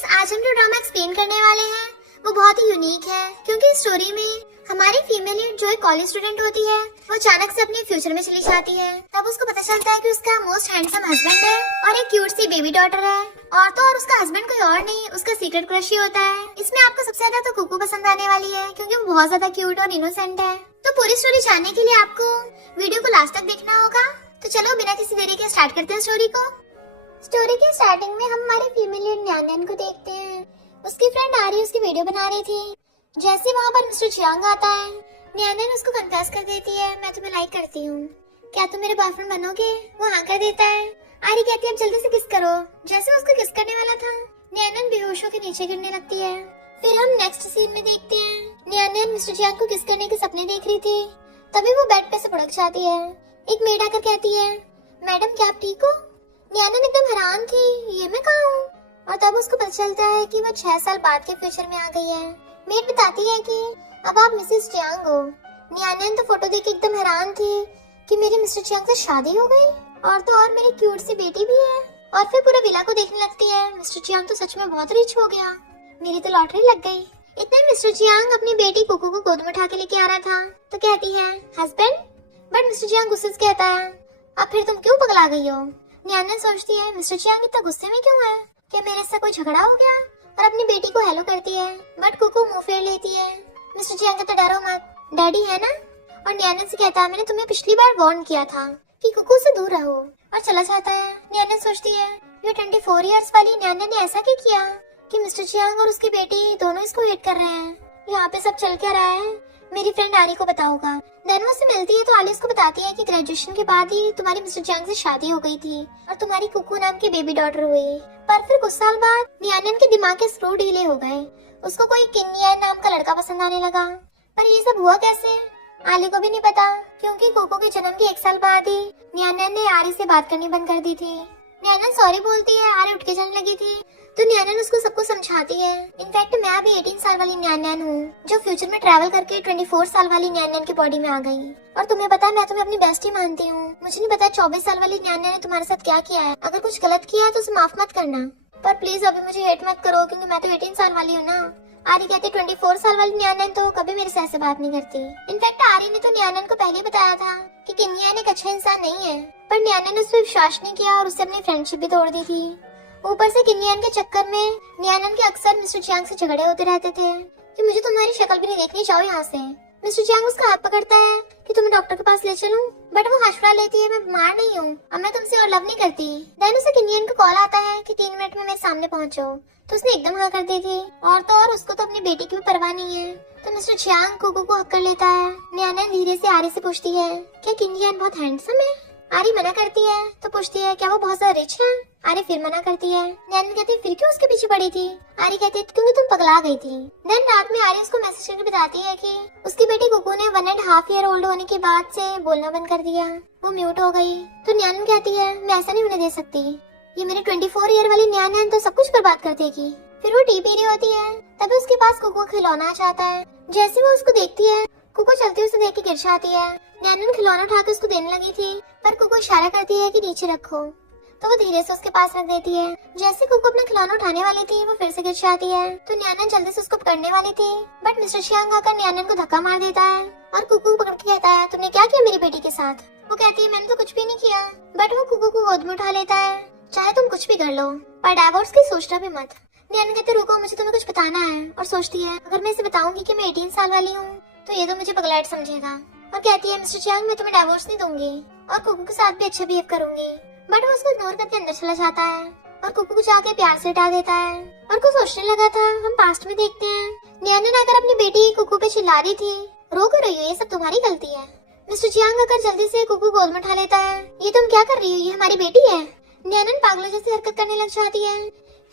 Friends, आज हम जो ड्रामा एक्सप्लेन करने वाले हैं वो बहुत ही यूनिक है, क्योंकि इस स्टोरी में हमारी फीमेल लीड जो एक कॉलेज स्टूडेंट होती है वो अचानक से अपने फ्यूचर में चली जाती है। तब उसको पता चलता है कि उसका मोस्ट हैंडसम हस्बैंड है और एक क्यूट सी बेबी डॉटर है, और तो और उसका हस्बैंड कोई और नहीं, उसका सीक्रेट क्रश ही होता है। इसमें आपको सबसे ज्यादा तो कुकू पसंद आने वाली है, क्योंकि वो बहुत ज्यादा क्यूट और इनोसेंट है। तो पूरी स्टोरी जानने के लिए आपको वीडियो को लास्ट तक देखना होगा। तो चलो बिना किसी देरी के स्टार्ट करते हैं स्टोरी को। स्टोरी के स्टार्टिंग में हम हमारे फीमेल लीड न्यान को देखते हैं। उसकी फ्रेंड आरी उसकी वीडियो बना रही थी। जैसे वहाँ पर मिस्टर चियांग आता है, न्यान उसको कन्फेस कर देती है, मैं तुम्हें लाइक करती हूँ, क्या तुम मेरे बॉयफ्रेंड बनोगे? वो हाँ कर देता है। आरी कहती है अब जल्दी से किस करो। जैसे उसको किस करने वाला था, न्यान बेहोश होकर नीचे गिरने लगती है। फिर हम नेक्स्ट सीन में देखते हैं न्यान मिस्टर चियांग को किस करने के सपने देख रही थी। तभी वो बेड पे से भड़क जाती है। एक मेड आकर कहती है, मैडम क्या आप ठीक हो? न्यान एकदम हैरान थी, ये मैं कहाँ हूँ? और तब उसको पता चलता है कि वो 6 साल बाद के फ्यूचर में आ गई है। मेड बताती है कि अब आप मिसेस चियांग हो। न्यान तो फोटो देख के एकदम हैरान थी कि मेरे मिस्टर चियांग से शादी हो गई, और तो और मेरी क्यूट सी बेटी भी है। और फिर पूरे विला को देखने लगती है, मिस्टर चियांग तो सच में बहुत रिच हो गया, मेरी तो लॉटरी लग गई। इतने मिस्टर चियांग अपनी बेटी कुकू को गोद में उठा के लेके आ रहा था, तो कहती है हस्बैंड। बट मिस्टर चियांग गुस्से से कहता है, अब फिर तुम क्यों पगला गई हो? न्यान सोचती है मिस्टर चियांग इतना गुस्से में क्यों है, क्या मेरे से कोई झगड़ा हो गया? और अपनी बेटी को हेलो करती है, बट कुकू मुंह फेर लेती है। मिस्टर चियांग कहता डरो मत, डैडी है ना। और न्यान से कहता है मैंने तुम्हें पिछली बार वार्न किया था कि कुकू से दूर रहो, और चला जाता है। न्यान सोचती है ये 24 इयर्स वाली न्यान ने ऐसा क्या किया कि मिस्टर चियांग और उसकी बेटी दोनों इसको हेट कर रहे हैं। यहाँ पे सब चल क्या रहा है, मेरी फ्रेंड आली को बताऊंगा। देन वो उससे मिलती है तो आली उसको बताती है कि ग्रेजुएशन के बाद ही तुम्हारी मिस्टर चियांग से शादी हो गई थी और तुम्हारी कुकू नाम की बेबी डॉटर हुई। पर फिर कुछ साल बाद न्यान के दिमाग के स्क्रू ढीले हो गए, उसको कोई किन्यान नाम का लड़का पसंद आने लगा। पर ये सब हुआ कैसे, आली को भी नहीं पता, क्योंकि कुकू के जन्म के 1 साल बाद ही न्यान ने आरी से बात करनी बंद कर दी थी। न्यान सॉरी बोलती है, आरी उठ के जाने लगी थी, तो न्यान उसको सबको समझाती है। इनफैक्ट मैं अभी 18 साल वाली न्यान हूँ, जो फ्यूचर में ट्रैवल करके 24 साल वाली न्यान की बॉडी में आ गई। और तुम्हें पता है मैं तुम्हें अपनी बेस्टी मानती हूँ। मुझे नहीं पता 24 साल वाली न्यान ने तुम्हारे साथ क्या किया है। अगर कुछ गलत किया है तो उसे माफ मत करना, पर प्लीज अभी मुझे हेट मत करो, क्योंकि मैं तो 18 साल वाली हूँ ना। आरी कहती 24 साल वाली न्यान तो कभी मेरे से ऐसे बात नहीं करती। इनफैक्ट आरी ने तो न्यान को पहले बताया था कि किन्यान एक अच्छा इंसान नहीं है, पर न्यान ने उस पर विश्वास नहीं किया और उससे अपनी फ्रेंडशिप भी तोड़ दी थी। ऊपर से किन्यान के चक्कर में न्यान के अक्सर मिस्टर चियांग से झगड़े होते रहते थे कि मुझे तुम्हारी शक्ल भी नहीं देखनी, जाओ यहाँ से। मिस्टर चियांग उसका हाथ पकड़ता है कि तुम्हें डॉक्टर के पास ले चलूं, बट वो हंसड़ा लेती है, मैं बीमार नहीं हूँ, अब मैं तुमसे और लव नहीं करती। देन उसे किन्यान को कॉल आता है कि 3 मिनट में मेरे सामने पहुंचो, तो उसने एकदम हाँ कर दी थी। और तो और उसको तो अपनी बेटी की भी परवाह नहीं है। तो मिस्टर चियांग कुकू को हक कर लेता है। न्यान धीरे से आरी से पूछती है, क्या किन्यान बहुत हैंडसम है? आरी मना करती है, तो पूछती है क्या वो बहुत ज्यादा रिच है? आरी फिर मना करती है। नैन कहती है फिर क्यों उसके पीछे पड़ी थी? आरी कहती है क्योंकि तुम पगला गई थी। देन रात में आरी उसको मैसेज करके बताती है कि उसकी बेटी कुकू ने 1.5 ईयर ओल्ड होने के बाद से बोलना बंद कर दिया, वो म्यूट हो गई। तो नैन कहती है मैं ऐसा नहीं होने दे सकती, ये मेरी 24 ईयर वाली नैन है तो सब कुछ बर्बाद कर देगी। फिर वो टी पी रही होती है, तभी उसके पास कुकू खिलौना चाहता है। जैसे वो उसको देखती है, कुकू चलती उसे देख के गिर जाती है। नैन खिलौना उठा के उसको देने लगी थी, पर कुकू इशारा करती है कि नीचे रखो, तो वो धीरे से उसके पास रख देती है। जैसे कुकू अपना खिलौना उठाने वाली थी, वो फिर से गिर जाती है। तो न्यान जल्दी से उसको पकड़ने वाली थी, बट मिस्टर चियांग आकर न्यान को धक्का मार देता है और कुकू पकड़ के कहता है तुमने क्या किया मेरी बेटी के साथ? वो कहती है मैंने तो कुछ भी नहीं किया, बट वो कुकू को गोद में उठा लेता है, चाहे तुम कुछ भी कर लो, पर डाइवोर्स की सोचना भी मत। न्यान कहते रुको, मुझे तुम्हें कुछ बताना है। और सोचती है अगर मैं इसे बताऊंगी कि मैं 18 साल वाली हूँ तो ये तो मुझे पगलैट समझेगा। और कहती है मिस्टर चियांग मैं तुम्हें डाइवोर्स नहीं दूंगी और कुकू के साथ भी अच्छा बिहेव करूंगी। बट वो उसको इग्नोर करके अंदर चला जाता है और कुकू को जाके प्यार से हटा देता है। और कुछ सोचने लगा था, हम पास्ट में देखते हैं न्यान आकर अपनी बेटी कुकू पे चिल्ला रही थी, रो क्यों रही हो, ये सब तुम्हारी गलती है। मिस्टर चियांग आकर जल्दी से कुकू गोद में उठा लेता है, ये तुम क्या कर रही हो, ये हमारी बेटी है। न्यान पागलों जैसी हरकत करने लग जाती है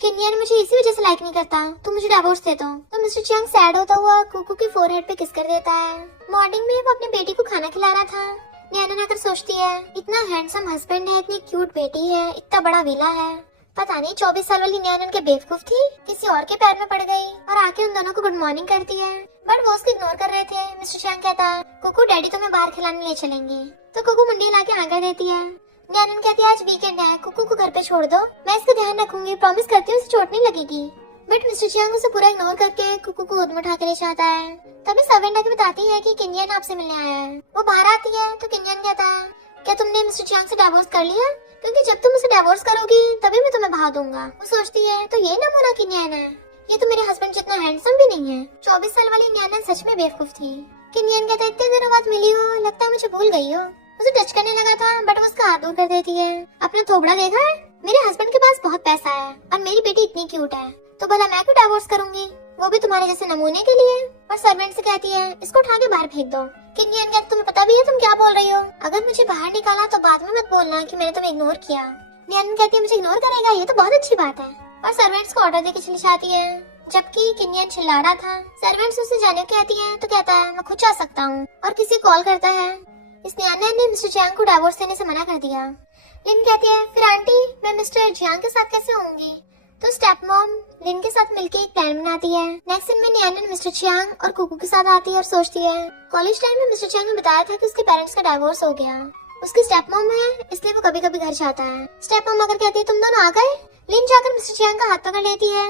कि न्यान मुझे इसी वजह से लाइक नहीं करता, तुम मुझे डिवोर्स दे दो। तो मिस्टर चियांग सैड होता हुआ कुकू की फोरहेड पे किस कर देता है। मॉर्निंग में वो अपनी बेटी को खाना खिला रहा था। न्यान आकर सोचती है इतना हैंडसम हस्बैंड है, इतनी क्यूट बेटी है, इतना बड़ा विला है, पता नहीं 24 साल वाली न्यान उनके बेवकूफ थी, किसी और के पैर में पड़ गई और आके उन दोनों को गुड मॉर्निंग करती है। बट वो उसको इग्नोर कर रहे थे। मिस्टर चियांग कहता है कुकू डैडी तुम्हें बाहर खिलाने ले चलेंगे, तो कुकू मुंडी ला के आगे देती है। न्यान कहती है आज वीकेंड है, कुकू को घर पे छोड़ दो, मैं इसका ध्यान रखूंगी, प्रॉमिस करती हूँ इसे चोट नहीं लगेगी। बट मिस्टर चियांग उसे पूरा इग्नोर करके कुकू को गोद में उठा के ले जाता है। तभी सर्वेंट आके बताती है कि किन्यन आपसे मिलने आया है। वो बाहर आती है तो किन्यन कहता है, क्या तुमने मिस्टर चियांग से डिवोर्स कर लिया? क्योंकि जब तुम उसे डिवोर्स करोगी तभी मैं तुम्हें भगा दूंगा। वो सोचती है तो ये नमूना किन्यन है, ये तो मेरे हस्बैंड जितना हैंडसम भी नहीं है। 24 साल वाली न्याना सच में बेवकूफ थी। किन्यन कहता है, इतने दिनों बाद मिली हो, लगता है मुझे भूल गई हो। उसे टच करने लगा था बट वो उसका हाथ दूर कर देती है। अपना थोबड़ा देखा है? मेरे हस्बैंड के पास बहुत पैसा है और मेरी बेटी इतनी क्यूट है, तो भला मैं क्यों डिवोर्स करूंगी, वो भी तुम्हारे जैसे नमूने के लिए। और सर्वेंट से कहती है, इसको उठा के बाहर फेंक दो। किन्यन कहती, तुम्हें पता भी है तुम क्या बोल रही हो? अगर मुझे बाहर निकाला तो बाद में मत बोलना कि मैंने तुम्हें इग्नोर किया। न्यान कहती है, मुझे इग्नोर करेगा, ये तो बहुत अच्छी बात है। और सर्वेंट्स को ऑर्डर देके चली जाती है। जबकि किन्यन चिल्ला रहा था, सर्वेंट्स उसे जाने को कहती है तो कहता है, मैं खुद जा सकता हूँ, और किसी कॉल करता है। इस न्याना ने मिस्टर जियांग को डिवोर्स देने से मना कर दिया। लिन कहती है, फिर आंटी मैं मिस्टर जियांग के साथ कैसे होंगी? तो स्टेप मॉम लिन के साथ मिलके एक प्लान बनाती है। नेक्स्ट सीन में न्याना मिस्टर जियांग और कुकू के साथ आती है और सोचती है, कॉलेज टाइम में मिस्टर जियांग ने बताया था कि उसके पेरेंट्स का डिवोर्स हो गया। उसकी स्टेप मॉम है इसलिए वो कभी कभी घर जाता है। स्टेप मॉम अगर कहती है, तुम दोनों आ गए, लिन जाकर मिस्टर जियांग का हाथ पकड़ लेती है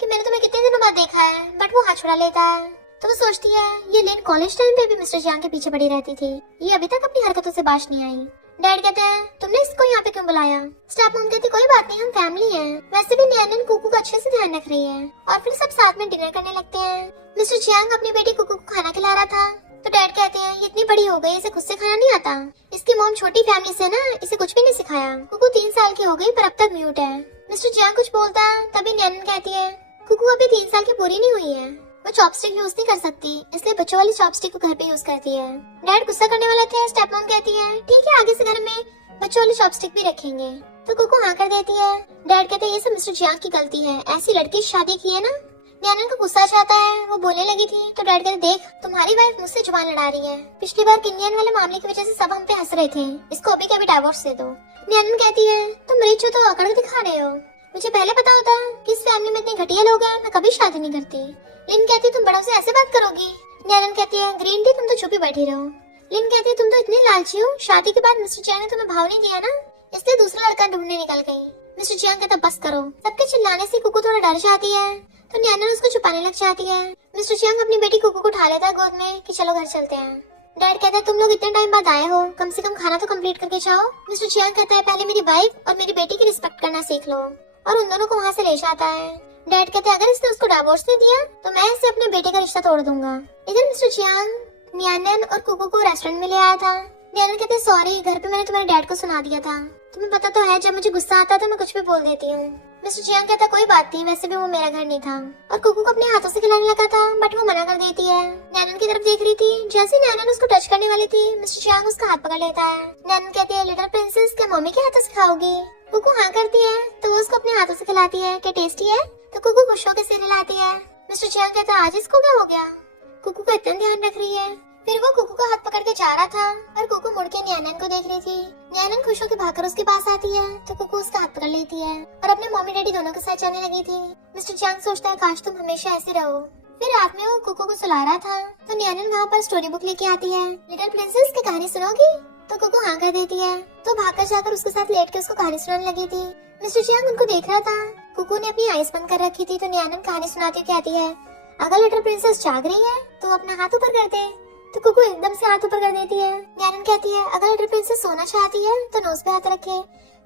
कि मैंने तुम्हें कितने दिनों बाद देखा है, बट वो हाथ छुड़ा लेता है। तो वो सोचती है, ये लिन कॉलेज टाइम पे भी मिस्टर जियांग के पीछे पड़ी रहती थी, ये अभी तक अपनी हरकतों से बाज नहीं आई। डैड कहते हैं, तुमने इसको यहाँ पे क्यों बुलाया? स्टेप मॉम कहती, कोई बात नहीं, हम फैमिली हैं। वैसे भी न्यानन कुकू का अच्छे से ध्यान रख रही है। और फिर सब साथ में डिनर करने लगते हैं। मिस्टर जियांग अपनी बेटी कुकू को खाना खिला रहा था, तो डैड कहते हैं, ये इतनी बड़ी हो गई, इसे खुद से खाना नहीं आता। इसकी मॉम छोटी फैमिली से ना इसे कुछ भी नहीं सिखाया। कुकू 3 साल की हो गई पर अब तक म्यूट है। मिस्टर जियांग कुछ बोलता तभी न्यानन कहती है, कुकू अभी 3 साल की पूरी नहीं हुई है, वो चॉपस्टिक यूज नहीं कर सकती, इसलिए बच्चों वाली चॉपस्टिक को घर पे यूज करती है। डैड गुस्सा करने वाले थे। स्टेप मॉम कहती है, ठीक है, आगे से घर में बच्चों वाली चॉपस्टिक भी रखेंगे। तो कुकू हाँ कर देती है। डैड कहते हैं, ये सब मिस्टर जियांग की गलती है, ऐसी लड़की से शादी की है ना। न्यानन को गुस्सा आता है, वो बोलने लगी थी तो डैड कहते, देख तुम्हारी वाइफ मुझसे जुबान लड़ा रही है, पिछली बार किन्यन वाले मामले की वजह से सब हम पे हंस रहे थे, इसको अभी कभी डिवोर्स दे दो। न्यानन कहती है, तुम रिच हो तो अकड़ दिखा रहे हो, मुझे पहले पता होता कि इस फैमिली में इतने घटिया लोग हैं, मैं कभी शादी नहीं करती। लिन कहती, तुम बड़ों से ऐसे बात करोगी? न्यानन कहती है, ग्रीन टी तुम तो चुप ही बैठी रहो। लिन कहती है, तुम तो इतनी लालची हो, शादी के बाद मिस्टर जियांग ने तुम्हें भाव नहीं दिया ना, इसलिए दूसरा लड़का ढूंढने निकल गई। मिस्टर जियांग कहता, बस करो। सबके चिल्लाने से कुकू थोड़ा डर जाती है तो न्यानन उसको छुपाने लग जाती है। मिस्टर जियांग अपनी बेटी कुकू को उठा लेता है गोद में कि चलो घर चलते हैं। डैड कहता है, तुम लोग इतने टाइम बाद आए हो, कम से कम खाना तो कंप्लीट करके जाओ। मिस्टर जियांग कहता है, पहले मेरी वाइफ और मेरी बेटी की रिस्पेक्ट करना सीख लो, और उन दोनों को वहाँ से ले जाता है। डैड कहते हैं, अगर इसने उसको डिवोर्स दे दिया तो मैं इससे अपने बेटे का रिश्ता तोड़ दूंगा। इधर मिस्टर जियांग न्यानन और कुकू को रेस्टोरेंट में ले आया था। न्यानन कहते हैं, सॉरी, घर पे मैंने तुम्हारे डैड को सुना दिया था, तुम्हें पता तो है जब मुझे गुस्सा आता है तो मैं कुछ भी बोल देती हूँ। मिस्टर जियांग कहता, कोई बात नहीं, वैसे भी वो मेरा घर नहीं था। और कुकू को अपने हाथों से खिलाने लगा था बट वो मना कर देती है। न्यानन की तरफ देख रही थी, जैसे न्यानन उसको टच करने वाली थी मिस्टर जियांग उसका हाथ पकड़ लेता है। न्यानन कहती है, लिटिल प्रिंसेस, क्या मम्मी के हाथों से खाओगी? कुकू हाँ करती है तो वो उसको अपने हाथों से खिलाती है। क्या टेस्टी है? तो कुकू खुश होकर सिर हिलाती है। मिस्टर जियांग कहता है, आज इसको क्या हो गया? कुकू का इतना ध्यान रख रही है। फिर वो कुकू का हाथ पकड़ के जा रहा था और कुकू मुड़ के न्यानन को देख रही थी। न्यानन खुश होकर भागकर उसके पास आती है तो कुकू उसका हाथ पकड़ लेती है और अपने मम्मी डैडी दोनों के साथ जाने लगी थी। मिस्टर जियांग सोचता है, काश तुम हमेशा ऐसे रहो। फिर रात में वो कुकू को सुला रहा था तो न्यानन वहाँ पर स्टोरी बुक लेके आती है। लिटिल प्रिंसेस की कहानी सुनोगी? तो कुकू हाँ कर देती है। तो भागकर जाकर उसके साथ लेट के उसको कहानी सुनाने लगी थी। मिस्टर जियांग उनको देख रहा था। कुकू ने अपनी आईज बंद कर रखी थी तो न्यानन कहानी सुनाती कहती है, अगर लिटिल प्रिंसेस जाग रही है तो अपना हाथ ऊपर कर दे। तो कुकू एकदम से हाथ ऊपर कर देती है। न्यानन कहती है, अगर लिटिल प्रिंसेस सोना चाहती है तो नोज पे हाथ रखे।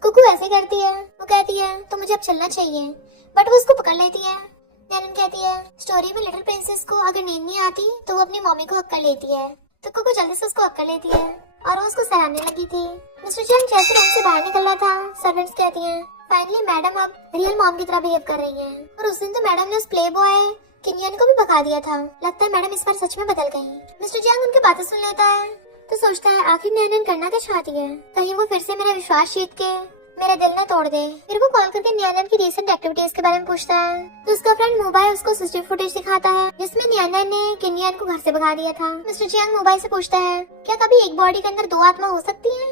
कुकू ऐसे करती है। वो कहती है, तो मुझे अब चलना चाहिए, बट वो उसको पकड़ लेती है। न्यानन कहती है, स्टोरी में लिटिल प्रिंसेस को अगर नींद नहीं आती तो वो अपनी मम्मी को हक कर लेती है। तो कुकू जल्दी से उसको हक कर लेती है और वो उसको सराहने लगी थी। मिस्टर जियांग जैसे रूम से बाहर निकल रहा था, सर्वेंट्स कहती हैं, फाइनली मैडम अब रियल मॉम की तरह बिहेव कर रही हैं। और उस दिन तो मैडम ने उस प्ले बॉय किन्यन को भी भगा दिया था। लगता है मैडम इस बार सच में बदल गई। मिस्टर जियांग उनकी बातें सुन लेता है तो सोचता है, आखिर न्यानन करना क्या चाहती है? कहीं वो फिर से मेरा विश्वास जीत के मेरा दिल न तोड़ दे। फिर वो कॉल करके न्यानन की रीसेंट एक्टिविटीज के बारे में पूछता है तो उसका फ्रेंड मोबाइल उसको सीसीटीवी फुटेज दिखाता है जिसमें न्यानन ने किन्यन को घर से भगा दिया था। मिस्टर जियांग मोबाइल से पूछता है, क्या कभी एक बॉडी के अंदर 2 आत्मा हो सकती है?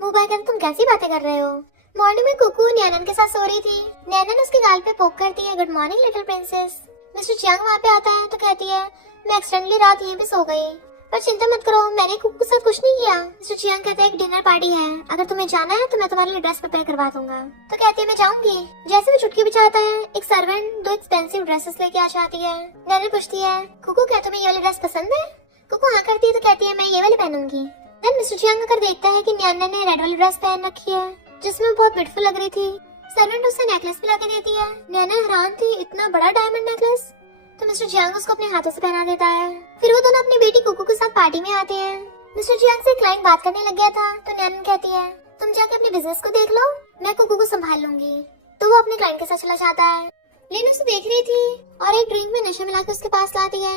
मोबाइल कहता, तुम कैसी बातें कर रहे हो? मॉर्निंग में कुकू न्यानन के साथ सो रही थी। न्यानन उसके गाल पे पोक करती है, good morning little princess. Mister Jiang वहाँ पे आता है तो कहती है, मैं एक्सीडेंटली रात यहीं पे सो गई। पर चिंता मत करो, मैंने कुकू के साथ कुछ नहीं किया। मिस्टर चियांग कहता है एक डिनर पार्टी है, अगर तुम्हें जाना है तो मैं तुम्हारे लिए ड्रेस प्रिपेयर करवा दूंगा। तो कहती है मैं जाऊंगी। जैसे वो चुटकी बिछाता है, एक सर्वेंट 2 एक्सपेंसिव ड्रेसेस लेके आ जाती है। नैनन पूछती है कुकू क्या तुम्हें ये वाली ड्रेस पसंद है? कुकू हाँ करती है तो कहती है मैं ये वाली पहनूंगी। देन मिस्टर चियांग अगर देखता है कि नैनन ने रेड वाली ड्रेस पहन रखी है जिसमें बहुत ब्यूटीफुल लग रही थी। सर्वेंट उसे नेकलेस भी लाके देती है। नैनन हैरान थी, इतना बड़ा डायमंड नेकलेस। तो मिस्टर चियांग उसको अपने हाथों से पहना देता है। फिर वो दोनों अपनी बेटी कुकू के साथ पार्टी में आते हैं। मिस्टर चियांग से क्लाइंट बात करने लग गया था तो नैनन कहती है तुम जाके अपने बिजनेस को देख लो, मैं कुकू को संभाल लूंगी। तो वो अपने क्लाइंट के साथ चला जाता है। लिन उसे देख रही थी और एक ड्रिंक में नशा मिलाकर उसके पास लाती है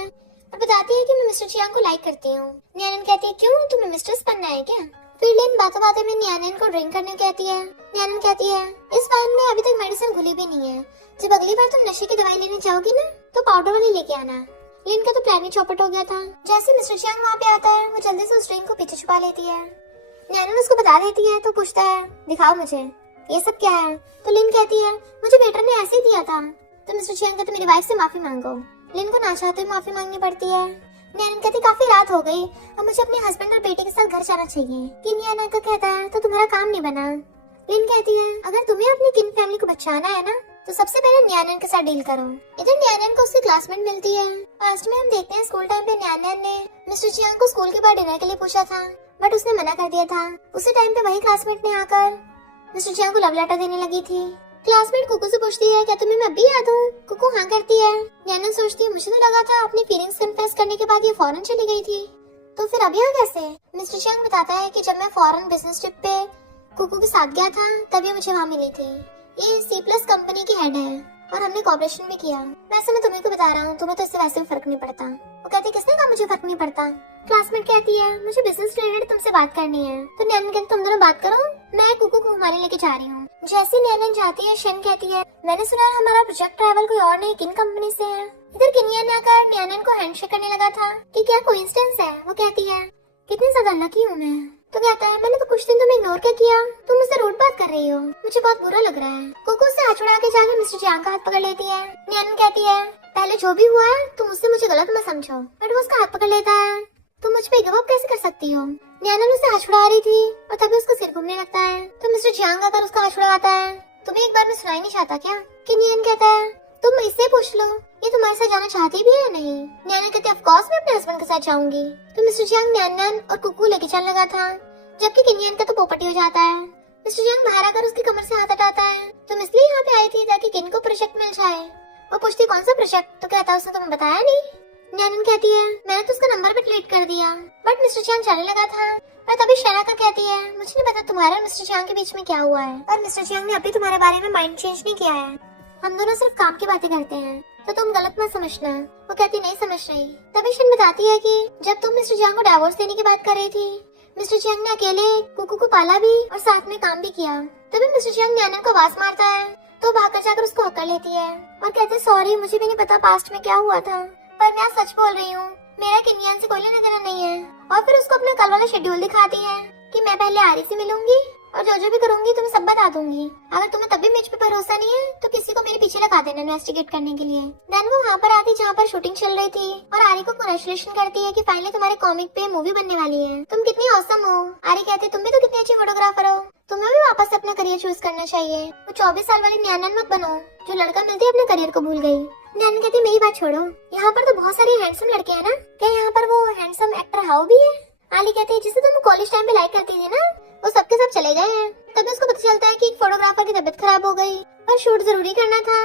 और बताती है कि मैं मिस्टर चियांग को लाइक करती हूँ। नैनन कहती है क्यों, तुम्हें मिस्ट्रेस बनना है क्या? फिर लिन बातों बातों में नैनन को ड्रिंक करने कहती है। नैनन कहती है इस बार में अभी तक मेडिसिन घुली भी नहीं है, जब अगली बार तुम नशे की दवाई लेने जाओगी ना तो पाउडर वाली लेके आना। लिन का तो प्लान ही चौपट हो गया था। जैसे मिस्टर चियांग वहाँ पे आता है वो जल्दी से उस ड्रिंक को पीछे छुपा लेती है। नैनन उसको बता देती है तो पूछता है दिखाओ मुझे ये सब क्या है। तो लिन कहती है मुझे वेटर ने ऐसे ही दिया था। तो मिस्टर चियांग कहते मेरी वाइफ से माफी मांगो। लिन को ना चाहते हुए माफी मांगनी पड़ती है। नैनन कहती काफी रात हो गई, अब मुझे अपने हस्बैंड और बेटे के साथ घर जाना चाहिए। किन नैनन को कहता है तो तुम्हारा काम नहीं बना। लिन कहती है अगर तुम्हें अपनी किन फैमिली को बचाना है ना तो सबसे पहले न्यानन के साथ डील करो। इधर न्यानन को उसकी क्लासमेट मिलती है। पास्ट में हम देखते हैं स्कूल टाइम पे न्यानन ने मिस्टर चियांग को स्कूल के बाद डिनर के लिए पूछा था बट उसने मना कर दिया था। उसी टाइम पे वही क्लासमेट ने आकर मिस्टर चियांग को लव लेटर देने लगी थी। क्लासमेट कुकू से पूछती है क्या तुम्हें मैं अभी याद हूँ? कुकू हाँ करती है। न्यानन सोचती है मुझे तो लगा था अपनी फीलिंग्स कन्फेस करने के बाद ये फॉरेन चली गई थी, तो फिर अब यहाँ कैसे? मिस्टर चियांग बताता है कि जब मैं फॉरेन बिजनेस ट्रिप पे कुकू के साथ गया था तभी मुझे वहाँ मिली थी। ये C+ कंपनी की हेड है और हमने कॉपरेशन भी किया। वैसे मैं तुम्हें को बता रहा हूँ, तुम्हें तो इससे वैसे भी फर्क नहीं पड़ता। वो कहती किसने कहा मुझे फर्क नहीं पड़ता? क्लासमेट कहती है मुझे बिजनेस रिलेटेड तुमसे बात करनी है। तो नैनन कहती तुम दोनों बात करो, मैं कुकू को घुमाने लेके जा रही हूँ। जैसे नैनन जाती है शन कहती है मैंने सुना हमारा प्रोजेक्ट ट्रैवल कोई और नहीं किन कंपनी से है। इधर किनिया ने आकर नैनन को हैंडशेक करने लगा था कि क्या कोइंसिडेंस है। वो कहती है कितनी ज्यादा लकी हूँ मैं। तो कहता है मैंने तो कुछ दिन तुम्हें इग्नोर क्या किया, तुम मुझसे रूड बात कर रही हो, मुझे बहुत बुरा लग रहा है। कुकू से हाथ छुड़ा के जाके मिस्टर चियांग का हाथ पकड़ लेती है। नैनन कहती है पहले जो भी हुआ है तुम उससे मुझे गलत मत समझो। बट वो उसका हाथ पकड़ लेता है। तुम मुझ पे गिव अप कैसे कर सकती हो? नैनन उसे हाथ छुड़ा रही थी और तभी उसको सिर घूमने लगता है। तो मिस्टर चियांग आकर उसका हाथ छुड़ाता है। तुम्हें एक बार में सुनाई नहीं चाहता क्या? कि नैनन कहता है तुम इससे पूछ लो ये तुम्हारे साथ जाना चाहती भी है या नहीं। नैनन कहती है ऑफ कोर्स मैं अपने हस्बैंड के साथ जाऊंगी। तो मिस्टर चियांग नैनन और कुकू लेके चलने लगा था जबकि किनियन का तो पोपटी हो जाता है। मिस्टर चियांग बाहर आकर उसकी कमर से हाथ हटाता है। तुम इसलिए यहाँ पे आई थी ताकि किन को प्रोजेक्ट मिल जाए। वो पूछती कौन सा प्रोजेक्ट? तो कहता उसने तुम्हें बताया नहीं। नैनन कहती है मैंने तो उसका नंबर भी डिलीट कर दिया। बट मिस्टर चियांग चलने लगा था पर तभी शनाका कहती है मुझे नहीं पता तुम्हारा और मिस्टर चियांग के बीच में क्या हुआ है और मिस्टर चियांग ने अभी तुम्हारे बारे में माइंड चेंज नहीं किया है। हम दोनों सिर्फ काम की बातें करते हैं तो तुम गलत मत समझना। वो कहती नहीं समझ रही। तभी शन बताती है कि जब तुम मिस्टर चियांग को डिवोर्स देने की बात कर रही थी मिस्टर चियांग ने अकेले कुकू को पाला भी और साथ में काम भी किया। तभी मिस्टर चियांग नैनन को आवाज मारता है तो भागकर जाकर उसको हक कर लेती है और कहते सॉरी मुझे भी नहीं पता पास्ट में क्या हुआ था, पर मैं सच बोल रही हूँ, मेरा किनियन से कोई लेना देना नहीं है। और फिर उसको अपना कल वाला शेड्यूल दिखाती है कि मैं पहले आरी से मिलूंगी और जो भी करूंगी तुम्हें सब बता दूंगी। अगर तुम्हें तभी मुझ पे भरोसा नहीं है तो किसी को मेरे पीछे लगा देना इन्वेस्टिगेट करने के लिए। देन वो वहाँ पर आती जहाँ पर शूटिंग चल रही थी और आरी को कांग्रेचुलेशन करती है कि फाइनली तुम्हारे कॉमिक पे मूवी बनने वाली है, तुम कितनी औसम हो। आरी कहती तुम भी तो कितनी अच्छी फोटोग्राफर हो, तुम्हें भी वापस अपना करियर चूज करना चाहिए। वो 24 साल वाली नैनन मत बनो जो लड़का मिलते अपने करियर को भूल गई। नैनन कहती मेरी बात छोड़ो, यहाँ पर तो बहुत सारे हैंडसम लड़के हैं ना, क्या यहाँ पर वो हैंडसम एक्टर हाउ भी है? आली कहती है जिसे तुम कॉलेज टाइम पे लाइक करती थी ना वो सबके सब चले गए हैं। तभी उसको पता चलता है कि एक फोटोग्राफर की तबीयत खराब हो गई और शूट जरूरी करना था,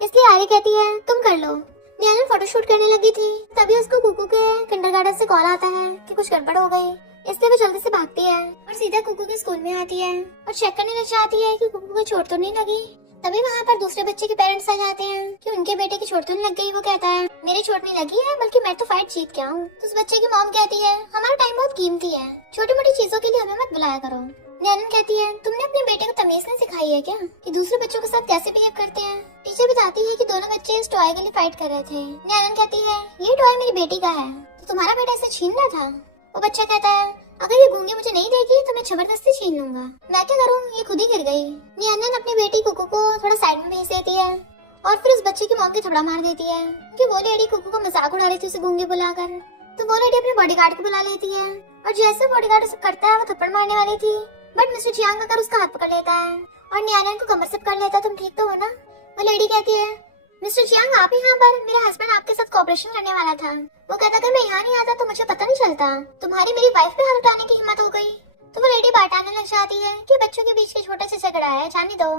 इसलिए आरी कहती है तुम कर लो। नैनन फोटो शूट करने लगी थी तभी उसको कुकू के किंडरगार्टन से कॉल आता है कि कुछ गड़बड़ हो गई, इसलिए वो जल्दी से भागती है और सीधा कुकू के स्कूल में आती है और चेक करने लग जाती है कि कुकू को चोट तो नहीं लगी। तभी वहाँ पर दूसरे बच्चे के पेरेंट्स आ जाते हैं कि उनके बेटे की चोट तो नहीं लग गई। वो कहता है मेरी चोट नहीं लगी है बल्कि मैं तो फाइट जीत गया हूँ। तो उस बच्चे की मॉम कहती है हमारा टाइम बहुत कीमती है, छोटी मोटी चीजों के लिए हमें मत बुलाया करो। नैनन कहती है तुमने अपने बेटे को तमीज नहीं सिखाई है क्या कि दूसरे बच्चों के साथ कैसे बिहेव करते हैं। टीचर बताती है कि दोनों बच्चे इस टॉय के लिए फाइट कर रहे थे। नैनन कहती है ये टॉय मेरी बेटी का है तो तुम्हारा बेटा इसे छीन रहा था। वो बच्चा कहता है अगर ये गूंगी मुझे नहीं देगी तो मैं जबरदस्ती छीन लूंगा, मैं क्या करूँ, ये खुद ही गिर गई। नैनन अपनी बेटी कुकू को थोड़ा साइड में भेज देती है और फिर उस बच्चे की मॉम की थोड़ा मार देती है क्योंकि वो लेडी कुकू को मजाक उड़ा रही थी उसे गूंगी बुलाकर। तो वो लेडी अपने बॉडीगार्ड को बुला लेती है और जैसे बॉडीगार्ड उसे करता है वो थप्पड़ मारने वाली थी, बट मिस्टर चियांग आकर उसका हाथ पकड़ लेता है और न्यानन को कमर से पकड़ लेता है। तुम ठीक तो हो ना? वो लेडी कहती है, मिस्टर चियांग आप यहाँ पर, मेरा हस्बैंड आपके साथ कोऑपरेशन करने वाला था। वो कहता अगर मैं यहाँ नहीं आता तो मुझे पता नहीं चलता, तुम्हारी मेरी वाइफ पे हाथ उठाने की हिम्मत हो गई। तो वो लेडी बाटाने लग जाती है कि बच्चों के बीच के छोटा सा झगड़ा है, जाने दो।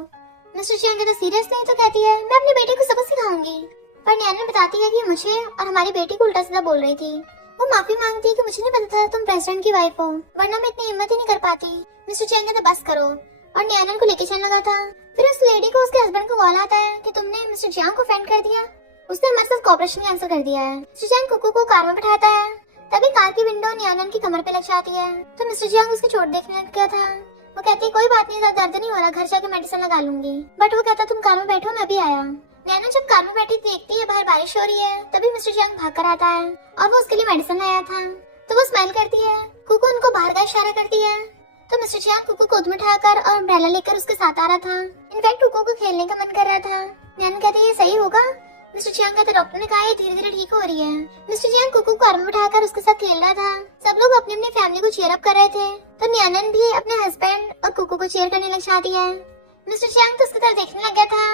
मिस्टर चियांग कहता सीरियस नहीं? तो कहती है मैं अपनी बेटी को सबक सिखाऊंगी। पर न्यानन बताती है कि मुझे और हमारी बेटी को उल्टा सीधा बोल रही थी। वो माफी मांगती है कि मुझे नहीं पता था तुम प्रेसिडेंट की वाइफ हो, वरना मैं इतनी हिम्मत ही नहीं कर पाती। मिस्टर चियांग कहता बस करो और न्यानन को लेके चलने लगा था। फिर उस लेडी को उसके हस्बैंड को कॉल आता है कि तुमने मिस्टर चियांग को फेंड कर दिया, उसने हमारे साथ कोऑपरेशन कैंसिल कर दिया है। मिस्टर चियांग कुकू को कार में बैठाता है, तभी कार की विंडो न्यानन की कमर पे लग जाती है। तो मिस्टर चियांग उसकी चोट देखने लग गया था। वो कहती है कोई बात नहीं, ज्यादा दर्द नहीं हो रहा, घर जाके मेडिसिन लगा लूंगी। बट वो कहता तुम कार में बैठो, मैं भी आया। न्यानन जब कार में बैठी देखती है बाहर बारिश हो रही है, तभी मिस्टर चियांग भाग कर आता है और वो उसके लिए मेडिसिन लाया था। तो वो स्माइल करती है, कुकू उनको बाहर का इशारा करती है। तो मिस्टर चियांग कुकू को उठा उठाकर और अम्ब्रेला लेकर उसके साथ आ रहा था। इनफैक्ट कुकू को खेलने का मन कर रहा था। न्यानन कहती है ये सही होगा? मिस्टर चियांग कहता डॉक्टर ने कहा है धीरे धीरे ठीक हो रही है। मिस्टर चियांग कुकू को आर्म उठाकर उसके साथ खेल रहा था। सब लोग अपनी अपनी फैमिली को चीयर अप कर रहे थे, तो न्यानन भी अपने हस्बैंड और कुकू को चीयर करने लग जाती है। मिस्टर चियांग तो उसकी तरफ देखने लग गया था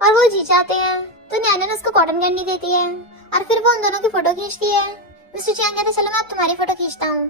और वो जीत जाते हैं। तो न्यानन उसको कॉटन कैंडी देती है और फिर वो उन दोनों की फोटो खींचती है। मिस्टर चियांग कहता चलो मैं अब तुम्हारी फोटो खींचता हूँ,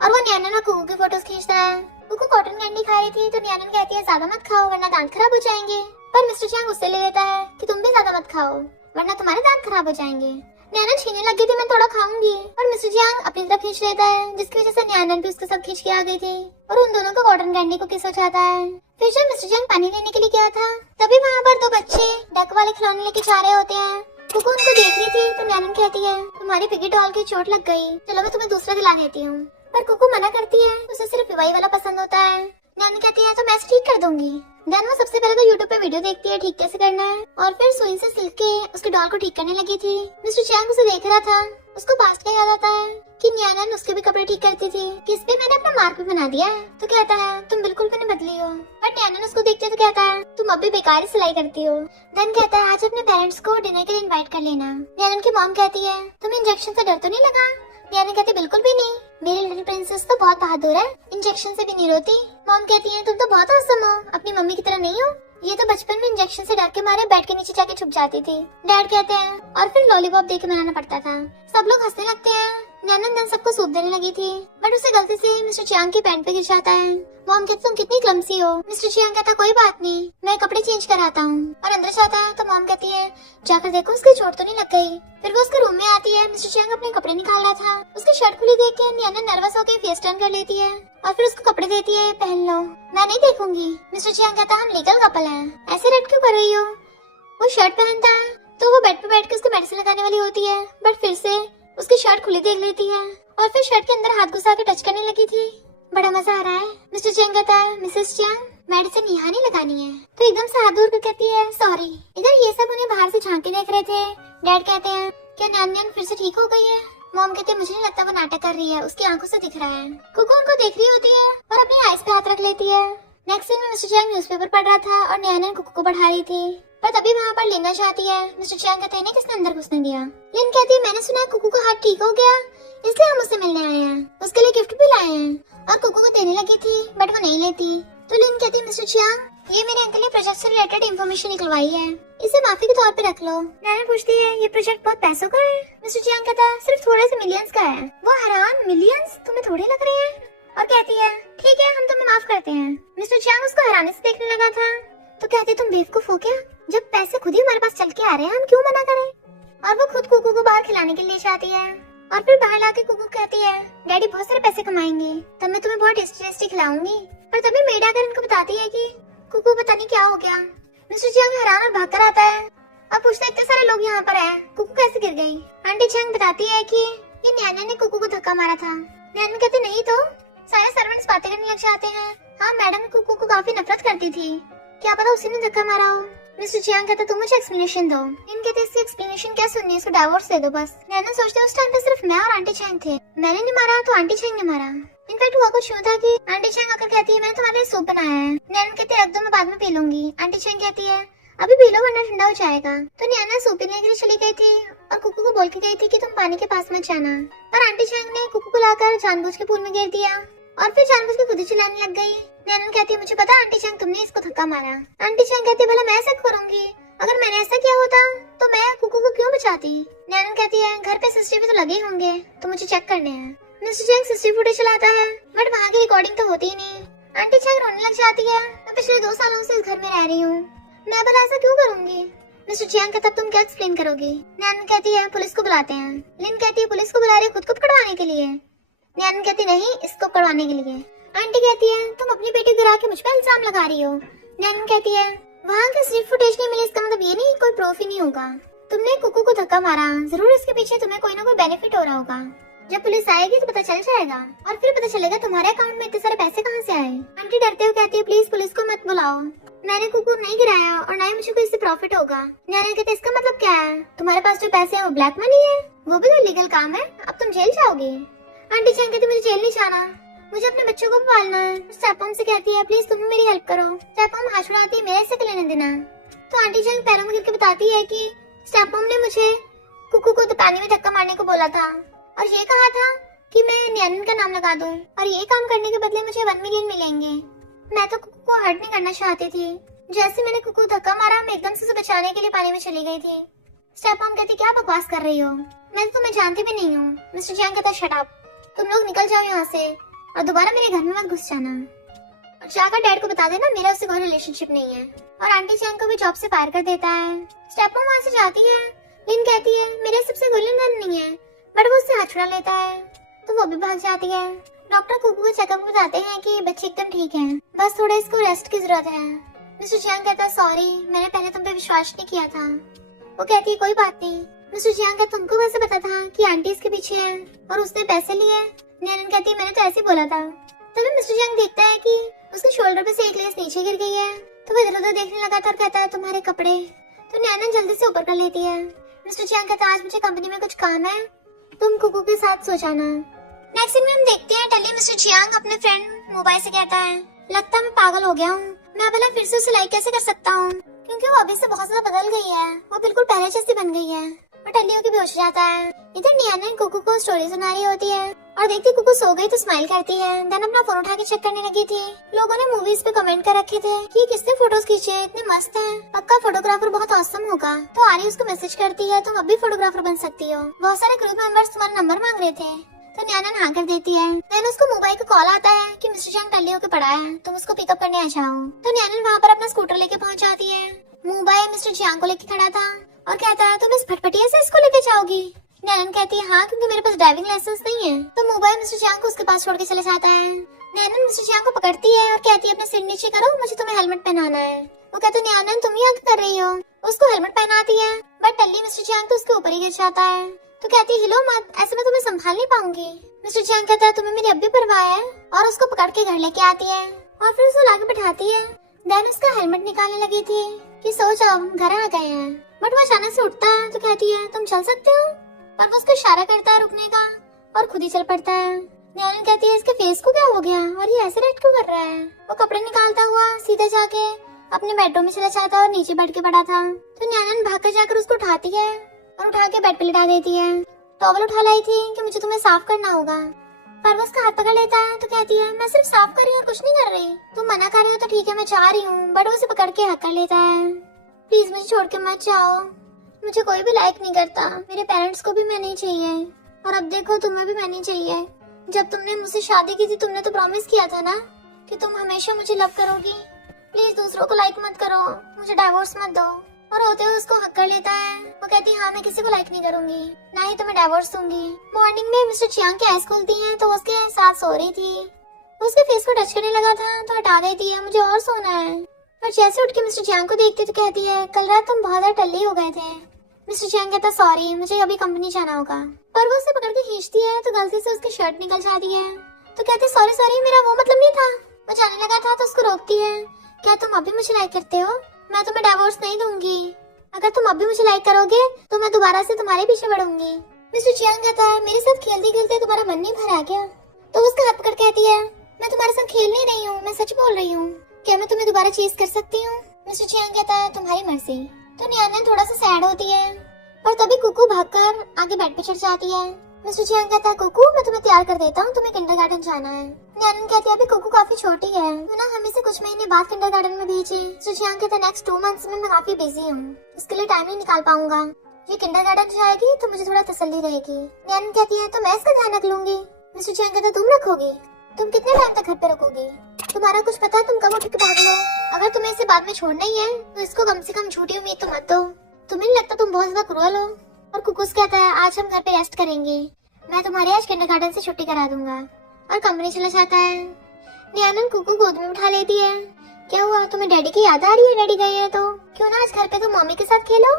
और वो न्यानन और कुकू की फोटोज खींचता है। कुकू कॉटन कैंडी खा रही थी, तो न्यानन कहती है ज्यादा मत खाओ वरना दांत खराब हो जाएंगे। पर मिस्टर चियांग उससे ले लेता है कि तुम भी ज्यादा मत खाओ वरना तुम्हारे दांत खराब हो जाएंगे। न्यानन छीनने लग गई थी मैं थोड़ा खाऊंगी, और मिस्टर चियांग अपनी तरफ खींच लेता है, जिसकी वजह से न्यानन भी उसके साथ खींच के आ गई थी और उन दोनों को कॉटन कैंडी को किस हो जाता है। फिर जब मिस्टर चियांग पानी लेने के लिए गया था, तभी वहाँ पर दो बच्चे डक वाले खिलौने लेके जा रहे होते हैं। कुकू उनको देख रही थी, तो न्यानन कहती है तुम्हारी पिगी डॉल की चोट लग गई, चलो मैं तुम्हें दूसरा दिला देती हूँ। पर कुकू मना करती है, उसे सिर्फ विवाही वाला पसंद होता है। न्यानन कहती है तो मैं ठीक कर दूंगी। देन वो सबसे पहले तो यूट्यूब पे वीडियो देखती है ठीक कैसे करना है, और फिर सुई से सिल के उसके डॉल को ठीक करने लगी थी। मिस्टर चियांग उसे देख रहा था, उसको पास्ट का याद आता है कि न्यानन उसके भी कपड़े ठीक करती थी, किस पे मैंने अपना मार्क भी बना दिया है। तो कहता है तुम बिल्कुल भी नहीं बदली हो। बट न्यानन उसको देखते तो कहता है तुम अब भी बेकार ही सिलाई करती हो। देन कहता है आज अपने पेरेंट्स को डिनर के लिए इनवाइट कर लेना। न्यानन की मॉम कहती है तुम्हें इंजेक्शन से डर तो नहीं लगा? न्यानन कहती बिल्कुल भी नहीं, मेरी लिटिल प्रिंसेस तो बहुत बहादुर है, इंजेक्शन से भी नहीं रोती। मॉम कहती है तुम तो बहुत औसम हो, अपनी मम्मी की तरह नहीं हो, ये तो बचपन में इंजेक्शन से डर के मारे बेड के नीचे जाके छुप जाती थी। डैड कहते हैं और फिर लॉलीपॉप देके मनाना पड़ता था। सब लोग हंसने लगते हैं। न्यानन देन सबको सूप देने लगी थी, बट उसे गलती से मिस्टर चियांग की पैंट पे गिर जाता है। मॉम कहती तुम कितनी क्लमसी हो। मिस्टर चियांग कहता कोई बात नहीं, मैं कपड़े चेंज कराता हूँ, और अंदर जाता है तो मॉम कहती है जाकर देखो उसकी चोट तो नहीं लग गई। फिर वो उसके रूम में आती है। मिस्टर चियांग अपने कपड़े निकाल रहा था, उसकी शर्ट खुली देख के न्यानन नर्वस होकर फेस टर्न कर लेती है और फिर उसको कपड़े देती है पहन लो। मैं नहीं देखूंगी। मिस्टर चियांग कहता हम लीगल कपल हैं, ऐसे रेड क्यों कर रही हो। वो शर्ट पहनता है तो वो बेड पे बैठ के उसको मेडिसिन लगाने वाली होती है, बट फिर से उसकी शर्ट खुली देख लेती है और फिर शर्ट के अंदर हाथ घुसा के टच करने लगी थी। बड़ा मजा आ रहा है। मिस्टर चियांग कहता है मिसेस चियांग मेडिसिन यहाँ नहीं लगानी है। तो एकदम से हाथ दूर कर कहती है सॉरी। इधर ये सब उन्हें बाहर से झांक के देख रहे थे। डैड कहते हैं क्या न्यान फिर से ठीक हो गई है? मॉम कहते हैं मुझे नहीं लगता वो नाटक कर रही है, उसकी आंखों से दिख रहा है। कुकू उनको देख रही होती है और अपनी आईज पे हाथ रख लेती है। नेक्स्ट सीन में मिस्टर चियांग न्यूज़पेपर पढ़ रहा था और न्यान कुकू को बढ़ा रही थी, पर तभी वहाँ पर लिन जाती है। मिस्टर चियांग कहते हैं किसने अंदर घुसने दिया? लिन कहती है मैंने सुना है कुकू का हाथ ठीक हो गया, इसलिए हम उससे मिलने आए हैं, उसके लिए गिफ्ट भी लाए हैं। और कुकू को देने लगी थी बट वो नहीं लेती। तो लिन कहती है मिस्टर चियांग ये मेरे अंकल ने प्रोजेक्ट से रिलेटेड इन्फॉर्मेशन निकलवाई है, इसे माफी के तौर पे रख लो। नैना पूछती है ये प्रोजेक्ट बहुत पैसों का है? मिस्टर चियांग कहता है सिर्फ थोड़े से मिलियंस का है। वो हैरान मिलियंस तुम्हें थोड़े लग रहे हैं, और कहती है ठीक है हम तुम्हें माफ करते हैं। मिस्टर चियांग उसको हैरानी से देखने लगा था, तो कहते तुम बेवकूफ हो क्या, जब पैसे खुद ही हमारे पास चल के आ रहे हैं हम क्यों मना करें। और वो खुद कुकू को बाहर खिलाने के लिए जाती है, और फिर बाहर लाके कुकू कहती है डैडी बहुत सारे पैसे कमाएंगे तब मैं तुम्हें बहुत टेस्टी खिलाऊंगी। पर तभी मेड आकर इनको बताती है कि कुकू पता नहीं क्या हो गया। मिस्टर चियांग हैरान और भाग कर आता है और पूछता है इतने सारे लोग यहाँ पर हैं, कुकू कैसे गिर गई। आंटी चियांग बताती है कि ये न्याना ने कुकू को धक्का मारा था। न्याना कहते नहीं तो। सारे सर्वेंट्स बातें करने लग जाते हैं। हाँ मैडम कुकू को काफी नफरत करती थी, क्या पता उसी ने धक्का मारा हो। मिस्टर चियांग कहता तुम मुझे एक्सप्लेनेशन दो। इन कहते इसकी एक्सप्लेनेशन क्या सुननी है, इसको डाइवोर्स दे दो बस। नैना सोचते उस टाइम पे सिर्फ मैं और आंटी चियांग थे, मैंने नहीं मारा तो आंटी चियांग ने मारा। इनफैक्ट हुआ कुछ यूं था कि आंटी चियांग आकर कहती है मैंने तुम्हारे लिए सूप बनाया है। नैना कहते रख दो मैं बाद में पी लूंगी। आंटी चियांग कहती है अभी पी लो वरना ठंडा हो जाएगा। तो नैना सूप पीने के लिए चली गई थी और कुकू को बोल के गई थी कि तुम पानी के पास मत जाना। पर आंटी चैंग ने कुकू को लाकर जानबूझ के पूल में गिर दिया और फिर जानबूझ के खुद ही चिल्लाने लग गई। नैनन कहती है मुझे पता आंटी चैंग तुमने इसको धक्का मारा। आंटी चैंग कहती है भला मैं ऐसा करूंगी, अगर मैंने ऐसा किया होता तो मैं कुकू को क्यों बचाती। नैनन कहती है घर पे सीसीटीवी तो लगे होंगे तो मुझे चेक करने हैं। मिस्टर चैंग सीसीटीवी फुटेज चलाता है बट वहाँ की रिकॉर्डिंग तो होती ही नहीं। आंटी चैंग रोने लग जाती है, मैं पिछले 2 सालों से इस घर में रह रही हूँ, मैं भला ऐसा क्यों करूंगी। मिस्टर चैंग कहता तुम क्या एक्सप्लेन करोगी। नैनन कहती है पुलिस को बुलाते हैं। लिन कहती है पुलिस को बुला रही खुद को पकड़वाने के लिए। नैनन कहती नहीं इसको पकड़वाने के लिए। आंटी कहती है तुम अपनी बेटी गिरा के मुझ पर इल्जाम लगा रही हो। नैनन कहती है वहाँ की सिर्फ फुटेज नहीं मिली इसका मतलब ये नहीं कोई प्रूफ ही नहीं होगा। तुमने कुकू को धक्का मारा, जरूर इसके पीछे तुम्हें कोई ना कोई बेनिफिट हो रहा होगा। जब पुलिस आएगी तो पता चल जाएगा और फिर पता चलेगा तुम्हारे अकाउंट में इतने सारे पैसे कहाँ से आए। आंटी डरते हुए कहती है प्लीज पुलिस को मत बुलाओ, मैंने कुकू नहीं गिराया और ना ही मुझे कोई इससे प्रॉफिट होगा। नैनन कहते इसका मतलब क्या है, तुम्हारे पास जो पैसे है वो ब्लैक मनी है, वो भी तो लीगल काम है, अब तुम जेल जाओगी। आंटी चैंग कहती मुझे जेल नहीं जाना, मुझे अपने बच्चों को भी पालना है। स्टेपमॉम से कहती है प्लीज तुम मेरी हेल्प करो। स्टेपमॉम हाथ छुड़ाती है मेरे से लेने देना। तो आंटी चैंग पैरों में गिर के बताती है कि स्टेपमॉम ने मुझे कुकू को पानी में धक्का मारने को बोला था और ये कहा था कि मैं नैनन का नाम लगा दूं और ये काम करने के बदले मुझे 1 मिलियन मिलेंगे। मैं तो कुकू को हर्ट नहीं करना चाहती थी, जैसे मैंने कुकू धक्का मारा मैं एकदम से उसे बचाने के लिए पानी में चली गई थी। स्टेपमॉम कहती क्या बकवास कर रही हो, मैं तो तुम्हें जानती भी नहीं हूँ। मिस्टर चैंग कहता शट अप, तुम लोग निकल जाओ यहाँ से और दोबारा मेरे घर में मत घुस जाना और जाकर डैड को बता देना मेरा उससे कोई रिलेशनशिप नहीं है। और आंटी चैंग को भी जॉब से फायर कर देता है। स्टेपमॉम वहाँ से जाती है। लिन कहती है मेरे सबसे कोई लेन नहीं है बट वो उससे हाथ छुड़ा लेता है तो वो भी भाग जाती है। डॉक्टर कुकू को चेकअप बताते हैं कि बच्चे एकदम ठीक है, बस थोड़ा इसको रेस्ट की जरूरत है। मिस्टर चैंग कहता है सॉरी मैंने पहले तुम पे विश्वास नहीं किया था। वो कहती है कोई बात नहीं। मिस्टर चैंग का तुमको कैसे पता था कि आंटी इसके पीछे है और उसने पैसे लिए। नैनन कहती है मैंने तो ऐसे ही बोला था। तभी मिस्टर चैंग देखता है कि उसके शोल्डर पे से एक लेस नीचे गिर गई है तो वो इधर उधर देखने लगा था और कहता है तुम्हारे कपड़े। तो नैनन जल्दी से ऊपर कर लेती है। मिस्टर चैंग कहता है आज मुझे कंपनी में कुछ काम है, तुम कुकू के साथ सो जाना। नेक्स्ट सीन में हम देखते हैं टली मिस्टर चियांग अपने फ्रेंड मोबाइल से कहता है लगता है मैं पागल हो गया हूँ, मैं भला फिर से उसे लाइक कैसे कर सकता हूँ क्योंकि वो अभी से बहुत ज्यादा बदल गई है, वो बिल्कुल पहले जैसी बन गई है। और टली होकर बेहोश हो जाता है। इधर नैनन कुकू को स्टोरी सुना रही होती है और देखती कुकू सो गई तो स्माइल करती है। देन अपना फोन उठा के चेक करने लगी थी। लोगों ने मूवीज पे कमेंट कर रखे थे कि किसने फोटोज खींचे हैं, इतने मस्त हैं, पक्का फोटोग्राफर बहुत औसम होगा। तो आरी उसको मैसेज करती है तुम अब भी फोटोग्राफर बन सकती हो, बहुत सारे ग्रुप मेंबर्स तुम्हारा नंबर मांग रहे थे। तो नैनन हाँ कर देती है। देन उसको मोबाइल का कॉल आता है कि मिस्टर चैंग टल्ली होकर पड़ा है, तुम उसको पिकअप करने आ जाओ। तो नैनन वहाँ पर अपना स्कूटर लेके पहुँच जाती है। मोबाइल मिस्टर चैंग को लेके खड़ा था और कहता है तुम इस फटफटिया से इसको लेके जाओगी। नैनन कहती है हाँ क्योंकि मेरे पास ड्राइविंग लाइसेंस नहीं है। तो मोबाइल मिस्टर चैंग को उसके पास छोड़ के चले जाता है। नैनन मिस्टर चैंग को पकड़ती है और कहती है अपने सिर नीचे करो, मुझे तुम्हें हेलमेट पहनाना है। वो कहते हैं नैनन तुम यहाँ कर रही हो, उसको हेलमेट पहनाती है बट टल्ली मिस्टर चैंग तो उसके ऊपर ही गिर जाता है। तो कहती है हिलो मत, ऐसे में तुम्हें संभाल नहीं पाऊंगी। मिस्टर चैंग कहता है तुम्हें मेरी अब भी परवाह है और उसको पकड़ के घर लेके आती है और फिर उसे लाके बिठाती है। देन उसका हेलमेट निकालने लगी थी कि सो जाओ घर आ गए हैं, बट वो अचानक से उठता है तो कहती है तुम चल सकते हो, पर वो उसको इशारा करता है रुकने का और खुद ही चल पड़ता है। नैनन कहती है इसके फेस को क्या हो गया और ये ऐसे रेड क्यों कर रहा है। वो कपड़े निकालता हुआ सीधे जाके अपने बेडरूम में चला जाता है और नीचे बैठ के पड़ा था। तो नैनन भाग कर जाकर उसको उठाती है और उठा के बेड पे लिटा देती है। टॉवल उठा लाई थी कि मुझे तुम्हें साफ करना होगा, पर वो उसका हाथ पकड़ लेता है तो कहती है मैं सिर्फ साफ कर रही हूँ, कुछ नहीं कर रही। तुम मना कर रही हो तो ठीक है मैं चाह रही हूँ, बट वो उसे पकड़ के हक कर लेता है। प्लीज मुझे छोड़ के मत जाओ, मुझे कोई भी लाइक नहीं करता, मेरे पेरेंट्स को भी मैं नहीं चाहिए और अब देखो तुम्हें भी मैं नहीं चाहिए। जब तुमने मुझसे शादी की थी तुमने तो प्रॉमिस किया था ना कि तुम हमेशा मुझे लव करोगी। प्लीज दूसरों को लाइक मत करो, मुझे डाइवोर्स मत दो। और होते हुए उसको हक कर लेता है। वो कहती है हाँ मैं किसी को लाइक नहीं करूंगी, ना ही तुम्हें डाइवोर्स दूंगी। मॉर्निंग में मिस्टर चियांग की आईज खुलती हैं तो उसके साथ सो रही थी। वो उसके फेस को टच करने लगा था तो हटा देती है, मुझे और सोना है। पर जैसे उठ के मिस्टर चियांग को देखती तो कहती है कल रात तुम बहुत ज्यादा टल्ली हो गए थे। मिस्टर चियांग कहता सॉरी मुझे अभी कंपनी जाना होगा, पर वो उसे पकड़ के खींचती है तो गलती से उसकी शर्ट निकल जाती है। तो कहती सॉरी सॉरी मेरा वो मतलब नहीं था। वो जाने लगा था तो उसको रोकती है, क्या तुम अभी मुझे लाइक करते हो? मैं तुम्हें डाइवोर्स नहीं दूंगी, अगर तुम अभी मुझे लाइक करोगे तो मैं दोबारा से तुम्हारे पीछे बढ़ूंगी। मिस्टर चियांग कहता है मेरे साथ खेलते खेलते तुम्हारा मन नहीं भरा क्या? तो उसका हाथ पकड़ कहती है मैं तुम्हारे साथ खेल नहीं रही हूँ, मैं सच बोल रही हूँ, क्या मैं तुम्हें दोबारा चेज कर सकती हूँ? मिस्टर चियांग कहता है तुम्हारी मर्जी। तो नैनन थोड़ा सा सैड होती है, पर तभी कुकू भागकर आगे बेड पे चढ़ जाती है। मिस्टर चियांग कहता है कुकू मैं तुम्हें तैयार कर देता हूँ, तुम्हें किंडरगार्टन जाना है। न्यानन कहती है अभी कुकू काफी छोटी है, तो ना हम इसे कुछ महीने बाद किंडरगार्टन में भेजे। मिस्टर चियांग कहता है नेक्स्ट 2 मंथ्स में मैं काफी बिजी हूँ, इसके लिए टाइम नहीं निकाल पाऊंगा। ये किंडरगार्टन जाएगी तो मुझे थोड़ा तसल्ली रहेगी। न्यानन कहती है तो मैं इसका ध्यान रख लूंगी। मिस्टर चियांग कहता है तुम रखोगी? तुम कितने टाइम तक घर पे रखोगी? तुम्हारा कुछ पता है तुम कब उठ के भाग लो? अगर तुम्हें इसे बाद में छोड़ना ही है तो इसको कम से कम झूठी उम्मीद तो मत दो। तुम्हें नहीं लगता तुम बहुत ज्यादा क्रूअल हो? और कुकुस कहता है आज हम घर पे रेस्ट करेंगे, मैं तुम्हारे आज किंडरगार्टन से छुट्टी करा दूंगा। और कमरे चला जाता है। न्यानन कुकू गोद में उठा लेती है। क्या हुआ, तुम्हें डैडी की याद आ रही है? डैडी गए हैं तो क्यों ना आज घर पे तुम मम्मी के साथ खेलो,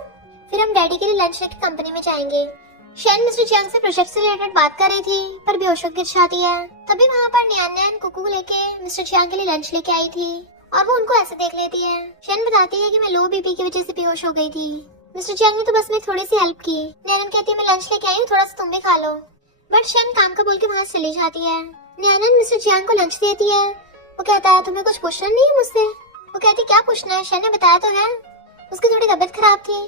फिर हम डैडी के लिए लंच लेके कंपनी में जाएंगे। शैन मिस्टर चियांग से प्रोजेक्ट से रिलेटेड बात कर रही थी पर बेहोश होकर गिर जाती है। तभी वहाँ पर न्यान कुकू लेके मिस्टर चियांग के लिए लंच लेके आई थी और वो उनको ऐसे देख लेती है। शैन बताती है कि मैं लो बीपी की वजह से बेहोश हो गई थी। मिस्टर चियांग ने तो बस मेरी थोड़ी सी हेल्प की। न्यान कहती है मैं लंच लेके आई हूँ, थोड़ा सा तुम भी खा लो। बट शैन काम का बोल के वहाँ चली जाती है। न्यान मिस्टर चियांग को लंच देती है। वो कहता है तुम्हें कुछ पूछना नहीं है मुझसे? वो कहती क्या पूछना है, शैन ने बताया तो है, उसकी थोड़ी तबीयत खराब थी।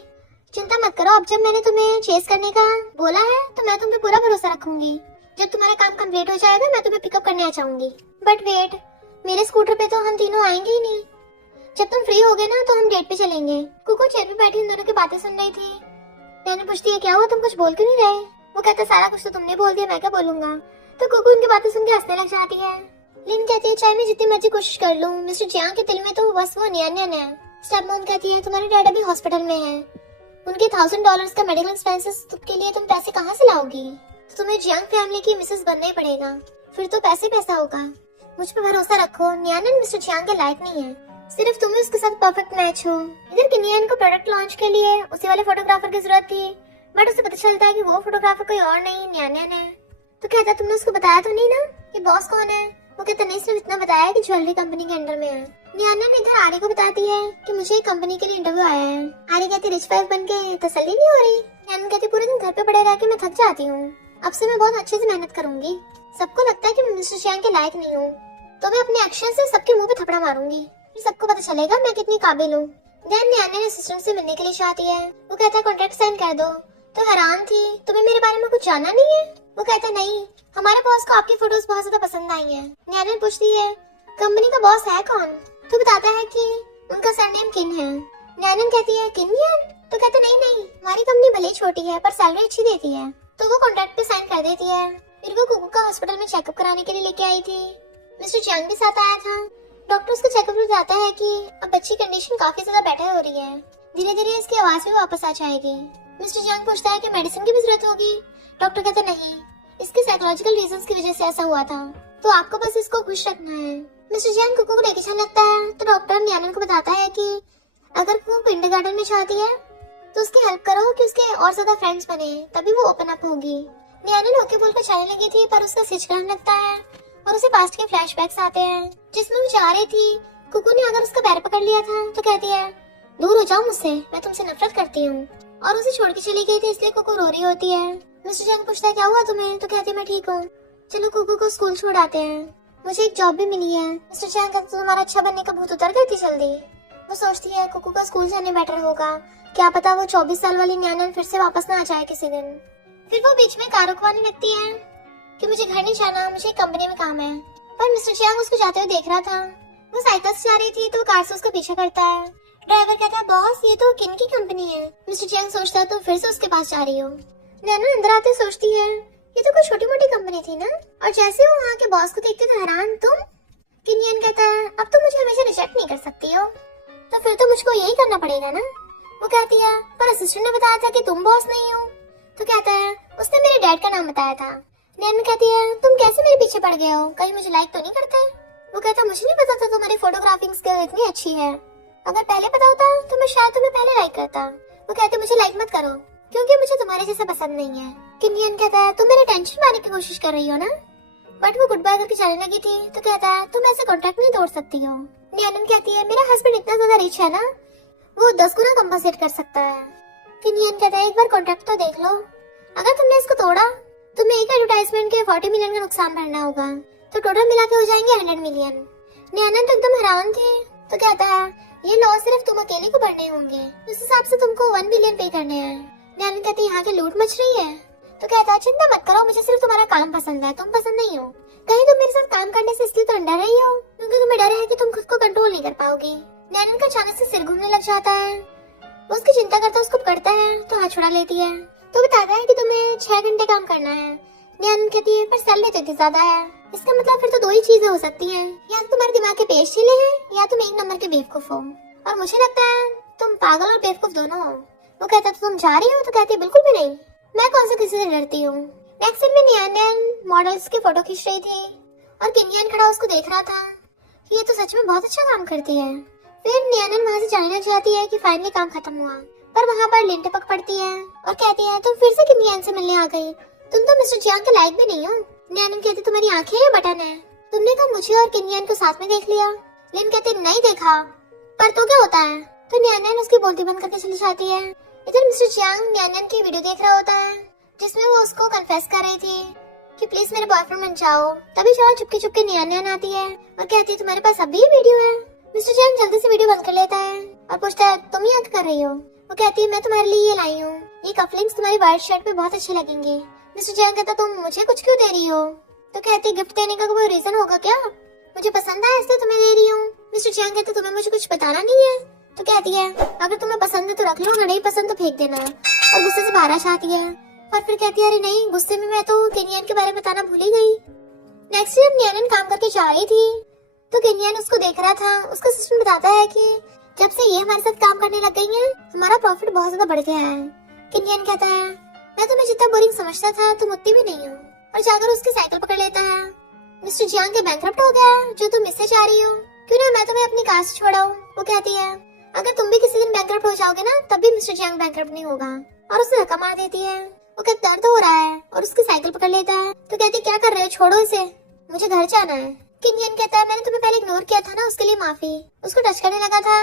चिंता मत करो, अब जब मैंने तुम्हें चेस करने का बोला है तो मैं तुम पे पूरा भरोसा रखूंगी। जब तुम्हारा काम कंप्लीट हो जाएगा मैं तुम्हें पिकअप करने आ जाऊंगी। बट वेट, मेरे स्कूटर पे तो हम तीनों आएंगे ही नहीं। जब तुम फ्री होगे ना तो हम डेट पे चलेंगे। कुकू चेयर पे बैठी उन दोनों की बातें सुन रही थी। मैंने पूछती है क्या हुआ, तुम कुछ बोल क्यों नहीं रहे? वो कहता सारा कुछ तो तुमने बोल दिया, मैं क्या बोलूंगा। तो कुकू उनकी बातें सुन के हंसने लग जाती है। लिन कहती है चाहे मैं जितनी मर्जी कोशिश कर लूं, मिस्टर चियांग के दिल में तो बस वो न्यान है। स्टेप मॉम कहती है तुम्हारे डैड अभी हॉस्पिटल में है, उनके $1000 का मेडिकल एक्सपेंसेस के लिए तुम पैसे कहाँ से लाओगी? तो तुम्हें जियांग फैमिली की मिसेस बनना ही पड़ेगा, फिर तो पैसे पैसा होगा। मुझ पे भरोसा रखो, न्यान मिस्टर जियांग के लायक नहीं है, सिर्फ तुम्हें उसके साथ परफेक्ट मैच हो। इधर किनियन को प्रोडक्ट लॉन्च के लिए उसी वाले फोटोग्राफर की जरूरत थी, बट उसे पता चलता है कि वो फोटोग्राफर कोई और नहीं न्यान है। तो कहता तुमने उसको बताया तो नहीं ना कि बॉस कौन है? वो कहता नहीं, सिर्फ इतना बताया कि ज्वेलरी कंपनी के अंडर में है। न्यान इधर आरी को बताती है कि मुझे एक कंपनी के लिए इंटरव्यू आया है। आरी कहती रिच वाइफ बन के तसल्ली नहीं हो रही। न्यान कहती पूरे दिन घर पे पड़े रह के मैं थक जाती हूँ, अब से मैं बहुत अच्छे से मेहनत करूंगी। सबको लगता है कि मैं मिस्टर जियांग के लायक नहीं हूँ, तो मैं अपने एक्शन से सबके मुंह पे थपड़ा मारूंगी, फिर सबको पता चलेगा मैं कितनी काबिल हूँ। देन न्यान असिस्टेंट से मिलने के लिए चाहती है। वो कहता है कॉन्ट्रैक्ट साइन कर दो। तो हैरान थी, तुम्हें मेरे बारे में कुछ जानना नहीं है? वो कहता नहीं, हमारे बॉस को आपकी फोटोज बहुत ज्यादा पसंद आई है। न्यान पूछती है कंपनी का बॉस है कौन? तो बताता है कि उनका सरनेम किन है। न्यान कहती है किनियन? तो कहता नहीं, हमारी कंपनी भले ही छोटी है पर सैलरी अच्छी देती है। तो वो कॉन्ट्रैक्ट पे साइन कर देती है। फिर वो कुकू का हॉस्पिटल में चेकअप कराने के लिए लेके आई थी। मिस्टर जियांग भी साथ आया था। डॉक्टर उसको चेकअप में बताता है कि अब बच्ची कंडीशन काफी ज्यादा बेटर हो रही है, धीरे धीरे इसकी आवाज भी वापस आ जाएगी। मिस्टर जियांग पूछता है कि मेडिसिन की भी जरूरत होगी? डॉक्टर कहता नहीं, इसके साइकोलॉजिकल रीजंस की वजह से ऐसा हुआ था, तो आपको बस इसको खुश रखना है। मिस्टर जियांग कुकू को लेके जाने लगता है तो डॉक्टर न्यान को बताता है कि अगर वो किंडरगार्टन में चाहती है तो उसकी हेल्प करो कि उसके और ज्यादा फ्रेंड्स बने, तभी वो ओपन अप होगी। न्यान ओके बोलकर चलने लगी थी पर उसका सिच करने लगता है और उसे पास्ट के फ्लैशबैक्स आते हैं जिसमें वो चाह रही थी कुकू ने अगर उसका पैर पकड़ लिया था तो कहती है दूर हो जाओ मुझसे, मैं तुमसे नफरत करती हूँ, और उसे छोड़ के चली गई थी इसलिए कुकू रो रही होती है। मिस्टर जियांग पूछता है क्या हुआ तुम्हें? तो कहती है मैं ठीक हूँ, चलो कुकू को स्कूल छोड़ आते हैं, मुझे एक जॉब भी मिली है। मिस्टर जियांग कहता तुम्हारा अच्छा बनने का भूत उतर गई थी जल्दी। वो सोचती है कुकू का स्कूल जाने बेटर होगा, क्या पता वो 24 साल वाली न्यान फिर से वापस ना आ जाए किसी दिन। फिर वो बीच में कार रुकवाने लगती है कि मुझे घर नहीं जाना, मुझे एक कंपनी में काम है। पर मिस्टर जियांग उसको जाते हुए देख रहा था। वो साइकिल से जा रही थी तो वो कार से उसका पीछा करता है। ड्राइवर कहता है बॉस ये तो किन की कंपनी है? मिस्टर जियांग सोचता है तो फिर से उसके पास जा रही हो। न्यान अंदर आते सोचती है ये तो कोई छोटी मोटी कंपनी थी ना, और जैसे वो वहाँ के बॉस को देखते तो हैरान तुम। किनियन कहता है अब तो मुझे हमेशा रिजेक्ट नहीं कर सकती हो, तो फिर तो मुझको यही करना पड़ेगा ना। वो कहती है पर असिस्टेंट ने बताया था कि तुम बॉस नहीं हो। तो कहता है उसने मेरे डैड का नाम बताया था। नैन कहती है तुम कैसे मेरे पीछे पड़ गए हो, कहीं मुझे लाइक तो नहीं करते? वो कहता मुझे नहीं पता था तुम्हारी फोटोग्राफिंग स्किल इतनी अच्छी है, अगर पहले पता होता तो मैं शायद तुम्हें पहले लाइक करता। वो कहते मुझे लाइक मत करो क्योंकि मुझे तुम्हारे जैसा पसंद नहीं है। किनियन कहता है तुम मेरी टेंशन पाने की कोशिश कर रही हो ना। बट वो गुड बाय करके चलने लगी थी तो कहता है तुम ऐसे कॉन्ट्रैक्ट नहीं तोड़ सकती हो। न्यान कहती है मेरा हस्बैंड इतना ज्यादा रिच है ना, वो 10 गुना कंपनसेट कर सकता है। किनियन कहता है एक बार कॉन्ट्रैक्ट तो देख लो, अगर तुमने इसको तोड़ा तुम्हें एक एडवर्टाइजमेंट के 40 मिलियन का नुकसान भरना होगा, तो टोटल मिला के हो जाएंगे 100 मिलियन। न्यान तो एकदम हैरान थे तो कहता है ये लॉस सिर्फ तुम अकेले को भरने होंगे, उस हिसाब से तुमको 1 बिलियन पे करने हैं। न्यान कहती है यहाँ के लूट मच रही है, तो कहता है चिंता मत करो, मुझे सिर्फ तुम्हारा काम पसंद है, तुम पसंद नहीं हो। कहीं तुम मेरे साथ काम करने से इसलिए तो डर रही हो क्योंकि तुम्हें डर है कि तुम खुद को कंट्रोल नहीं कर पाओगी। नैनन का अचानक से सिर घूमने लग जाता है। वो उसकी चिंता करता है, उसको पकड़ता है तो हाथ छुड़ा लेती है। तो बताता है कि तुम्हें 6 घंटे काम करना है। नैनन कहती है पर सैलरी तो इतनी ज्यादा है। इसका मतलब फिर तो 2 ही चीजें हो सकती हैं, या तो तुम्हारे दिमाग के पेश छिले हैं या तुम 1 नंबर के बेवकूफ हो, और मुझे लगता है तुम पागल और बेवकूफ दोनों हो। वो कहता है तो तुम जा रही हो? तो कहती है बिल्कुल भी नहीं, मैं कौन सा किसी से डरती हूँ। नेक्स्ट सीन में नैनन मॉडल्स की फोटो खींच रही थी और किन्यान खड़ा उसको देख रहा था कि ये तो सच में बहुत अच्छा काम करती है। फिर नैनन वहाँ से जाने लग जाती है कि फाइनली काम खत्म हुआ, पर वहाँ पर लिन टपक पड़ती है और कहती है तुम फिर से किन्यान से मिलने आ गई, तुम तो मिस्टर जियांग के लायक भी नहीं हो। नैनन कहती तुम्हारी आंखें या बटन है, तुमने कहा मुझे और किन्यान को साथ में देख लिया। लिन कहती नहीं देखा, पर तो क्या होता है। तो नैनन उसकी बोलती बंद करके चली जाती है। इधर मिस्टर जियांग नैनन की वीडियो देख रहा होता है जिसमें वो उसको कन्फेस कर रही थी कि प्लीज मेरे बॉयफ्रेंड बन जाओ। तभी चौड़ा चुपके चुपके नैनन आती है और कहती है तुम्हारे पास अभी ये वीडियो है। मिस्टर जियांग जल्दी से वीडियो बंद कर लेता है और पूछता है तुम यहाँ क्या कर रही हो। वो कहती है मैं तुम्हारे लिए ये लाई हूँ, ये कफलिंग्स तुम्हारी व्हाइट शर्ट पे बहुत अच्छे लगेंगे। मिस्टर जियांग कहता तुम मुझे कुछ क्यों दे रही हो। तो कहती है गिफ्ट देने का कोई रीजन होगा क्या, मुझे पसंद है इसलिए तुम्हें दे रही हूँ। मिस्टर जियांग कहते तुम्हें मुझे कुछ बताना नहीं है। तो कहती है अगर तुम्हें पसंद है तो रख लो, अगर नहीं पसंद तो फेंक देना। और गुस्से से बाहर आ जाती है और फिर कहती है अरे नहीं, गुस्से में मैं तो किन्यान के बारे में बताना भूल ही गई। नेक्स्ट डे नैनन काम करके जा रही थी तो किन्यान उसको देख रहा था। उसका सिस्टम बताता है कि जब से ये हमारे साथ काम करने लग गई है हमारा प्रॉफिट बहुत ज्यादा बढ़ गया है। किन्यान कहता है मैं तुम्हें जितना बोरिंग समझता था तुम उतनी भी नहीं हो, और जाकर उसकी साइकिल पकड़ लेता है। मिस्टर जियांग के बैंकरप्ट हो गया जो तुम इससे चाह रही हो, क्यों ना मैं तुम्हें अपनी कार से छोड़ाऊं। वो कहती है अगर तुम भी किसी दिन बैंकरप्ट हो जाओगे ना तब भी मिस्टर जियांग बैंकरप्ट नहीं होगा, और उसे धक्का मार देती है। वो कहता दर्द हो रहा है और उसकी साइकिल पकड़ लेता है। तो कहती क्या कर रहे हो, छोड़ो इसे, मुझे घर जाना है। किन्यान कहता है मैंने तुम्हें पहले इग्नोर किया था ना, उसके लिए माफी। उसको टच करने लगा था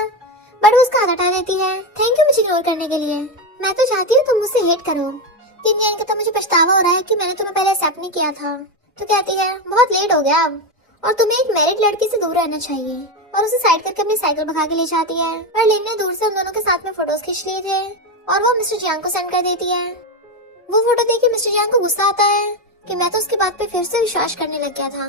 बट वो उसका हाथ हटा देती है। थैंक यू मुझे इग्नोर करने के लिए, मैं तो चाहती हूँ तुम मुझसे हेट करो। किन्यान कहता मुझे पछतावा हो रहा है कि मैंने तुम्हें पहले एक्सेप्ट नहीं किया था। तो कहती है बहुत लेट हो गया अब, और तुम्हें एक मैरिड लड़की से दूर रहना चाहिए, और उसे साइड करके अपनी साइकिल भगा के ले जाती है। पर लिन ने दूर से उन दोनों के साथ में फोटोज खींच लिए थे और वो मिस्टर जियांग को सेंड कर देती है। वो फोटो देख के मिस्टर जियांग को गुस्सा आता है कि मैं तो उसकी बात पे फिर से विश्वास करने लग गया था।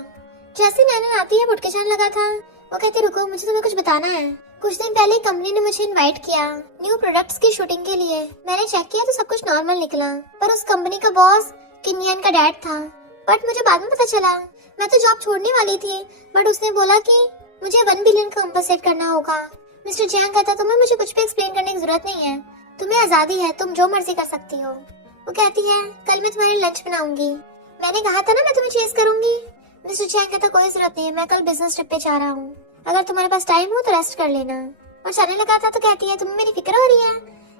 जैसे नैनन आती है उठ के जाने लगा था। वो कहती रुको मुझे तुम्हें कुछ बताना है। कुछ दिन पहले कंपनी ने मुझे इनवाइट किया न्यू प्रोडक्ट्स की शूटिंग के लिए। मैंने चेक किया तो सब कुछ नॉर्मल निकला, पर उस कंपनी का बॉस किन्यान का डैड था। बट मुझे बाद में पता चला मैं तो जॉब छोड़ने वाली थी, बट उसने बोला कि मुझे 1 बिलियन कॉम्पनसेट करना होगा। मिस्टर जियांग कहता तुम्हें मुझे कुछ भी एक्सप्लेन करने की जरूरत नहीं है, तुम्हें आजादी है, तुम जो मर्जी कर सकती हो। वो कहती है कल मैं तुम्हारे लंच बनाऊंगी, मैंने कहा था ना मैं तुम्हें चेस करूंगी। मिस्टर जियांग कहता कोई जरूरत नहीं है, मैं कल बिजनेस ट्रिप पे जा रहा हूँ, अगर तुम्हारे पास टाइम हो तो रेस्ट कर लेना। और चलने लगा था। तो कहती है तुम्हें मेरी फिक्र हो रही है,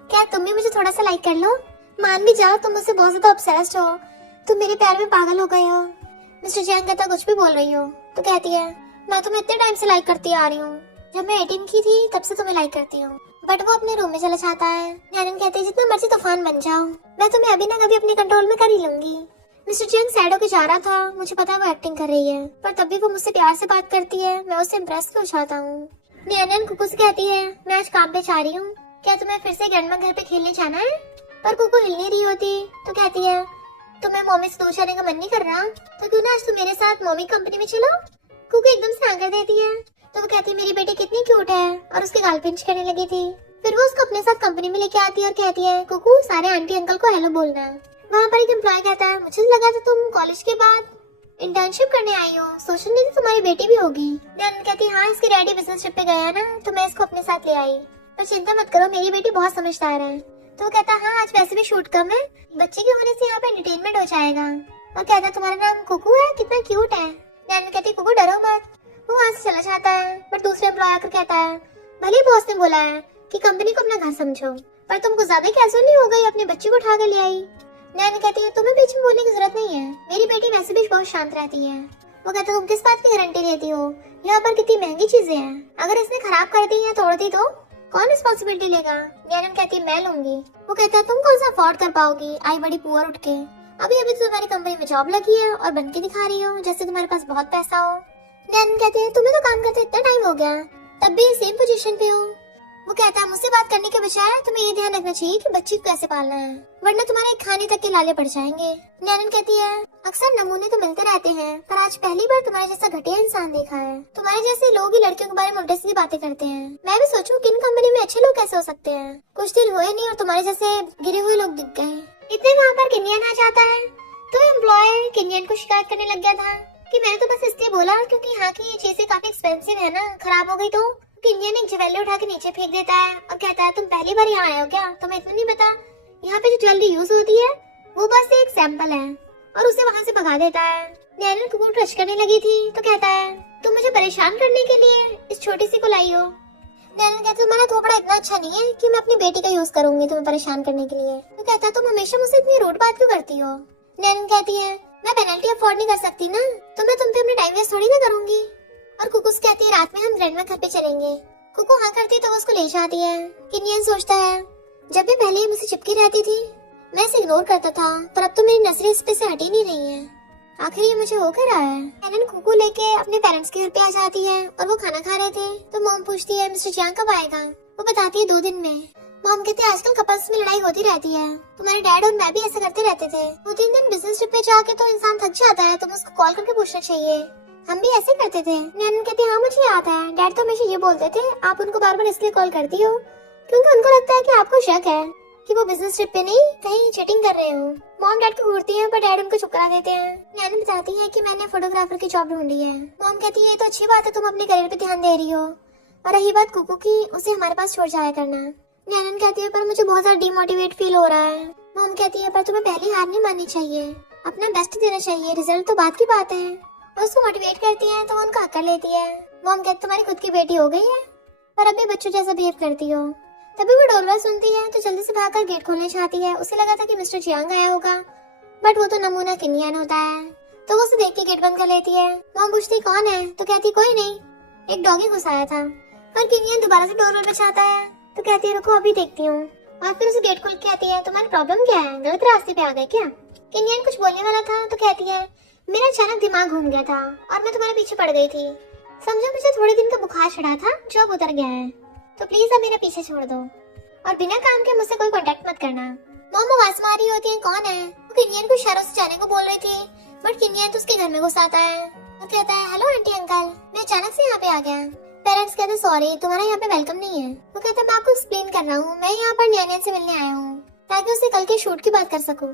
क्या तुम भी मुझे थोड़ा सा लाइक कर लो, मान भी जाओ तुम मुझसे बहुत ज्यादा ऑब्सेस्ड हो, तुम मेरे प्यार में पागल हो गए हो। मिस्टर जियांग कहता कुछ भी बोल रही हो। तो कहती है मैं तुम्हें इतने टाइम से लाइक करती आ रही हूँ, जब मैं 18 की थी तब से तुम्हें लाइक करती हूँ। बट वो अपने रूम में चला जाता है। नैनन कहती है जितना मर्जी तूफान बन जाओ, मैं तुम्हें अभी ना कभी अपने कंट्रोल में कर ही लूंगी। मिस्टर जियांग सैड होके जा रहा था, मुझे पता है वो एक्टिंग कर रही है, पर तब भी वो मुझसे प्यार से बात करती है, मैं उससे इम्प्रेस क्यों चाहता हूँ। नैनन कुकू से कहती है मैं आज काम पे जा रही हूँ, क्या तुम्हें फिर से ग्रैंडमा घर पे खेलने जाना है। पर कुकू हिल नहीं रही होती। तो कहती है तुम्हें मम्मी से दूर जाने का मन नहीं कर रहा, तो क्यों ना आज तुम मेरे साथ मम्मी कंपनी में चलो। कुकू एकदम से हाँ कर देती है। तो वो कहती है मेरी बेटी कितनी क्यूट है, और उसके गाल पिंच करने लगी थी। फिर वो उसको अपने साथ कंपनी में लेके आती है और कहती है कुकू सारे आंटी अंकल को हेलो बोलना। वहाँ पर एक एम्प्लॉय कहता है मुझे लगा था तुम कॉलेज के बाद इंटर्नशिप करने आई हो, सोच नहीं थी तुम्हारी बेटी भी होगी। नैनन कहती है हाँ इसके डैडी बिजनेस ट्रिप पे गया ना, तो मैं इसको अपने साथ ले आई, पर चिंता मत करो मेरी बेटी बहुत समझदार है। तो वो कहता है हाँ आज वैसे भी शूट कम है, बच्चे के होने से यहाँ पे एंटरटेनमेंट हो जाएगा। और कहता है तुम्हारा नाम कुकू है, कितना क्यूट है। नैनन कहती है कुकू डरो मत। वो वहाँ से चला जाता है, पर दूसरा एम्प्लॉय आकर कहता है भले ही बॉस ने बोला है कि कंपनी को अपना घर समझो, पर तुम कुछ ज्यादा कैजुअल नहीं हो गई, अपने बच्चे को उठा कर ले आई। नैनन कहती है तुम्हें बीच में बोलने की जरूरत नहीं है, मेरी बेटी वैसे भी बहुत शांत रहती है। वो कहता है तुम किस बात की गारंटी लेती हो, यहाँ पर कितनी महंगी चीजें हैं, अगर इसने खराब कर दी या तोड़ दी तो कौन रिस्पॉन्सिबिलिटी लेगा। नैनन कहती है मैं लूंगी। वो कहता है तुम कौन सा अफोर्ड कर पाओगी, आई बड़ी पुअर उठ के, अभी अभी तो तुम्हारी कंपनी में जॉब लगी है और बन के दिखा रही हो जैसे तुम्हारे पास बहुत पैसा हो। नैनन कहती है तुम्हें तो काम करते इतना टाइम हो गया, तब भी सेम पोजीशन पे हो। वो कहता है मुझसे बात करने के बजाय तुम्हें ये ध्यान रखना चाहिए कि बच्ची को कैसे पालना है, वरना तुम्हारे खाने तक के लाले पड़ जाएंगे। नैनन कहती है अक्सर नमूने तो मिलते रहते हैं, पर आज पहली बार तुम्हारे जैसा घटिया इंसान देखा है। तुम्हारे जैसे लोग ही लड़कियों के बारे में उल्टे सीधी बातें करते हैं। मैं भी सोचूं किन कंपनी में अच्छे लोग कैसे हो सकते हैं। कुछ दिन हुए नहीं और तुम्हारे जैसे गिरे हुए लोग दिख गए। इतने वहाँ पर किनियन आ जाता है तो एम्प्लॉयर किनियन को शिकायत करने लग गया था कि मैंने तो बस इसलिए बोला क्योंकि यहाँ की ये चीजें काफी एक्सपेंसिव है ना, खराब हो गई तो। किनियन एक ज्वेलरी उठा के नीचे फेंक देता है और कहता है तुम पहली बार यहाँ आए हो क्या, तुम्हें इतना नहीं पता यहाँ पे जो ज्वेलरी यूज होती है वो बस एक सैंपल है, और उसे वहाँ से भगा देता है। नैनन कुकुर टच करने लगी थी तो कहता है तुम मुझे परेशान करने के लिए इस छोटी सी को लाई हो। नैनन कहती है तुम्हारा थोपड़ा इतना अच्छा नहीं है कि मैं अपनी बेटी का यूज करूंगी तुम्हें परेशान करने के लिए। तो कहता है तुम हमेशा मुझसे इतनी रूड बात क्यों करती हो। नैनन कहती है मैं पेनल्टी अफोर्ड नहीं कर सकती ना, तो मैं तुम पे अपना टाइम वेस्ट थोड़ी ना करूंगी। और कुकुस कहती है रात में हम ग्रैंडमा घर पे चलेंगे। कुकु हाँ करती है तो उसको ले जाती है। किनियन सोचता है जब भी पहले मुझसे चिपकी रहती थी मैं इसे इग्नोर करता था, पर अब तो मेरी नजरें इस पे से हटी नहीं रही हैं। आखिर ये मुझे हो कर रहा है। नैनन कुकु लेके अपने पेरेंट्स के घर पे आ जाती है और वो खाना खा रहे थे तो मॉम पूछती है मिस्टर जियांग कब आएगा। वो बताती है 2 दिन में। मॉम कहती है आजकल कपल्स में लड़ाई होती रहती है, तुम्हारे डैड और मैं भी ऐसा करते रहते थे। 2-3 दिन बिजनेस ट्रिप पे जाके तो इंसान थक जाता है, तुम उसको कॉल करके पूछना चाहिए। हम भी ऐसे करते थे। नैनन कहती है हाँ मुझे याद है, डैड तो हमेशा ये बोलते थे आप उनको बार बार इसलिए कॉल करती हो क्योंकि उनको लगता है कि आपको शक है कि वो बिजनेस ट्रिप पे नहीं कहीं चीटिंग कर रहे हो। मॉम डैड को घूरती है पर डैड उनको चुप करा देते हैं। नैनन बताती है कि मैंने फोटोग्राफर की जॉब ढूंढी है। मॉम कहती है ये तो अच्छी बात है, तुम अपने करियर पे ध्यान दे रही हो, और रही बात कुकू की उसे हमारे पास छोड़ जाया करना। नैनन कहती है पर मुझे बहुत ज्यादा डिमोटिवेट फील हो रहा है। मॉम कहती है पर तुम्हें पहली हार नहीं माननी चाहिए, अपना बेस्ट देना चाहिए, रिजल्ट तो बात की बात है। और उसको मोटिवेट करती है तो वो उनका हक कर लेती है। मॉम कहती तुम्हारी खुद की बेटी हो गई है पर अभी बच्चों जैसा बिहेव करती हो। तभी वो डोरबेल सुनती है तो जल्दी से भागकर गेट खोलने चाहती है। उसे लगा था कि मिस्टर जियांग आया होगा, बट वो तो नमूना किनियन होता है, तो वो उसे देख के गेट बंद कर लेती है। मॉम पूछती कौन है तो कहती कोई नहीं, एक डॉगी घुसाया था। पर किनियन दोबारा से डोरबेल बजाता है तो कहती है रुको अभी देखती हूँ। और फिर उसे गेट खोल के आती है तुम्हारी प्रॉब्लम क्या है, गलत रास्ते पे आ गए क्या। किनियन कुछ बोलने वाला था तो कहती है मेरा अचानक दिमाग घूम गया था और मैं तुम्हारे पीछे पड़ गई थी। समझो मुझे थोड़े दिन का बुखार चढ़ा था जो अब उतर गया है, तो प्लीज अब मेरा पीछे छोड़ दो और बिना काम के मुझसे कोई कांटेक्ट मत करना। मॉम आवाज मारी होती है कौन है। वो किनियन को इशारों से जाने को बोल रही थी, बट किनियन तो उसके घर में घुस आता है और कहता है हेलो आंटी अंकल, मैं अचानक से यहाँ पे आ गया। पेरेंट्स कहते सॉरी तुम्हारा यहाँ पे वेलकम नहीं है। वो कहता मैं आपको एक्सप्लेन कर रहा हूँ, मैं यहाँ पर नैनन से मिलने आया हूँ ताकि उससे कल के शूट की बात कर सकूँ।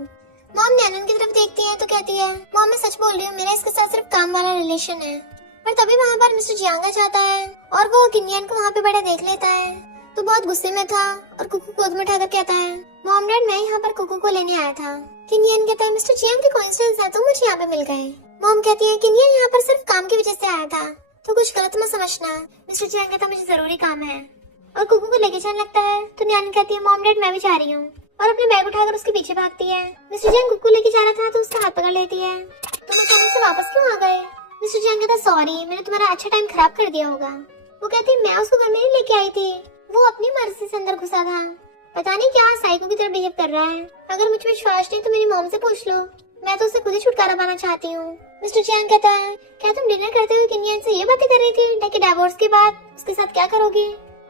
मॉम नैनन की तरफ देखती है तो कहती है मॉम मैं सच बोल रही हूँ, मेरा इसके साथ सिर्फ काम वाला रिलेशन है। पर तभी वहाँ पर मिस्टर जियांग आ जाता है और वो किनियन को वहाँ पे बड़ा देख लेता है तो बहुत गुस्से में था और कुकू गोद में उठाकर कहता है मॉम डैड मैं यहाँ पर कुकू को लेने आया था। किनियन कहता है मिस्टर जियांग की कोइंसिडेंस है, तुम मुझे यहाँ पे मिल गए। मॉम कहती है किनियन यहाँ पर सिर्फ काम की वजह से आया था तो कुछ गलत मत समझना। मिस्टर जियांग कहता मुझे जरूरी काम है और कुकू को लेके जाने लगता है तो नैनन कहती है मॉम डैड मैं भी जा रही हूँ और अपने बैग उठाकर उसके पीछे भागती है। मिस्टर जियांग कुकू लेके जा रहा था तो उसका हाथ पकड़ लेती है। तुम अचानक से वापस क्यों आ गए। मिस्टर जियांग कहता सॉरी मैंने तुम्हारा अच्छा टाइम खराब कर दिया होगा। वो कहती मैं उसको घर में नहीं लेके आई थी, वो अपनी मर्जी से अंदर घुसा था, पता नहीं क्या साइको की तरह बिहेव कर रहा है। अगर मुझ में विश्वास नहीं तो मेरी मॉम से पूछ लो, मैं तो उससे खुद ही छुटकारा पाना चाहती हूँ। मिस्टर जियांग कहता है क्या तुम डिनर करते हुए किनियन से ये बातें कर रही थी ताकि डिवोर्स के बाद उसके साथ क्या करोगी।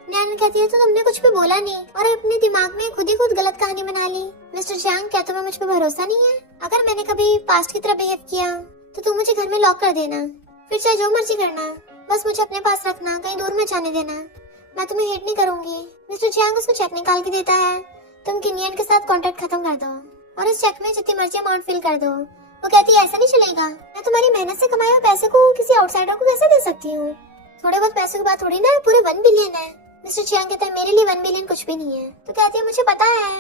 नैनन कहती है तो तुमने कुछ भी बोला नहीं और अपने दिमाग में खुद ही गलत कहानी बना ली। मिस्टर जियांग क्या तुम्हें मुझ पे भरोसा नहीं है। अगर मैंने कभी पास्ट की तरह बिहेव किया तो तुम मुझे घर में लॉक कर देना, फिर चाहे जो मर्जी करना, बस मुझे अपने पास रखना, कहीं दूर मत जाने देना, मैं तुम्हें हेट नहीं करूंगी। मिस्टर जियांग उसको चेक निकाल के देता है, तुम किनियन के साथ कॉन्ट्रैक्ट खत्म कर दो और इस चेक में जितनी मर्जी अमाउंट फिल कर दो। वो कहती है ऐसा नहीं चलेगा, मैं तुम्हारी मेहनत से कमाए हुए पैसे को किसी आउटसाइडर को कैसे दे सकती हूँ। थोड़े बहुत पैसों की बात थोड़ी ना, पूरे 1 बिलियन है। मिस्टर जियांग कहता है मेरे लिए 1 बिलियन कुछ भी नहीं है। तो कहती है मुझे पता है,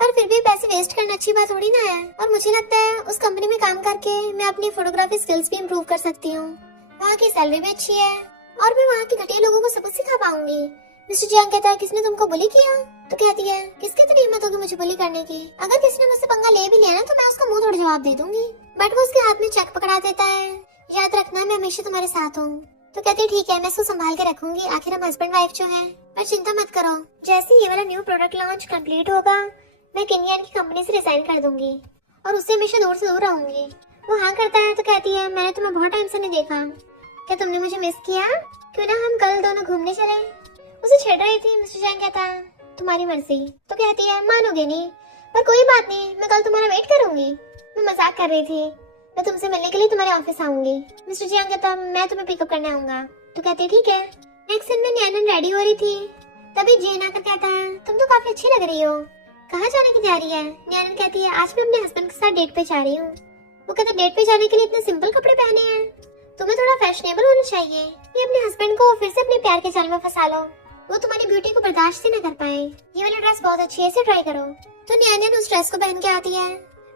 पर फिर भी पैसे वेस्ट करना अच्छी बात थोड़ी ना है, और मुझे लगता है उस कंपनी में काम करके मैं अपनी फोटोग्राफी स्किल्स भी इम्प्रूव कर सकती हूँ। वहाँ की सैलरी भी अच्छी है और मैं वहाँ के घटिया लोगों को सबक सिखा पाऊंगी। मिस्टर जियांग कहता है किसने तुमको बुली किया। तो कहती है किसके इतनी हिम्मत होगी मुझे बुली करने की, अगर किसी ने मुझसे पंगा ले भी लिया ना तो मैं उसका मुंह तोड़ जवाब दे दूंगी। बट वो उसके हाथ में चेक पकड़ा देता है, याद रखना मैं हमेशा तुम्हारे साथ हूँ। तो कहती है ठीक है मैं इसको संभाल के रखूंगी, आखिर हम हस्बैंड वाइफ जो है। पर चिंता मत करो, जैसे ये वाला न्यू प्रोडक्ट लॉन्च कंप्लीट होगा मैं किनियन की कंपनी से रिजाइन कर दूंगी और उससे हमेशा दूर से दूर रहूंगी। वो हाँ करता है तो कहती है मैंने तुम्हें बहुत टाइम से नहीं देखा, क्या तुमने मुझे मिस किया, क्यों ना हम कल दोनों घूमने चले। उसे छेड़ रही थी। मिस्टर चैंग कहता है तुम्हारी मर्जी। तो कहती है मानोगे नहीं, पर कोई बात नहीं, मैं कल तुम्हारा वेट करूंगी। मैं मजाक कर रही थी, मैं तुमसे मिलने के लिए तुम्हारे ऑफिस आऊंगी। मिस्टर चैंग कहता मैं तुम्हें पिकअप करने आऊंगा। तो कहती है ठीक है। नेक्स्ट सीन में न्यानन रेडी हो रही थी, तभी जेन आकर कहता है तुम तो काफी अच्छी लग रही हो, कहाँ जाने की तैयारी है? न्यानन कहती है आज मैं अपने हस्बैंड के साथ डेट पे जा रही हूँ। वो कहता डेट पे जाने के लिए इतने सिंपल कपड़े पहने हैं, तुम्हें थोड़ा फैशनेबल होना चाहिए। ये अपने हस्बैंड को फिर से अपने प्यार के जाल में फंसा लो, वो तुम्हारी ब्यूटी को बर्दाश्त ही न कर पाए। ये वाली ड्रेस बहुत अच्छी है, इसे ट्राई करो। तो न्यानन उस ड्रेस को पहन के आती है,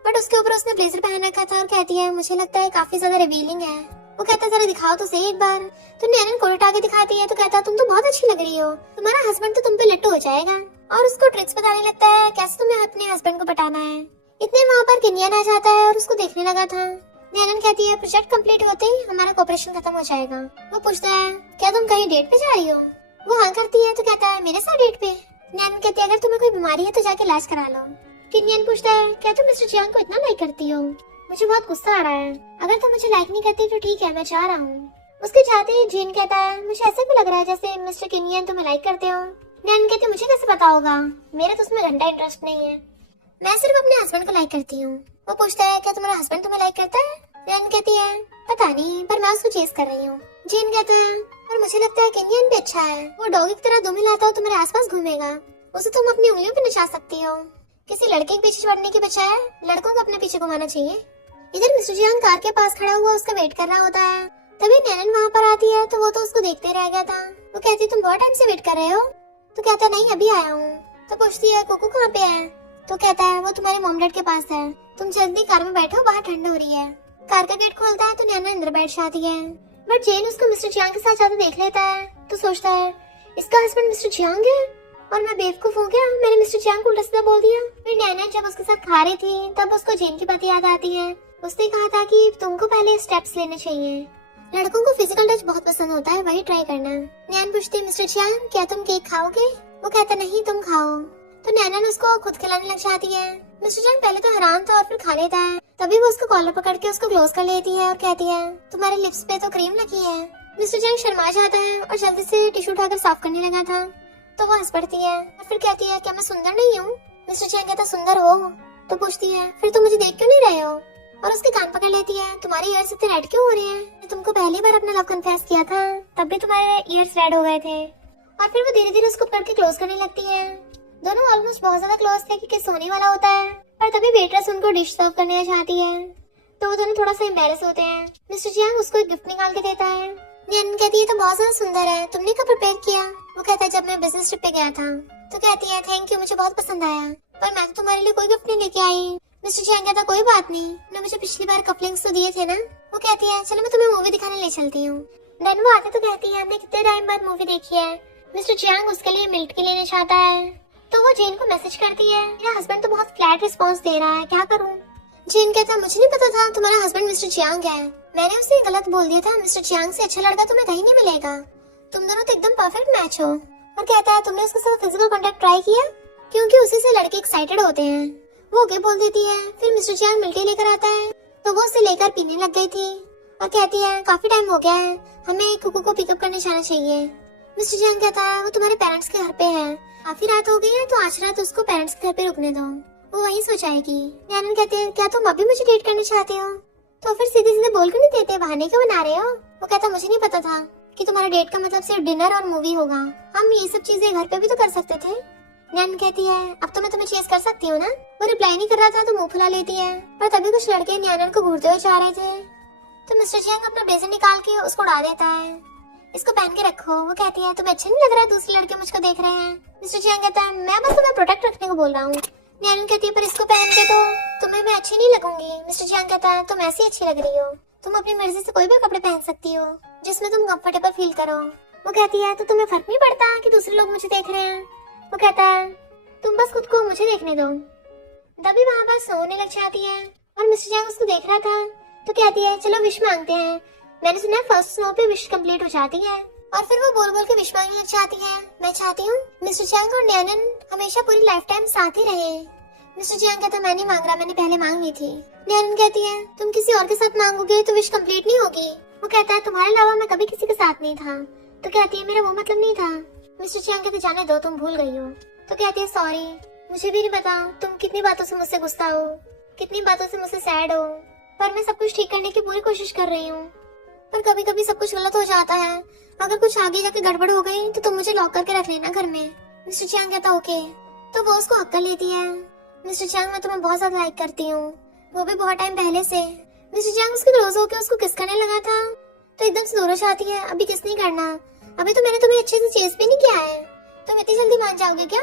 बट उसके ऊपर उसने ब्लेजर पहन रखा था और कहती है मुझे लगता है काफी ज्यादा रिवीलिंग है। वो कहता है जरा दिखाओ तो सही एक बार। तो न्यानन कोट उठा के दिखाती है, तो कहता है तुम तो बहुत अच्छी लग रही हो, तुम्हारा हस्बैंड तो तुम पे लट्टू हो जाएगा। और उसको ट्रिक्स बताने लगता है कैसे तुम्हें अपने हस्बैंड को पटाना है। इतने वहाँ पर किनियन आ जाता है और उसको देखने लगा था। न्यानन कहती है प्रोजेक्ट कंप्लीट होते ही हमारा कोऑपरेशन खत्म हो जाएगा। वो पूछता है क्या तुम कहीं डेट पे जा रही हो? वो हाँ करती है। तो कहता है मेरे साथ डेट पे? न्यानन कहती है अगर तुम्हें कोई बीमारी है तो जाके इलाज करा लो। किनियन पूछता है क्या तुम मिस्टर चियांग को इतना लाइक करती हो? मुझे बहुत गुस्सा आ रहा है, अगर तुम मुझे लाइक नहीं करती तो ठीक है मैं जा रहा हूँ। उसके जाते ही जीन कहता है मुझे ऐसा भी लग रहा है जैसे मिस्टर किनियन तुम्हें लाइक करते हो। न्यानन कहती है मुझे कैसे पता होगा, मेरा तो उसमें घंटा इंटरेस्ट नहीं है, मैं सिर्फ अपने हस्बैंड को लाइक करती हूँ। वो पूछता है क्या तुम्हारा हस्बैंड तुम्हें लाइक करता है? न्यानन कहती है पता नहीं, पर मैं उसको चेस कर रही हूँ। जीन कहता है और मुझे लगता है किनियन भी अच्छा है, वो डॉगी की तरह दुम हिलाता हो तुम्हारे आसपास घूमेगा, उसे तुम अपनी उंगलियों पे नचा सकती हो। किसी लड़के के पीछे पड़ने के बजाय लड़कों को अपने पीछे घुमाना चाहिए। इधर मिस्टर जियांग कार के पास खड़ा हुआ उसका वेट कर रहा होता है, तभी न्यानन वहाँ पर आती है। तो वो तो उसको देखते रह गया था। वो कहती तुम बहुत टाइम से वेट कर रहे हो? तो कहता नहीं अभी आया हूँ। तो पूछती है कोको कहाँ पे है? तो कहता है वो तुम्हारे मॉम डैड के पास है, तुम जल्दी कार में बैठो, बाहर ठंड हो रही है। कार का गेट खोलता है तो न्यानन अंदर बैठ जाती है, बट जेन उसको मिस्टर जियांग के साथ जाते देख लेता है। तो सोचता है इसका हस्बैंड मिस्टर जियांग है और मैं बेवकूफ हो गया, मैंने मिस्टर जियांग को उल्टा सीधा बोल दिया। फिर न्यानन जब उसके साथ खा रही थी तब उसको जेन की बात याद आती है। उसने कहा था कि तुमको पहले स्टेप्स लेने चाहिए, लड़कों को फिजिकल टच बहुत पसंद होता है, वही ट्राई करना। न्यान पूछती मिस्टर जियांग क्या तुम केक खाओगे? वो कहता नहीं तुम खाओ। तो न्यानन उसको खुद खिलाने लग जाती है। मिस्टर जियांग पहले तो हैरान था और फिर खा लेता है। तभी वो उसको कॉलर पकड़ के उसको क्लोज कर लेती है और कहती है तुम्हारे लिप्स पे तो क्रीम लगी है। मिस्टर जियांग शर्मा जाता है और जल्दी से टिश्यू उठाकर साफ करने लगा था। तो वो हंस पड़ती है और फिर कहती है क्या मैं सुंदर नहीं हूँ? मिस्टर जियांग कहता सुंदर हो। तो पूछती है फिर तुम मुझे देख क्यों नहीं रहे हो? और उसके कान पकड़ लेती है तुम्हारे ईयर्स इतने रेड क्यों हो रहे हैं? तुमको पहली बार अपना लव कन्फेस किया था तब भी तुम्हारे ईयर्स रेड हो गए थे। और फिर वो धीरे धीरे उसको पकड़ के क्लोज करने लगती है। दोनों ऑलमोस्ट बहुत ज्यादा क्लोज थे कि किस होने वाला होता है, पर तभी वेटरेस उनको डिश सर्व करने आ जाती है। तो वो दोनों थोड़ा सा एम्बैरेस होते हैं। मिस्टर जियांग उसको एक गिफ्ट निकाल के देता है। न्यानन कहती है तो बहुत ज्यादा सुंदर है, तुमने कब प्रिपेयर किया? वो कहता है जब मैं बिजनेस ट्रिप पे गया था। तो कहती है थैंक यू, मुझे बहुत पसंद आया, पर मैं तो तुम्हारे लिए कोई गिफ्ट नहीं लेके आई। मिस्टर जियांग कहता कोई बात नहीं, तुमने मुझे पिछली बार कपलिंग्स तो दिए थे ना। वो कहती है चलो मैं तुम्हें मूवी दिखाने ले चलती हूँ। देन वो आते तो कहती है हमने कितने टाइम बाद मूवी देखी है। मिस्टर जियांग उसके लिए मिल्क के लेने चाहता है। तो वो जेन को मैसेज करती है मेरा हस्बैंड तो बहुत फ्लैट रिस्पॉन्स दे रहा है, क्या करूँ? जेन कहता मुझे नहीं पता था तुम्हारा हस्बैंड मिस्टर जियांग है, मैंने उसे गलत बोल दिया था, मिस्टर जियांग से अच्छा लड़का तुम्हें कहीं नहीं मिलेगा, तुम दोनों तो एकदम परफेक्ट मैच हो। और कहता है तुमने उसके साथ फिजिकल कांटेक्ट ट्राई किया? क्योंकि उसी से लड़के एक्साइटेड होते हैं। वो ओके बोल देती है। फिर मिस्टर जियांग मिल्क लेकर आता है तो वो उसे लेकर पीने लग गई थी और कहती है काफी टाइम हो गया है, हमें कुकू को पिकअप करने जाना चाहिए। मिस्टर जियांग कहता है वो तुम्हारे पेरेंट्स के घर पे है, काफी रात हो गई है तो आज रात उसको पेरेंट्स के घर पे रुकने दो, वो वहीं सो जाएगी। न्यानन कहते हैं क्या तुम अभी मुझे डेट करना चाहते हो? तो फिर सीधे सीधे बोल क्यों नहीं देते, बहाने क्यों बना रहे हो? वो कहता मुझे नहीं पता था कि तुम्हारा डेट का मतलब सिर्फ डिनर और मूवी होगा, हम ये सब चीजें घर पे भी तो कर सकते थे। न्यानन कहती है अब तो मैं तुम्हें चेस कर सकती हूँ ना। वो रिप्लाई नहीं कर रहा था तो मुंह फुला लेती है, पर तभी कुछ लड़के न्यानन को घूरते हुए जा रहे थे। तो मिस्टर जियांग अपना ब्लेजर निकाल के उसको उड़ा देता है, इसको पहन के रखो। वो कहती है तुम्हें अच्छा नहीं लग रहा है दूसरे लड़के मुझको देख रहे हैं? मिस्टर जियांग कहता है मैं बस तुम्हें प्रोटेक्ट रखने को बोल रहा हूँ। न्यानन कहती है पर इसको पहन के तो तुम्हें मैं अच्छी नहीं लगूंगी। मिस्टर जियांग कहता है तुम ऐसी अच्छी लग रही हो, तुम अपनी मर्जी से कोई भी कपड़े पहन सकती हो जिसमें तुम कंफर्टेबल फील करो। वो कहती है तो तुम्हें फर्क नहीं पड़ता कि दूसरे लोग मुझे देख रहे हैं? वो कहता है तुम बस खुद को मुझे देखने दो। तभी वहाँ पर सोने लग जाती है और मिस्टर जियांग उसको देख रहा था। तो कहती है चलो विश मांगते हैं, मैंने सुना है फर्स्ट स्नो पे विश कंप्लीट हो जाती है। और फिर वो बोल बोल के विश मांगने लग जाती है, मैं चाहती हूँ मिस्टर जियांग और न्यानन हमेशा पूरी लाइफ टाइम साथ ही रहे। मिस्टर जियांग कहता मैं नहीं मांग रहा, मैंने पहले मांग ली थी। न्यानन कहती है तुम किसी और के साथ मांगोगे तो विश कंप्लीट नहीं होगी। वो कहता है तुम्हारे अलावा मैं कभी किसी के साथ नहीं था। तो कहती है मेरा वो मतलब नहीं था, मिस्टर चियांग कहते जाने दो, तुम भूल गई हो। तो कहती है सॉरी, मुझे भी नहीं पता तुम कितनी बातों से मुझसे गुस्सा हो, कितनी बातों से मुझसे सैड हो, पर मैं सब कुछ ठीक करने की पूरी कोशिश कर रही हूँ। पर कभी कभी सब कुछ गलत हो जाता है, अगर कुछ आगे जाके गड़बड़ हो गई तो तुम मुझे लॉक करके रख लेना घर में। मिस्टर चियांग कहता ओके। तो वो उसको हक कर लेती है। मिस्टर चियांग, मैं तुम्हें बहुत ज्यादा लाइक करती हूँ, वो भी बहुत टाइम पहले से। मिस्टर चियांग उसके क्लोज होकर उसको किस करने लगा था, तो एकदम से दूर हो जाती है। अभी किस नहीं करना, अभी तो मैंने तुम्हें अच्छे से चेस भी नहीं किया है, तुम इतनी जल्दी मान जाओगे क्या?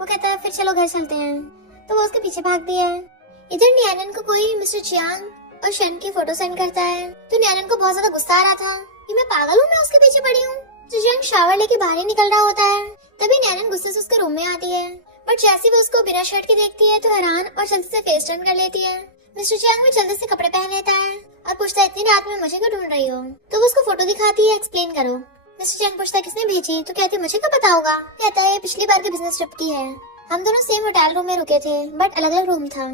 वो कहता है फिर चलो घर चलते हैं। तो वो उसके पीछे भागती है। इधर न्यानन को कोई मिस्टर चियांग और शन की फोटो सेंड करता है। तो न्यानन को बहुत ज्यादा गुस्सा आ रहा था कि मैं पागल हूँ, मैं उसके पीछे पड़ी हूँ। तो चियांग शावर लेके बाहर ही निकल रहा होता है, तभी न्यानन गुस्से से उसके रूम में आती है। बट जैसे वो उसको बिना शर्ट के देखती है तो हैरान और जल्दी से फेस टर्न कर लेती है। मिस्टर चियांग भी जल्दी से कपड़े पहन लेता है और पूछता है इतनी रात में मुझे क्यों ढूंढ रही हो? तो वो उसको फोटो दिखाती है, एक्सप्लेन करो। मिस्टर चियांग पूछता है किसने भेजी? तो कहती है मुझे क्या पता होगा। कहता है पिछली बार के बिजनेस ट्रिप की है, हम दोनों सेम होटल रूम में रुके थे बट अलग अलग रूम था।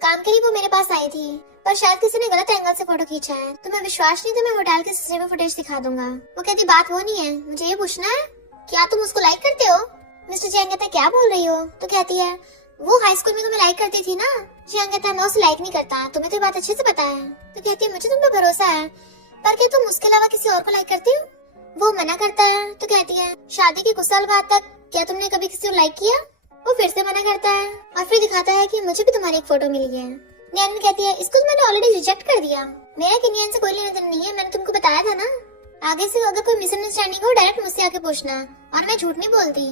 काम के लिए वो मेरे पास आई थी, पर शायद किसी ने गलत एंगल से फोटो खींचा है। तुम्हें विश्वास नहीं तो मैं होटल के सीसीटीवी फुटेज दिखा दूंगा। वो कहती बात वो नहीं है, मुझे ये पूछना है क्या तुम उसको लाइक करते हो? मिस्टर चियांग कहता है क्या बोल रही हो? तो कहती है वो हाई स्कूल में तुम्हें लाइक करती थी ना। चियांग कहता है मैं उसे लाइक नहीं करता, तुम्हें तो बात अच्छे से पता है। तो कहती है मुझे तुम पे भरोसा है, पर क्या तुम उसके अलावा किसी और को लाइक करती हो? वो मना करता है। तो कहती है शादी के कुछ साल बाद तक क्या तुमने कभी किसी को लाइक किया? वो फिर से मना करता है और फिर दिखाता है कि मुझे भी तुम्हारी एक फोटो मिली है। न्यानन कहती है इसको तो मैंने ऑलरेडी रिजेक्ट कर दिया, मेरा किन्यान से कोई लेना देना नहीं है, मैंने तुमको बताया था ना। आगे से अगर कोई मिसअंडरस्टैंडिंग हो डायरेक्ट मुझसे आके पूछना, और मैं झूठ नहीं बोलती।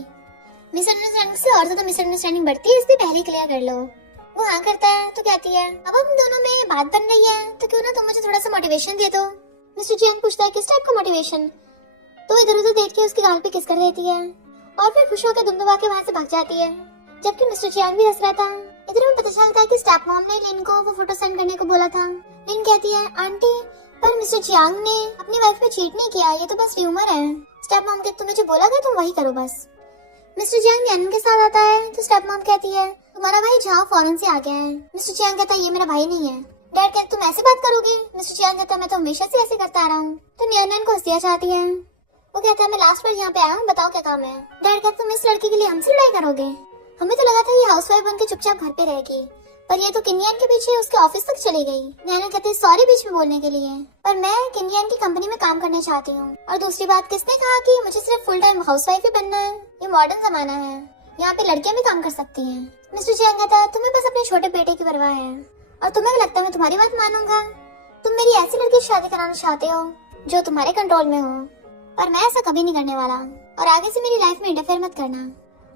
मिसअंडरस्टैंडिंग से और ज्यादा मिसअंडरस्टैंडिंग बढ़ती है, इसलिए पहले क्लियर कर लो। वो हाँ करता है। तो कहती है अब हम दोनों में बात बन रही है तो क्यों ना तुम मुझे थोड़ा सा मोटिवेशन दे दो। मिस्टर चियांग पूछता है किस टाइप का मोटिवेशन? तो इधर उधर देख के उसके गाल पे किस कर देती है और फिर खुश होकर दुम दबा के वहाँ से भाग जाती है, जबकि मिस्टर चियांग भी हंस रहा था। इधर हमें पता चलता है कि स्टेप मॉम ने लिन को वो फोटो सेंड करने को बोला था। लिन कहती है आंटी पर मिस्टर चियांग ने अपनी वाइफ पे चीट नहीं किया, ये तो बस र्यूमर है। स्टेप मॉम कहती तुम्हें जो बोला गया तुम वही करो बस। मिस्टर चियांग न्यानन के साथ आता है तो स्टेप मॉम कहती है तुम्हारा भाई झाओ फॉरेन से आ गया है। मिस्टर चियांग कहता है ये मेरा भाई नहीं है। डैड कहते तुम ऐसे बात करोगे? मिस्टर चियांग कहता मैं तो हमेशा से ऐसे करता आ रहा हूँ। तो न्यानन को हंसिया चाहती है। वो कहता है मैं लास्ट बार यहाँ पे आया हूँ, बताओ क्या काम है? डैड कहते तुम इस लड़की के लिए हमसे लड़ाई करोगे? हमें तो लगा था ये हाउसवाइफ बनकर चुपचाप घर पे रहेगी, पर ये तो किन्यान के पीछे उसके ऑफिस तक चली गई। न्यानन कहते सॉरी बीच में बोलने के लिए, पर मैं किन्यान की कंपनी में काम करना चाहती हूँ। और दूसरी बात किसने कहा कि मुझे सिर्फ फुल टाइम हाउसवाइफ ही बनना है? ये मॉडर्न जमाना है, यहाँ पे लड़कियां भी काम कर सकती हैं। मिस्टर चियांग कहता है तुम्हें बस अपने छोटे बेटे की परवाह है और तुम्हें लगता है मैं तुम्हारी बात मानूंगा? तुम मेरी ऐसी लड़की से शादी कराना चाहते हो जो तुम्हारे कंट्रोल में हो, पर मैं ऐसा कभी नहीं करने वाला और आगे से मेरी लाइफ में इंटरफेयर मत करना।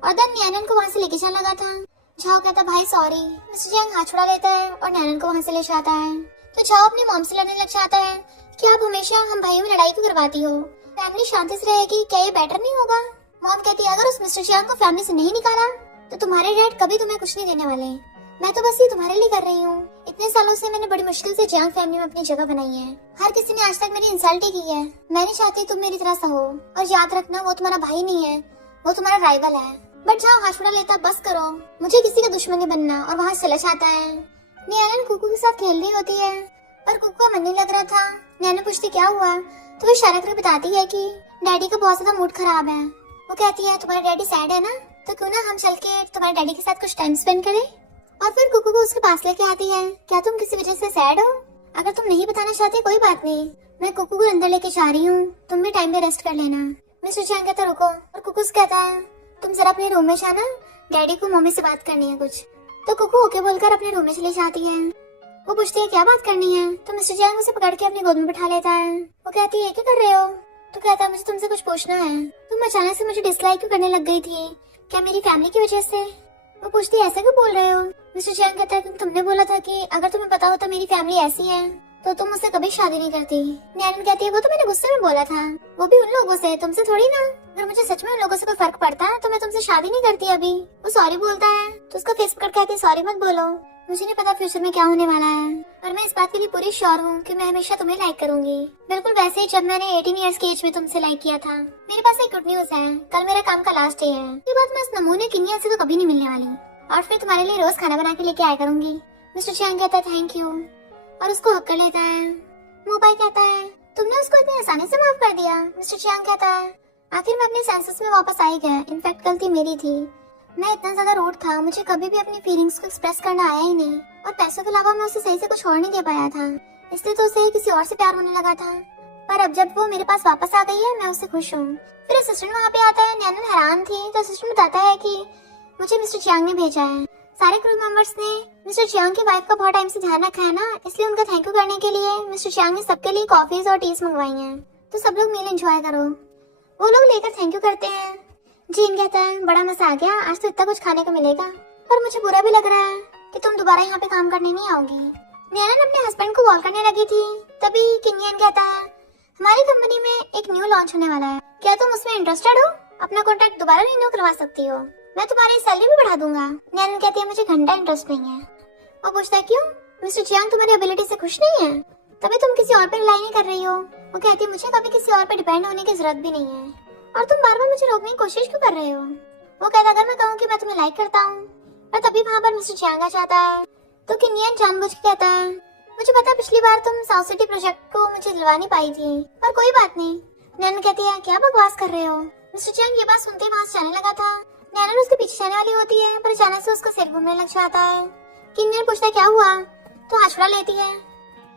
और देन न्यानन को वहाँ से लेके जाने लगा था। झाओ कहता भाई सॉरी। मिस्टर चियांग हाथ छुड़ा लेता है और न्यानन को वहाँ से ले जाता है। तो झाओ अपनी मॉम से लड़ने लग जाता है कि आप हमेशा हम भाइयों में लड़ाई क्यों करवाती हो, फैमिली शांति से रहेगी, क्या ये बेटर नहीं होगा? मॉम कहती है अगर उस मिस्टर चियांग को फैमिली से नहीं निकाला तो तुम्हारे डैड कभी तुम्हें कुछ नहीं देने वाले। मैं तो बस ये तुम्हारे लिए कर रही हूँ। इतने सालों से मैंने बड़ी मुश्किल से चियांग फैमिली में अपनी जगह बनाई है। हर किसी ने आज तक मेरी इंसल्ट ही की है। मैं नहीं चाहती तुम मेरी तरह सहो, और याद रखना वो तुम्हारा भाई नहीं है, वो तुम्हारा राइवल है। बट जाओ हाथ छुड़ा लेता, बस करो, मुझे किसी का दुश्मन नहीं बनना। और वहाँ चला जाता है। न्यानन कुकू के साथ खेल रही होती है पर कुकू का मन नहीं लग रहा था। न्यानन पूछती क्या हुआ, तो वो इशारा करके बताती है कि डैडी का बहुत ज्यादा मूड खराब है। वो कहती है तुम्हारा डैडी सैड है ना, तो क्यों ना हम चल के तुम्हारे डैडी के साथ कुछ टाइम स्पेंड करें। और फिर कुकू को उसके पास लेके आती है। क्या तुम किसी वजह से सैड हो? अगर तुम नहीं बताना चाहते कोई बात नहीं, मैं कुकू को अंदर लेके जा रही हूँ, तुम भी टाइम पे रेस्ट कर लेना। मिस्टर चियांग कहता रुको, और कुकू कहता है तुम जरा अपने रूम में जाना, डैडी को मम्मी से बात करनी है कुछ। तो कुकू ओके बोलकर अपने रूम में चली जाती है। वो पूछती है क्या बात करनी है, तो मिस्टर चियांग उसे पकड़ के अपनी गोद में बिठा लेता है। वो कहती है क्या कर रहे हो? तो कहता है मुझे तुमसे कुछ पूछना है, तुम अचानक से मुझे डिसलाइक क्यों करने लग गई थी, क्या मेरी फैमिली की वजह से? वो पूछती है ऐसा क्यों बोल रहे हो? मिस्टर चियांग कहता है तुमने बोला था कि अगर तुम्हें पता होता मेरी फैमिली ऐसी है तो तुम मुझसे कभी शादी नहीं करती। न्यानन कहती है वो तो मैंने गुस्से में बोला था, वो भी उन लोगों से, तुमसे थोड़ी ना। अगर मुझे सच में उन लोगों से कोई फर्क पड़ता है तो मैं तुमसे शादी नहीं करती अभी। वो सॉरी बोलता है तो उसका फेस पकड़ कहती है सॉरी मत बोलो, मुझे नहीं पता फ्यूचर में क्या होने वाला है, पर मैं इस बात के लिए पूरी श्योर हूँ कि मैं हमेशा तुम्हें लाइक करूंगी, बिल्कुल वैसे ही जब मैंने 18 इयर्स की एज में तुमसे लाइक किया था। मेरे पास एक गुड न्यूज है, कल मेरा काम का लास्ट डे है। ये बात मैं इस नमूने किन्या से तो कभी नहीं मिलने वाली, और फिर तुम्हारे लिए रोज खाना बना के लेके आया करूंगी। मिस्टर चियांग कहता है थैंक यू और उसको हक कर लेता है। मोबाइल कहता है तुमने उसको इतनी आसानी से माफ कर दिया। मिस्टर चियांग कहता है आखिर मैं अपने सेंसेस में वापस आ ही गया। इनफैक्ट गलती मेरी थी, मैं इतना ज्यादा रूड था, मुझे कभी भी अपनी फीलिंग्स को एक्सप्रेस करना आया ही नहीं, और पैसों के अलावा मैं उसे सही से कुछ और नहीं दे पाया था, इसलिए तो उसे किसी और से प्यार होने लगा था। पर अब जब वो मेरे पास वापस आ गई है, मैं उससे खुश हूँ। फिर असिस्टेंट वहाँ पे आता है। नैनन हैरान थी तो असिस्टेंट बताता है कि मुझे मिस्टर चियांग ने भेजा है। सारे क्रू मेंबर्स ने मिस्टर चियांग की वाइफ का बहुत टाइम से ध्यान रखा है ना, इसलिए उनका थैंक यू करने के लिए मिस्टर चियांग ने सबके लिए कॉफीज और टीज मंगवाई हैं। तो सब लोग मील एंजॉय करो। वो लोग लेकर थैंक यू करते हैं। जीन कहता है बड़ा मजा आ गया, आज तो इतना कुछ खाने को मिलेगा, पर मुझे बुरा भी लग रहा है कि तुम दोबारा यहाँ पे काम करने नहीं आओगी। नैनन अपने हस्बैंड को कॉल करने लगी थी, तभी किनियन कहता है हमारी कंपनी में एक न्यू लॉन्च होने वाला है, क्या तुम उसमें इंटरेस्टेड हो? अपना कॉन्ट्रैक्ट दोबारा रिन्यू करवा सकती हो, मैं तुम्हारी सैलरी भी बढ़ा दूंगा। नैनन कहती है मुझे घंटा इंटरेस्ट नहीं है। वो पूछता है क्यों? मिस्टर चियांग तुम्हारी एबिलिटी से खुश नहीं है, तभी तुम किसी और पे रिलाई नहीं कर रही हो। वो कहती है मुझे कभी किसी और पे डिपेंड होने की जरूरत भी नहीं है, और तुम बार बार मुझे रोकने की कोशिश क्यों कर रहे हो? वो कहता है अगर मैं कहूँ कि मैं तुम्हें लाइक करता हूँ, और तभी वहाँ पर मिस्टर चियांग आ जाता है। तो किनियन जानबूझ के कहता है मुझे पता पिछली बार तुम साउथ सिटी प्रोजेक्ट को मुझे दिलवा नहीं पाई थी, पर कोई बात नहीं। नैनन कहती है क्या बकवास कर रहे हो? मिस्टर चियांग ये बात सुनते ही वहाँ से जाने लगा था। नैनन उसके पीछे जाने वाली होती है, पर अचानक से उसका सिर घूमने लग जाता है। किनियन पूछता है क्या हुआ? तो हाथ छुड़ा लेती है।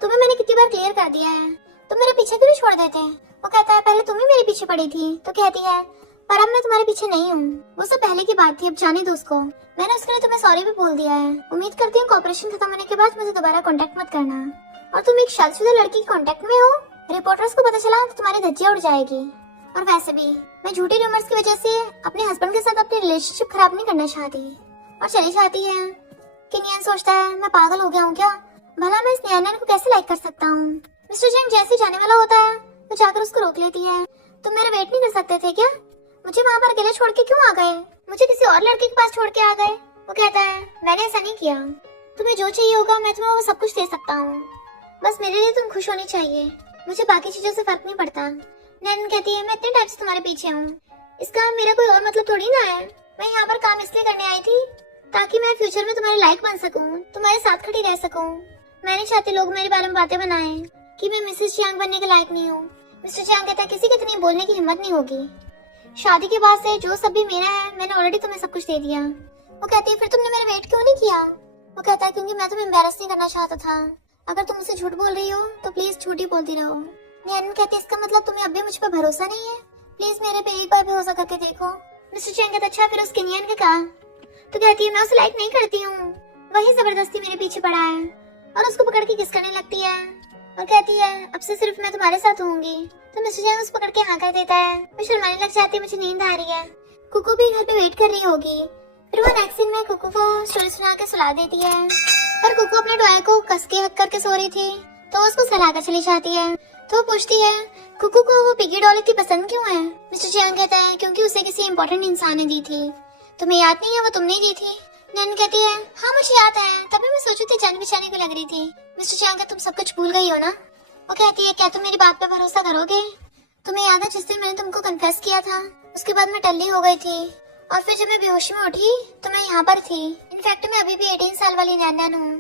तुम्हें मैंने कितनी बार क्लियर कर दिया है, तुम मेरे पीछे क्यों नहीं छोड़ देते? वो कहता है पहले तुम ही मेरे पीछे पड़ी थी। तो कहती है पर अब मैं तुम्हारे पीछे नहीं हूँ, वो सब पहले की बात थी, अब जाने दो उसको। मैंने उसके लिए तुम्हें सॉरी भी बोल दिया है। उम्मीद करती हूँ कॉपरेशन खत्म होने के बाद मुझे दोबारा कांटेक्ट मत करना। और तुम एक शादीशुदा लड़की के कांटेक्ट में हो, रिपोर्टर्स को पता चला तो तुम्हारी धज्जियां उड़ जाएगी। और वैसे भी मैं झूठी रूमर्स की वजह से अपने हस्बैंड के साथ अपनी रिलेशनशिप खराब नहीं करना चाहती। और चली जाती है। किनियन सोचता है मैं पागल हो गया हूँ क्या, भला मैं इस नैनन को कैसे लाइक कर सकता हूँ? मिस्टर चियांग जैसे जाने वाला होता है तो जाकर उसको रोक लेती है। तुम मेरा वेट नहीं कर सकते थे क्या? मुझे वहाँ पर अकेले छोड़ के क्यों आ गए? मुझे किसी और लड़के के पास छोड़ के आ गए। वो कहता है मैंने ऐसा नहीं किया, तुम्हें जो चाहिए होगा मैं तुम्हें वो सब कुछ दे सकता हूँ, बस मेरे लिए तुम खुश होनी चाहिए, मुझे बाकी चीजों से फर्क नहीं पड़ता। नैनन कहती है मैं इतने टाइम से तुम्हारे पीछे हूँ, इसका मेरा कोई और मतलब थोड़ी ना है। मैं यहाँ पर काम इसलिए करने आई थी ताकि मैं फ्यूचर में तुम्हारे लायक बन सकूँ, तुम्हारे साथ खड़ी रह सकूँ। मैं नहीं चाहती लोग मेरे बारे में बातें बनाएं कि मैं मिसेस चियांग बनने के लायक नहीं हूँ। मिस्टर चियांग कहता है किसी की इतनी बोलने की हिम्मत नहीं होगी, शादी के बाद से जो सब भी मेरा है मैंने ऑलरेडी तुम्हें सब कुछ दे दिया। वो कहती है फिर तुमने मेरा वेट क्यों नहीं किया? वो कहता है क्योंकि मैं तुम्हें एम्बैरस नहीं करना चाहता था। अगर तुम मुझसे झूठ बोल रही हो तो प्लीज झूठ ही बोलती रहो। नैनन कहती है इसका मतलब तुम्हें अब भी मुझ पर भरोसा नहीं है, प्लीज मेरे पे एक बार भरोसा करके देखो। मिस्टर चियांग कहता अच्छा फिर उस किनियन के कहा? तो कहती है मैं उसे लाइक नहीं करती हूँ, वही जबरदस्ती मेरे पीछे पड़ा है, और उसको पकड़ के किस करने लगती है। और कहती है अब से सिर्फ मैं तुम्हारे साथ होंगी। तो मिस्टर चियांग उस पकड़ के हाँ कर देता है। मैं शर्माने लग जाती है, मुझे नींद आ रही है। कुकू भी घर पे वेट कर रही होगी। फिर वो नेक्स्ट सीन में कुकू को स्टोरी सुना के सुला देती है, पर कुकू अपने टॉय को कस के हक करके सो रही थी तो उसको सहलाकर चली जाती है। तो वो पूछती है कुकू को वो पिगी डॉल इतनी पसंद क्यों है? मिस्टर चियांग कहता है क्योंकि उसे किसी इंपॉर्टेंट इंसान ने दी थी, तुम्हें याद नहीं है वो तुमने दी थी। नैनन कहती है हाँ मुझे याद है, तभी मैं सोची थी जान बिछाने को लग रही थी। मिस्टर चियांग कहता तुम सब कुछ भूल गई हो ना? वो कहती है क्या तुम मेरी बात पे भरोसा करोगे? तुम्हें याद है जिस दिन मैंने तुमको कन्फेस किया था उसके बाद मैं टल्ली हो गई थी, और फिर जब मैं बेहोशी में उठी तो मैं यहाँ पर थी। इनफैक्ट मैं अभी भी 18 साल वाली नैनन हूँ।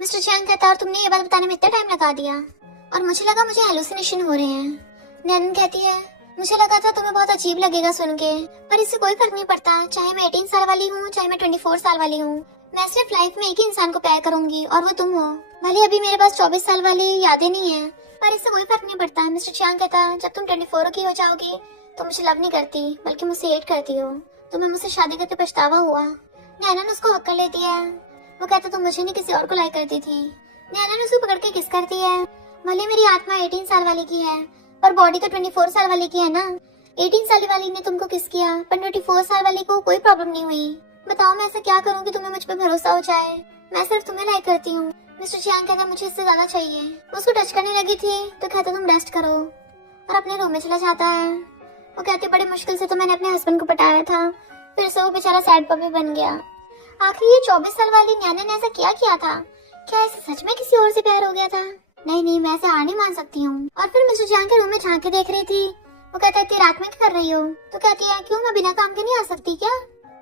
मिस्टर चियांग कहता और तुमने ये बात बताने में इतना टाइम लगा दिया, और मुझे लगा मुझे हेलुसिनेशन हो रहे हैं। नैनन कहती है मुझे लगा था तुम्हें बहुत अजीब लगेगा सुन के, पर इससे कोई फर्क नहीं पड़ता, चाहे मैं 18 साल वाली हूँ चाहे मैं 24 साल वाली हूँ, मैं सिर्फ लाइफ में एक ही इंसान को प्यार करूंगी और वो तुम हो। भले अभी मेरे पास 24 साल वाली यादें नहीं है, पर इससे कोई फर्क नहीं पड़ता। मिस्टर चियांग कहता जब तुम 24 की हो जाओगी तो मुझे लव नहीं करती बल्कि मुझसे हेट करती हो, तुम्हें मुझसे शादी करके पछतावा हुआ। नैनन उसको हक कर लेती है। वो कहता तुम मुझे नहीं किसी और को लाइक करती थी। नैनन उसको पकड़ के किस करती है। भले मेरी आत्मा 18 साल वाली की है पर बॉडी तो 24 साल वाली की है ना। 18 साल वाली ने तुमको किस किया पर 24 साल वाली को कोई प्रॉब्लम नहीं हुई। बताओ मैं ऐसा क्या करूँ कि तुम्हें मुझ पर भरोसा हो जाए? मैं सिर्फ तुम्हें लाइक करती हूँ। मिस्टर चियांग कहता मुझे इससे ज्यादा चाहिए। उसको टच करने लगी थी तो कहता तुम रेस्ट करो, और अपने रूम में चला जाता है। वो कहती बड़ी मुश्किल से तो मैंने अपने हस्बैंड को पटाया था, फिर से वो बेचारा सैड पपी बन गया। आखिर ये 24 साल वाली नैनन ने ऐसा क्या किया था? क्या इसे सच में किसी और से प्यार हो गया था? नहीं मैं ऐसे हार नहीं मान सकती हूँ। और फिर मिस्टर चियांग के रूम में झांक के देख रही थी। वो कहता है इतनी रात में क्या कर रही हो? तो कहती है क्यों मैं बिना काम के नहीं आ सकती क्या?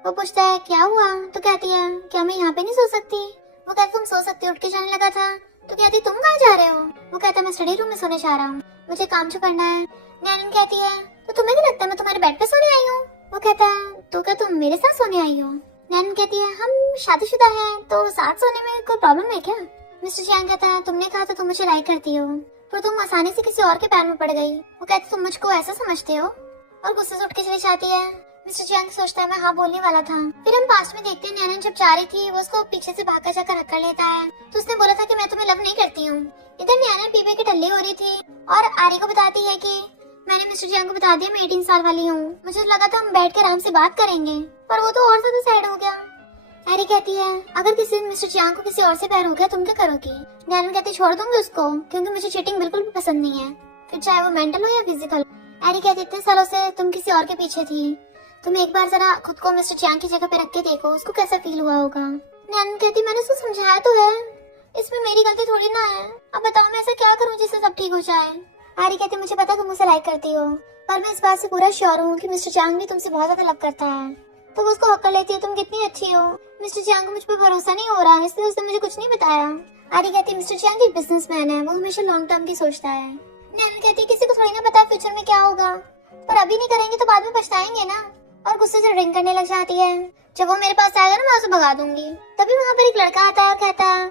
वो पूछता है क्या हुआ? तो कहती है क्या मैं यहाँ पे नहीं सो सकती? वो कहता तुम सो सकती, उठ के जाने लगा था। तो कहती तुम कहाँ जा रहे हो? वो कहता मैं स्टडी रूम में सोने जा रहा हूँ, मुझे काम जो करना है। नैनन कहती है तो तुम्हें क्या लगता है मैं तुम्हारे बेड पे सोने आई हूँ? वो कहता है तो क्या तुम मेरे साथ सोने आई हो? नैनन कहती है हम शादीशुदा हैं तो साथ सोने में कोई प्रॉब्लम है क्या? मिस्टर चियांग कहता है तुमने कहा था तुम मुझे लाइक करती हो, पर तुम आसानी से किसी और के पैर में पड़ गई। वो कहती तुम मुझको ऐसा समझते हो, और गुस्से से उठ के चली जाती है। मिस्टर चियांग सोचता है मैं हाँ बोलने वाला था। फिर हम पास्ट में देखते हैं नैनन जब जा रही थी वो उसको पीछे से भाग कर जाकर हक कर लेता है। तो उसने बोला था कि मैं तुम्हें लव नहीं करती हूँ। इधर नैनन पीपे की टल्ली हो रही थी और आर्य को बताती है कि मैंने मिस्टर चियांग को बता दिया मैं 18 साल वाली हूँ। मुझे लगा था हम बैठ कर आराम से बात करेंगे, पर वो तो और ज्यादा सैड हो गया। हैरी कहती है अगर किसी दिन मिस्टर चियांग को किसी और से प्यार हो गया तुम क्या करोगी? नैनन कहती छोड़ दूंगी उसको, क्योंकि मुझे चीटिंग बिल्कुल भी पसंद नहीं है, फिर चाहे वो मेंटल हो या फिजिकल। हैरी कहती इतने सालों से तुम किसी और के पीछे थी, तुम एक बार जरा खुद को मिस्टर चियांग की जगह पे रख के देखो, उसको कैसा फील हुआ होगा। नैनन कहती मैंने उसको समझाया तो है, इसमें मेरी गलती थोड़ी ना है। अब बताओ मैं ऐसा क्या करूँ जिससे सब ठीक हो जाए? हैरी कहती मुझे पता तुम मुझे लाइक करती हो, पर मैं इस बात से पूरा श्योर हूँ कि मिस्टर चियांग भी तुमसे बहुत ज्यादा लव करता है। तो वो उसको हक कर लेती है तुम कितनी अच्छी हो। मिस्टर चियांग को मुझ पर भरोसा नहीं हो रहा, इसलिए उसने मुझे कुछ नहीं बताया। हैरी कहती मिस्टर चियांग एक बिजनेसमैन है, वो हमेशा लॉन्ग टर्म की सोचता है। नैनन कहती किसी को थोड़ी ना पता फ्यूचर में क्या होगा, पर अभी नहीं करेंगे तो बाद में पछताएंगे ना। और गुस्से से ड्रिंक करने लग जाती है। जब वो मेरे पास आएगा ना मैं उसे भगा दूंगी। तभी वहाँ पर एक लड़का आता है और कहता है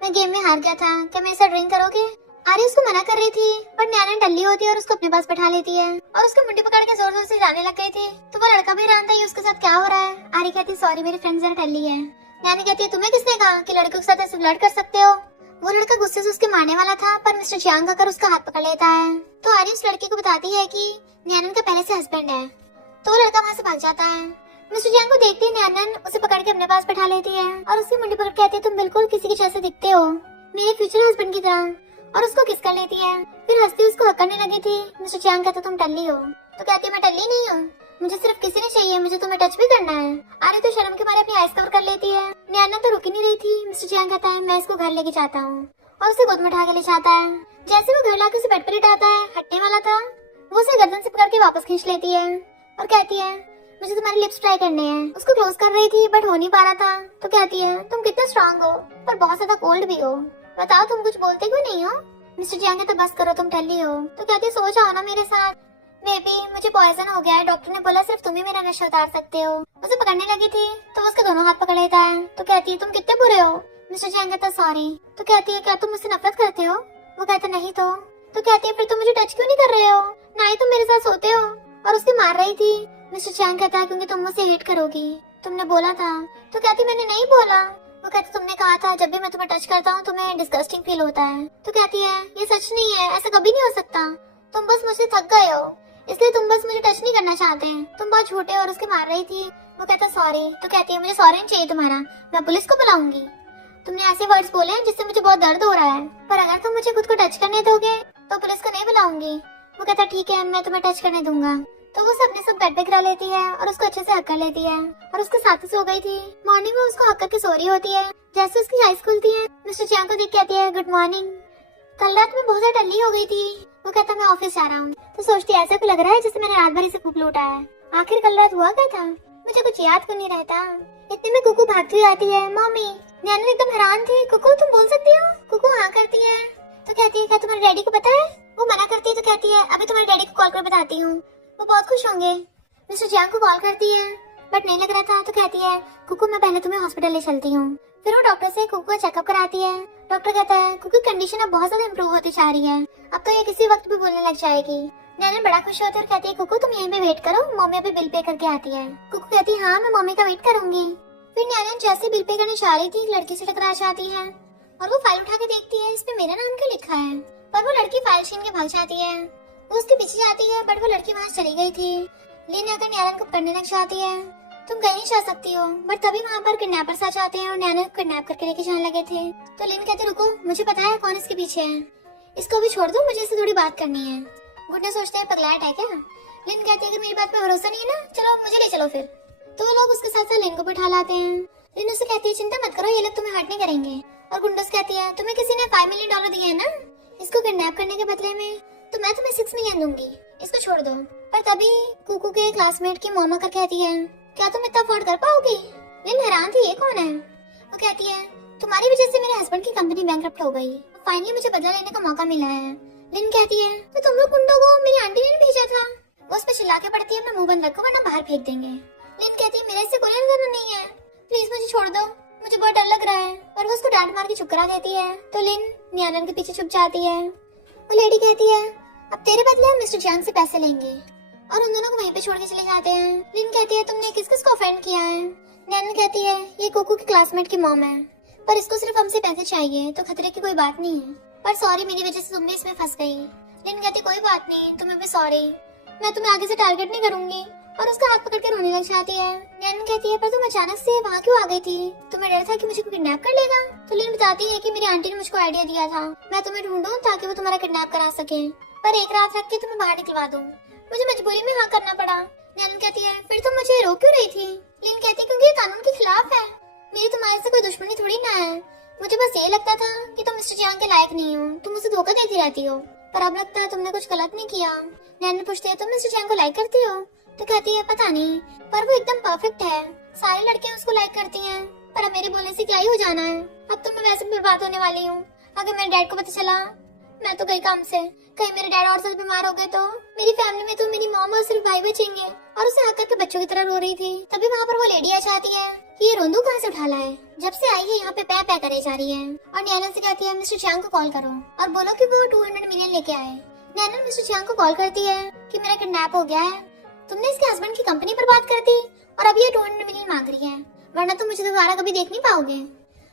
मैं गेम में हार गया था, क्या मेरे साथ ड्रिंक करोगे? आर्य उसको मना कर रही थी, पर नैनन टल्ली होती है और उसको अपने पास बैठा लेती है और उसको मुंडी पकड़ के जोर जोर से हिलाने लग गई थी। तो वो लड़का भी हैरान था ये उसके साथ क्या हो रहा है। आर्य कहती सॉरी मेरी फ्रेंड जरा टल्ली है। नैनन कहती है तुम्हें किसने कहा कि लड़कों के साथ ऐसे फ्लर्ट कर सकते हो? वो लड़का गुस्से से उसके मारने वाला था, पर मिस्टर चियांग आकर उसका हाथ पकड़ लेता है। तो आर्य उस लड़की को बताती है कि नैनन का पहले से हस्बैंड है। तो वो लड़का वहाँ से भाग जाता है। मिस्टर चियांग को देखती है नैनन उसे पकड़ के अपने पास बैठा लेती है और उसकी मुंडी पकड़ के कहती है तुम बिल्कुल किसी के जैसे दिखते हो, मेरे फ्यूचर हस्बैंड की तरह, और उसको किस कर लेती है। फिर हंसती उसको हक करने लगी थी। मिस्टर चियांग कहता तुम टल्ली हो। तो कहती है मैं टल्ली नहीं हूँ, मुझे सिर्फ किसी ने चाहिए, मुझे तुम्हें टच भी करना है। आर्य तो शर्म के मारे अपनी आइस कवर कर लेती है। नैनन तो रुक ही नहीं रही थी। मिस्टर चियांग कहता है मैं इसको घर लेके जाता हूँ, और उसे गोद में उठा के ले जाता है। जैसे वो घर लाके उसे बेड पर लिटाता है, हटने वाला था, वो उसे गर्दन से पकड़ के वापस खींच लेती है और कहती है मुझे तुम्हारे लिप्स ट्राई करने हैं। उसको क्लोज कर रही थी बट हो नहीं पा रहा था। तो कहती है तुम कितने स्ट्रांग हो, पर बहुत ज्यादा कोल्ड भी हो, बताओ तुम कुछ बोलते क्यों नहीं हो? मिस्टर चियांग कहता बस करो तुम टल्ली हो। तो कहती है सो जाओ ना मेरे साथ, बेबी मुझे पॉइजन हो गया है, डॉक्टर ने बोला सिर्फ तुम ही मेरा नशा उतार सकते हो। उसे पकड़ने लगी थी तो वो उसके दोनों हाथ पकड़ लेता है। तो कहती है तुम कितने बुरे हो। मिस्टर चियांग कहता सॉरी। तो कहती है क्या तुम मुझसे नफरत करते हो? वो कहता नहीं। तो कहती है फिर तुम मुझे टच क्यों नहीं कर रहे हो, ना ही तुम मेरे साथ सोते हो? और उसके मार रही थी। मिस्टर चियांग कहता है क्योंकि तुम मुझसे हेट करोगी, तुमने बोला था। तो कहती मैंने नहीं बोला। वो कहती तुमने कहा था जब भी मैं तुम्हें टच करता हूँ तुम्हें डिस्गस्टिंग फील होता है। तो कहती है ये सच नहीं है, ऐसा कभी नहीं हो सकता, तुम बस मुझसे थक गए हो, इसलिए तुम बस मुझे टच नहीं करना चाहते हैं, तुम बहुत झूठे हो। और उसके मार रही थी। वो कहता सॉरी। तो कहती है मुझे सॉरी नहीं चाहिए तुम्हारा, मैं पुलिस को बुलाऊंगी। तुमने ऐसे वर्ड्स बोले हैं जिससे मुझे बहुत दर्द हो रहा है, पर अगर तुम मुझे खुद को टच करने दोगे तो पुलिस को नहीं बुलाऊंगी। वो कहता ठीक है मैं तुम्हें टच करने दूंगा। तो वो अपने सब बेड पे गिरा लेती है और उसको अच्छे से हक कर लेती है और उसके साथ ही सो गई थी। मॉर्निंग में उसको हक करके सो रही होती है। जैसे उसकी आईज खुलती है मिस्टर चियांग को देख कहती है गुड मॉर्निंग, कल रात में बहुत ज्यादा टल्ली हो गई थी। वो कहता मैं ऑफिस जा रहा हूँ। तो सोचती ऐसा क्यों लग रहा है जैसे मैंने रात भर इसे खूब लूटा है, आखिर कल रात हुआ क्या था, मुझे कुछ याद क्यों नहीं रहता। इतने में कुकू भागती हुई आती है। मम्मी। नैनन एकदम हैरान थी। कुकू तुम बोल सकती हो? कुकू हाँ करती है। तो कहती है क्या तुम्हारे डैडी को पता है? वो मना करती है। तो कहती है अभी तुम्हारे डैडी को कॉल कर बताती हूँ, वो बहुत खुश होंगे। मिस्टर चियांग को कॉल करती है बट नहीं लग रहा था। तो कहती है कुकू मैं पहले तुम्हें हॉस्पिटल ले चलती हूँ। फिर वो डॉक्टर से कुकू का चेकअप कराती है। डॉक्टर कहता है कुकू की कंडीशन अब बहुत ज्यादा इम्प्रूव होती जा रही है, अब तो ये किसी वक्त भी बोलने लग जाएगी। नैनन बड़ा खुश होती है और कहती है कुकू तुम यहीं पे वेट करो, मम्मी अभी बिल पे करके आती है। कुकू कहती है हाँ मैं मम्मी का वेट करूंगी। फिर नैनन जैसे बिल पे करने जा रही थी लड़की से टकरा जाती है और वो फाइल उठा के देखती है इसमें मेरा नाम क्यों लिखा है, पर वो लड़की फाइल छीन के भाग जाती है। वो उसके पीछे जाती है बट वो लड़की वहाँ चली गई थी। लीन आकर नैनन को पकड़ने लग जाती है। तुम कहीं जा सकती हो, बट तभी वहाँ पर किडनैपर्स आ जाते हैं और नैनन को किडनैप करके लेके जाने लगे थे। तो लिन कहते रुको मुझे पता है कौन इसके पीछे है, इसको भी छोड़ दो, मुझे इससे थोड़ी बात करनी है। गुड्डे सोचते हैं पगलाट है क्या। लिन कहती है कि मेरी बात पे भरोसा नहीं है ना, चलो मुझे ले चलो फिर। तो वो लोग उसके साथ साथ लिन को बिठा लाते हैं। लिन उससे कहती है चिंता मत करो ये लोग तुम्हें हर्ट नहीं करेंगे। और गुंडस कहती है तुम्हें किसी ने $5 मिलियन दिए है ना इसको किडनैप करने के बदले में, तो मैं तुम्हें $6 मिलियन दूंगी, इसको छोड़ दो। पर तभी कुकू के क्लासमेट की मॉमा का कहती है क्या तुम इतना अफोर्ड कर पाओगी। लिन हैरान थी ये कौन है। वो कहती है तुम्हारी वजह से मेरे हस्बैंड की कंपनी बैंकरप्ट हो गई, फाइनली मुझे बदला लेने का मौका मिला है। लिन कहती है तो तुम लोग गुंडों को मेरी आंटी ने भेजा था। वो उस पे चिल्ला के पड़ती है अपना मुंह बंद रखो वरना बाहर फेंक देंगे। लिन कहती है मेरे से कोई लेना देना नहीं है, प्लीज मुझे छोड़ दो, मुझे बहुत डर लग रहा है। और वो उसको डांट मार के चुप करा देती है। तो लिन नियानन के पीछे छुप जाती है। वो लेडी कहती है अब तेरे बदले हम मिस्टर जियांग से पैसे लेंगे, और उन दोनों को वहीं पे छोड़ के चले जाते हैं। लिन कहती है तुमने किस किस को ऑफेंड किया है। नियानन कहती है ये कुकू की क्लासमेट की मॉम है, पर इसको सिर्फ हमसे पैसे चाहिए तो खतरे की कोई बात नहीं है, पर सॉरी मेरी वजह से तुम भी इसमें फंस गई। लिन कहती कोई बात नहीं, तुम्हें भी सॉरी, मैं तुम्हें आगे से टारगेट नहीं करूंगी, और उसका हाथ पकड़ के रोने लग जाती है। नियानन कहती है पर तुम अचानक से वहाँ क्यों आ गई थी, तुम्हें डर था कि मुझे किडनैप कर लेगा। तो लिन बताती है कि मेरी आंटी ने मुझको आइडिया दिया था मैं तुम्हें ढूंढूं ताकि वो तुम्हारा किडनैप करा सके, पर एक रात रख के तुम्हें बाहर निकलवा दूं। मुझे मजबूरी में हाँ करना पड़ा। नियानन कहती है फिर तुम मुझे रोक क्यों रही थी। लिन कहती है क्योंकि ये कानून के खिलाफ है, मेरी तुम्हारे से कोई दुश्मनी थोड़ी ना है, मुझे बस ये लगता था कि तुम मिस्टर जियांग के लायक नहीं हो, तुम मुझे धोखा देती रहती हो, पर अब लगता है तुमने कुछ गलत नहीं किया। नैन पूछती है तुम मिस्टर जियांग को लाइक करती हो। तो कहती है पता नहीं, पर वो एकदम परफेक्ट है, सारी लड़कियां उसको लाइक करती हैं, पर अब मेरे बोलने से क्या ही हो जाना है, अब तो मैं वैसे भी बर्बाद होने वाली हूँ। अगर मेरे डैड को पता चला मैं तो गई काम से, कहीं मेरे डैड और ज्यादा बीमार हो गए तो मेरी फैमिली में तो मेरी मॉम और सिर्फ भाई बचेंगे। और उसे हक करके बच्चों की तरह रो रही थी। तभी वहाँ पर वो लेडी आ जाती है कि ये रोंदू कहाँ से उठा लाए, जब से आई है यहाँ पे पै करे जा रही है। और नैनन से कहती है मिस्टर जियांग को कॉल करो और बोलो कि वो 200 मिलियन लेके आए। नैनन मिस्टर जियांग को कॉल करती है कि मेरा किडनैप हो गया है, तुमने इसके हस्बैंड की कंपनी पर बात कर दी और अब ये 200 मिलियन मांग रही है, वरना तुम मुझे दोबारा कभी देख नहीं पाओगे।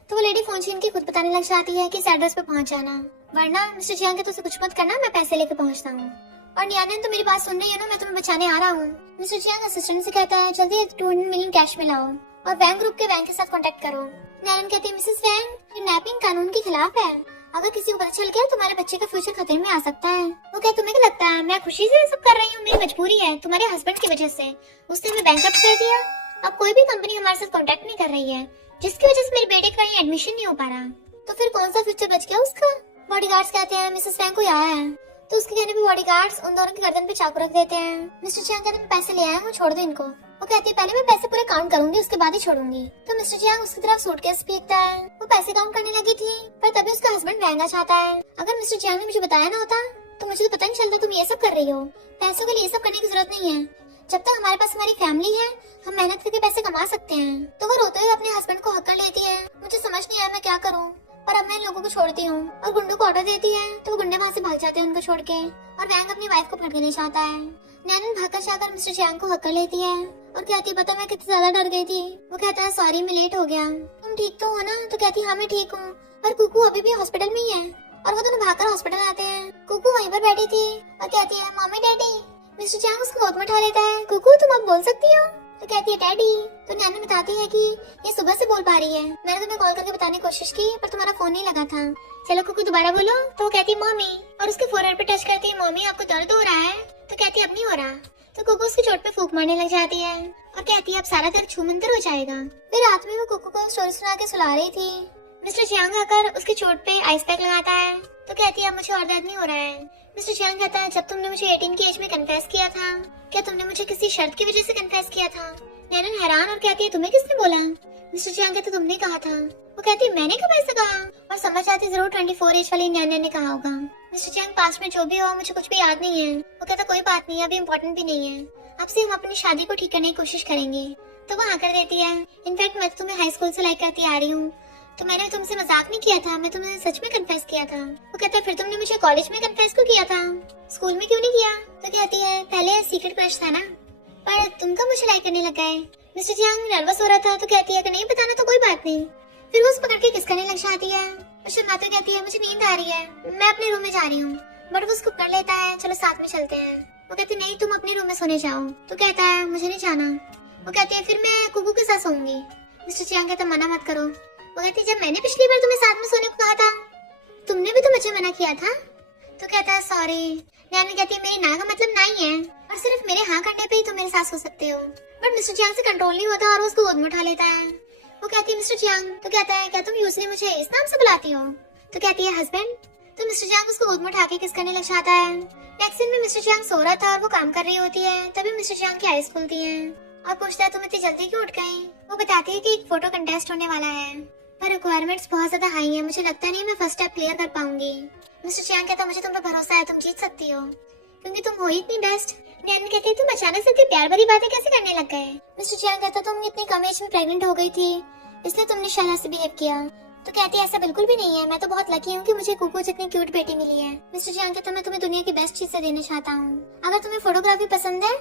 तो वो लेडी फोन छीन के खुद बताने लग जाती है कि इस एड्रेस पे पहुंच जाना, वरना मिस्टर जियांग के तुझसे कुछ मत करना, मैं पैसे लेके पहुंचता हूँ। और नियानन तो मेरी बात सुन रही है ना, मैं तुम्हें बचाने आ रहा हूँ। मिस्टर जियांग असिस्टेंट से कहता है जल्दी 200 मिलियन कैश में लाओ और वैंग ग्रुप के बैंक के साथ कांटेक्ट करो। नियानन कहती है मिसेस वैंग किडनैपिंग कानून के खिलाफ है, अगर किसी को पता चल गया तुम्हारे बच्चे का फ्यूचर खतरे में आ सकता है। वो कहती तुम्हें क्या लगता है मैं खुशी से सब कर रही हूँ, मेरी मजबूरी है, तुम्हारे हस्बैंड की वजह से उसने हमें बैंकरप्ट कर दिया, अब कोई भी कंपनी हमारे साथ कांटेक्ट नहीं कर रही है, जिसकी वजह से मेरे बेटे का कहीं एडमिशन नहीं हो पा रहा, तो फिर कौन सा फ्यूचर बच गया उसका। बॉडीगार्ड्स कहते हैं मिसेस वैंग कोई आया है, तो उसके कहने पे बॉडीगार्ड्स उन दोनों की गर्दन पे चाकू रख देते हैं। मिस्टर जियांग कहते हैं पैसे ले आए हूँ, छोड़ दो इनको। वो कहती है पहले मैं पैसे पूरे काउंट करूंगी उसके बाद ही छोड़ूंगी। तो मिस्टर जियांग उसकी तरफ सूटकेस फेंकता है। वो पैसे काउंट करने लगी थी, पर तभी उसका हस्बैंड वैंग आ जाता है। अगर मिस्टर जियांग ने मुझे बताया ना होता तो मुझे तो पता नहीं चलता तुम ये सब कर रही हो, पैसों के लिए ये सब करने की जरूरत नहीं है, जब तक हमारे पास हमारी फैमिली है हम मेहनत करके पैसे कमा सकते हैं। तो वो रोते हुए अपने हस्बैंड को हक कर लेती है। मुझे समझ नहीं आया मैं क्या करूँ, पर अब मैं इन लोगों को छोड़ती हूँ। और गुंडों को ऑर्डर देती है तो वो गुंडे वहाँ से भाग जाते हैं उनको छोड़ के, और वैंग अपनी वाइफ को पकड़ के ले जाता है। नैनन भागकर जाकर मिस्टर जियांग को हक कर लेती है और कहती है पता मैं कितनी ज्यादा डर गई थी। वो कहता है सॉरी मैं लेट हो गया, तुम ठीक तो हो ना। तो कहती है हाँ मैं ठीक हूँ, पर कुकू अभी भी हॉस्पिटल में ही है। और वो दोनों भागकर हॉस्पिटल आते हैं। कुकू वहीं पर बैठी थी और कहती है मम्मी डैडी। मिस्टर जियांग उसको गोद में उठा लेता है। कुकू तुम अब बोल सकती हो। तो कहती है डैडी। तो नैनन बताती है कि ये सुबह से बोल पा रही है, मैंने तुम्हें कॉल करके बताने की कोशिश की पर तुम्हारा फोन नहीं लगा था। चलो कुकू दोबारा बोलो। तो वो कहती है मम्मी, और उसके फोरहेड पे टच करती है मम्मी आपको दर्द हो रहा है। तो कहती है अब नहीं हो रहा। तो कुकू उसकी चोट पे फूंक मारने लग जाती है और कहती है अब सारा दर्द छूमंतर हो जाएगा। फिर रात में वो कुकू को स्टोरी सुना के सुला रही थी। मिस्टर जियांग आकर उसके चोट पे आइस पैक लगाता है। तो कहती है अब मुझे और दर्द नहीं हो रहा है। मिस्टर जियांग कहता है जब तुमने मुझे 18 की एज में कन्फेस किया था, क्या तुमने मुझे किसी शर्त की वजह से कन्फेस किया था। नैनन हैरान और कहती है तुम्हें किसने बोला। मिस्टर जियांग कहते तुमने कहा था। वो कहती है मैंने कब ऐसा कहा, और समझ आती जरूर 24 एज वाली नैनन ने कहा होगा। मिस्टर जियांग पास में जो भी हुआ मुझे कुछ भी याद नहीं है। वो कहता कोई बात नहीं, अभी इम्पोर्टेंट भी नहीं है, अब से हम अपनी शादी को ठीक करने की कोशिश करेंगे। तो वो हाँ कर देती है। इनफैक्ट मैं तो तुम्हें हाई स्कूल से लाइक करती आ रही हूँ, तो मैंने तुमसे मजाक नहीं किया था, मैं तुम्हें सच में कन्फेस किया था। वो कहता है फिर तुमने मुझे कॉलेज में कन्फेस क्यों किया था, स्कूल में क्यों नहीं किया। तो कहती है पहले सीक्रेट क्रश था ना, पर तुम कब मुझे लाइक करने लग गए। मिस्टर जियांग नर्वस हो रहा था तो कहती है कि नहीं बताना तो कोई बात नहीं। फिर वो उस पकड़ के किस करने लग जाती है। शर्माते कहती है मुझे नींद आ रही है, मैं अपने रूम में जा रही हूँ। बट वो उसको कर लेता है चलो साथ में चलते हैं। वो कहती नहीं तुम अपने रूम में सोने जाओ। तो कहता है मुझे नहीं जाना। वो कहती है फिर मैं कुकू के साथ सोऊंगी। मिस्टर जियांग कहता मना मत करो। वो कहती है जब मैंने पिछली बार तुम्हें साथ में सोने को कहा था तुमने भी तो मुझे मना किया था। तो कहता है सॉरी। नैनन कहती है मेरी ना का मतलब नहीं है, और सिर्फ मेरे हाँ करने पे ही तुम मेरे साथ सो सकते हो। बट मिस्टर जियांग से कंट्रोल नहीं होता और उसको गोद में उठा लेता है। वो कहती है मिस्टर जियांग। तो कहता है क्या तुम यूजली मुझे इस नाम से बुलाती हो। तो कहती है हस्बैंड। तो मिस्टर जियांग उसको गोद में उठा के किस करने लग जाता है। नेक्स्ट सीन में मिस्टर जियांग सो रहा था और वो काम कर रही होती है। तभी मिस्टर जियांग की आईज खुलती है और पूछता है तुम इतनी जल्दी क्यों उठ गई। वो बताती है कि एक फोटो कंटेस्ट होने वाला है, पर रिक्वायरमेंट्स बहुत ज्यादा हाई है, मुझे लगता नहीं मैं फर्स्ट स्टेप क्लियर कर पाऊंगी। मिस्टर जियांग कहता मुझे तुम पे भरोसा है, तुम जीत सकती हो, क्योंकि तुम हो ही इतनी बेस्ट। नैनन कहती है तुम अचानक से इतनी प्यार भरी बातें कैसे करने लग गए। मिस्टर चियांग कहता तुम इतनी कम एज में प्रेग्नेंट हो गई थी, इसलिए तुमने शायद से बिहेव किया। तो कहती है ऐसा बिल्कुल भी नहीं है, मैं तो बहुत लकी हूँ कि मुझे कुकू जितनी क्यूट बेटी मिली है। मिस्टर चियांग कहता मैं तुम्हें दुनिया की बेस्ट चीज देना चाहता हूँ। अगर तुम्हें फोटोग्राफी पसंद है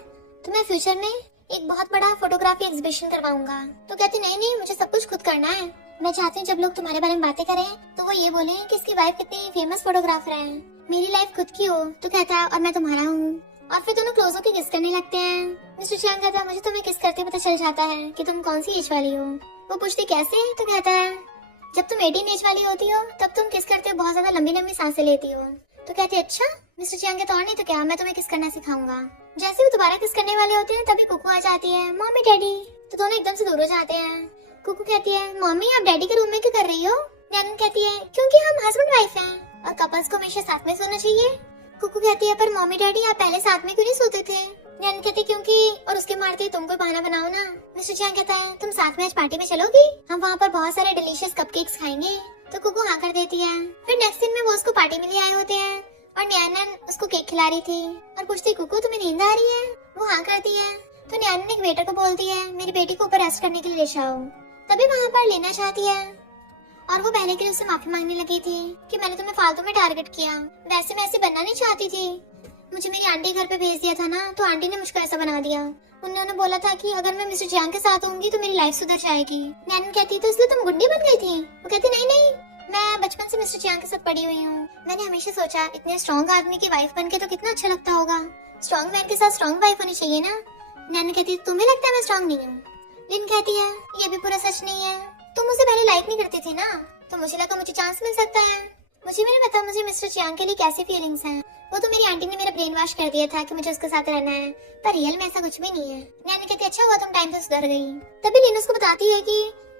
तो मैं फ्यूचर में एक बहुत बड़ा फोटोग्राफी एग्जीबिशन करवाऊंगा। तो कहती नहीं नहीं, मुझे सब कुछ खुद करना है। मैं चाहती हूँ जब लोग तुम्हारे बारे में बातें करें तो वो ये बोले कि इसकी वाइफ कितनी फेमस फोटोग्राफर है, मेरी लाइफ खुद की हो। तो कहता है और मैं तुम्हारा हूँ। और फिर दोनों क्लोज होकर किस करने लगते हैं। मिस्टर चियांग कहता है मुझे तुम्हें किस करते पता चल जाता है कि तुम कौन सी एज वाली हो। वो पूछती कैसे। तो कहता है जब तुम 18 एज वाली होती हो तब तुम किस करते हो, बहुत ज्यादा लंबी लंबी सांसें लेती हो। तो कहती है अच्छा। मिस्टर चियांग कहता और नहीं तो क्या, मैं तुम्हें किस करना सिखाऊंगा। जैसे वो दोबारा किस करने वाले होते हैं तभी कुकू आ जाती है, मम्मी डैडी। तो दोनों एकदम से दूर हो जाते हैं। कुकू कहती है मम्मी आप डैडी के रूम में क्यों कर रही हो। नैनन कहती है क्योंकि हम हस्बैंड वाइफ हैं और कपल्स को हमेशा साथ में सोना चाहिए। कुकू कहती है पर मम्मी डैडी आप पहले साथ में क्यों नहीं सोते थे। नैनन कहती क्योंकि और उसके मारते तुम कोई बहाना बनाओ ना। मिस्टर चियांग कहता है तुम साथ में आज पार्टी में चलोगी, हम वहाँ पर बहुत सारे डिलीशियस कपकेक्स खाएंगे। तो कुकू हाँ कर देती है। फिर नेक्स्ट दिन में वो उसको पार्टी में ले आए होते हैं और नैनन उसको केक खिला रही थी और पूछती कुकू तुम्हें नींद आ रही है। वो हाँ करती है। तो नैनन एक वेटर को बोलती है मेरी बेटी को ऊपर रेस्ट करने के लिए ले जाओ। तभी वहाँ पर लेना चाहती है और वो पहले के लिए उससे माफी मांगने लगी थी कि मैंने तुम्हें फालतू में टारगेट किया, वैसे मैं ऐसे बनना नहीं चाहती थी। मुझे मेरी आंटी घर पे भेज दिया था ना, तो आंटी ने मुझको ऐसा बना दिया। उन्होंने बोला था कि अगर मैं मिस्टर चियांग के साथ होंगी तो मेरी लाइफ सुधर जाएगी। नैनन कहती तो इसलिए तुम गुंडी बन गई थी। वो कहती नहीं नहीं, मैं बचपन से मिस्टर चियांग के साथ पड़ी हुई हूँ। मैंने हमेशा सोचा इतने स्ट्रॉन्ग आदमी की वाइफ बनके तो कितना अच्छा लगता होगा, स्ट्रॉन्ग मैन के साथ स्ट्रॉन्ग वाइफ होनी चाहिए ना। नैनन कहती तुम्हें लगता है मैं स्ट्रॉन्ग नहीं हूँ। लिन कहती है ये भी पूरा सच नहीं है, तुम मुझे पहले लाइक नहीं करती थी ना, तो मुझे लगा मुझे चांस मिल सकता है। मुझे मैंने पता मुझे मिस्टर चियांग के लिए कैसी फीलिंग्स हैं। वो तो मेरी आंटी ने मेरा ब्रेन वॉश कर दिया था कि मुझे उसके साथ रहना है, पर रियल में ऐसा कुछ भी नहीं है। नैनी कहती अच्छा हुआ तुम टाइम से सुधर गई। तभी लिन उसको बताती है कि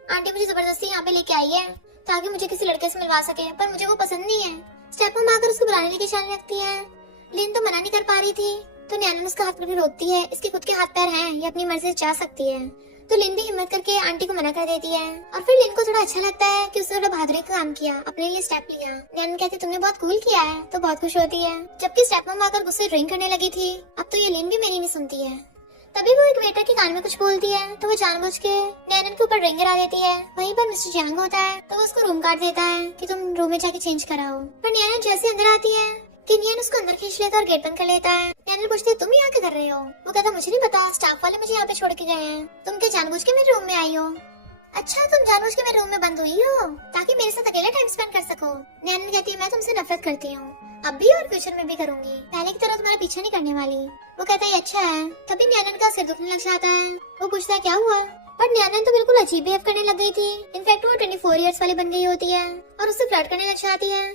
आंटी मुझे जबरदस्ती यहाँ पे लेके आई है ताकि मुझे किसी लड़के से मिलवा सके, पर मुझे वो पसंद नहीं है। स्टेप मॉम आकर उसको बुलाने लेके जाने लगती है। लिन तो मना नहीं कर पा रही थी, तो नैनी उसका हाथ पकड़ के रोकती है। इसके खुद के हाथ पैर हैं, ये अपनी मर्जी से जा सकती है। तो लिन भी हिम्मत करके आंटी को मना कर देती है और फिर लिन को थोड़ा अच्छा लगता है कि उसने थोड़ा बहादुरी का काम किया, अपने लिए स्टेप लिया। नैन कहती तुमने बहुत कूल किया है, तो बहुत खुश होती है। जबकि स्टेप मॉम आकर गुस्से ड्रिंक करने लगी थी, अब तो ये लिन भी मेरी नहीं सुनती है। तभी वो एक वेटर के कान में कुछ बोलती है, तो वो जानबूझ के नैनन के ऊपर रिंग गिरा देती है। वहीं पर मिस्टर चियांग होता है, तो वो उसको रूम काट देता है कि तुम रूम में जाके चेंज कराओ। पर नैनन जैसे अंदर आती है किनियन उसको अंदर खींच लेता और गेट बंद कर लेता है। नैनन पूछती है तुम यहाँ क्या कर रहे हो। वो कहता मुझे नहीं पता, स्टाफ वाले मुझे यहाँ पे छोड़ के गए हैं। तुम क्या जानबूझ के मेरे रूम में आई हो। अच्छा तुम जानबूझ के मेरे रूम में बंद हुई हो ताकि मेरे साथ अकेला टाइम स्पेंड कर सको। नैनन कहती है मैं तुमसे नफरत करती हूँ, अब भी और फ्यूचर में भी करूंगी, पहले की तरह तुम्हारा पीछा नहीं करने वाली। वो कहता है अच्छा है। तभी नैनन का सिर दुखने लग जाता है। वो पूछता है क्या हुआ, पर नैनन तो बिल्कुल अजीब बिहेव करने लग गई थी। इनफैक्ट वो 24 इयर्स वाली बन गई होती है और उससे फ्लर्ट करने लग जाती है।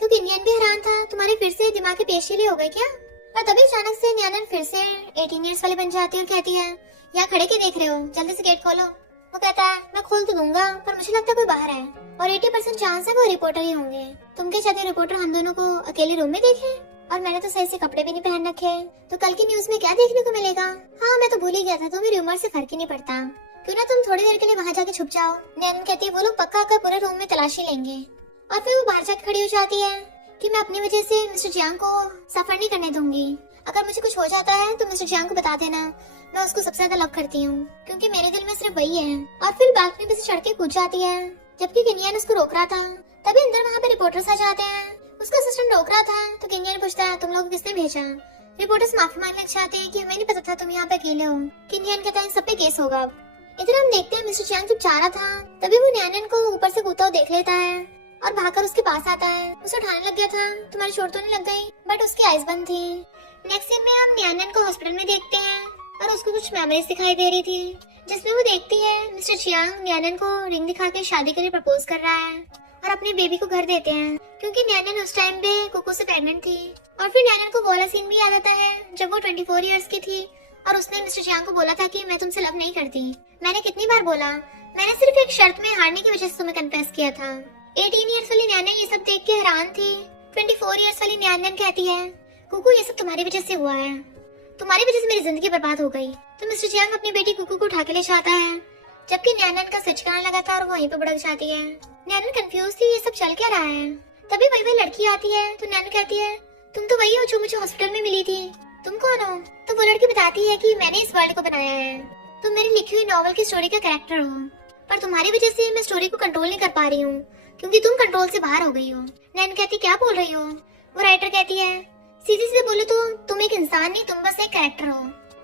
तो किनियन भी हैरान था, तुम्हारे फिर से दिमाग के पेशीले हो गए क्या। और तभी अचानक से नैनन फिर से 18 इयर्स वाली बन जाती है और कहती है यहाँ खड़े के देख रहे हो, जल्दी से गेट खोलो। वो कहता है मैं खोल तो दूंगा, पर मुझे लगता है कोई बाहर है और 80% चांस है वो रिपोर्टर ही होंगे। तुम क्या चाहते रिपोर्टर हम दोनों को अकेले रूम में देखे, और मैंने तो सही से कपड़े भी नहीं पहन रखे, तो कल की न्यूज में क्या देखने को मिलेगा। हाँ मैं तो भूल ही गया था, तो मेरी उम्र से फर्क ही नहीं पड़ता, क्यों ना तुम थोड़ी देर के लिए वहाँ जाके छुप जाओ। नैनन कहती है वो लोग पक्का आकर पूरे रूम में तलाशी लेंगे। और फिर वो बाहर जाकर खड़ी हो जाती है कि मैं अपनी वजह से मिस्टर चियांग को सफर नहीं करने दूंगी। अगर मुझे कुछ हो जाता है तो मिस्टर चियांग को बता देना, मैं उसको सबसे ज्यादा लव करती हूँ, क्योंकि मेरे दिल में सिर्फ वही है। और फिर बालकनी पे से चढ़ के कूद जाती है, जबकि किनियन उसको रोक रहा था। तभी अंदर वहाँ पे रिपोर्टर्स आ जाते हैं। उसका असिस्टेंट रोक रहा था, तो किनियन पूछता है तुम लोग किसने भेजा। रिपोर्टर्स माफी मांगने लग जाते हैं कि हमें नहीं पता था तुम यहाँ पे अकेले हो। किनियन कहता है सब पे केस होगा। इधर हम देखते हैं मिस्टर चियांग जब जा रहा था, तभी वो नैनन को ऊपर से कूदता हुआ देख लेता है और भागकर उसके पास आता है। उसे उठाने लग गया था, तुम्हारी चोट तो नहीं लग गई, बट उसकी आइज बंद थी। नेक्स्ट सीन में हम नैनन को हॉस्पिटल में देखते हैं और उसको कुछ मेमोरीज दिखाई दे रही थी, जिसमें वो देखती है मिस्टर चियांग नैनन को रिंग दिखा के शादी के लिए प्रपोज कर रहा है और अपने बेबी को घर देते हैं, क्योंकि नैनन उस टाइम पे कुकू से प्रेग्नेंट थी। और फिर नैनन को वो वाला सीन भी याद आता है जब वो 24 इयर्स की थी और उसने मिस्टर चियांग को बोला था कि मैं तुमसे लव नहीं करती। मैंने कितनी बार बोला, मैंने सिर्फ एक शर्त में हारने की वजह से तुम्हें कन्फेस किया था। 18 इयर्स वाली नैनन ये सब देख के हैरान थी। 24 इयर्स वाली नैनन कहती है कुकू ये सब तुम्हारी वजह से हुआ है, तुम्हारी वजह से मेरी जिंदगी बर्बाद हो गई। तो मिस्टर चियांग अपनी बेटी कुकू को उठा के ले जाता है, जबकि नैनन का स्विच करने लगा था और वहीं पे भड़क जाती है। नैनन कंफ्यूज थी, ये सब चल क्या रहा है। तभी वही लड़की आती है, तो नैनन कहती है तुम तो वही हो जो मुझे हॉस्पिटल में मिली थी। तुम कौन हो? तो वो लड़की बताती है कि मैंने इस वर्ल्ड को बनाया है। तुम मेरी लिखी हुई नॉवल की स्टोरी का कैरेक्टर हो, पर तुम्हारी वजह से मैं स्टोरी को कंट्रोल नहीं कर पा रही हूँ, क्योंकि तुम कंट्रोल से बाहर हो गई हो। नैन कहती क्या बोल रही हो? वो राइटर कहती है सीधे सीधे बोलो तो तुम एक इंसान नहीं, तुम बस एक कैरेक्टर हो,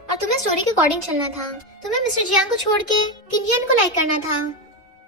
और तुम्हें स्टोरी के अकॉर्डिंग चलना था। तुम्हें मिस्टर जियांग को छोड़ के किंजियन को लाइक करना था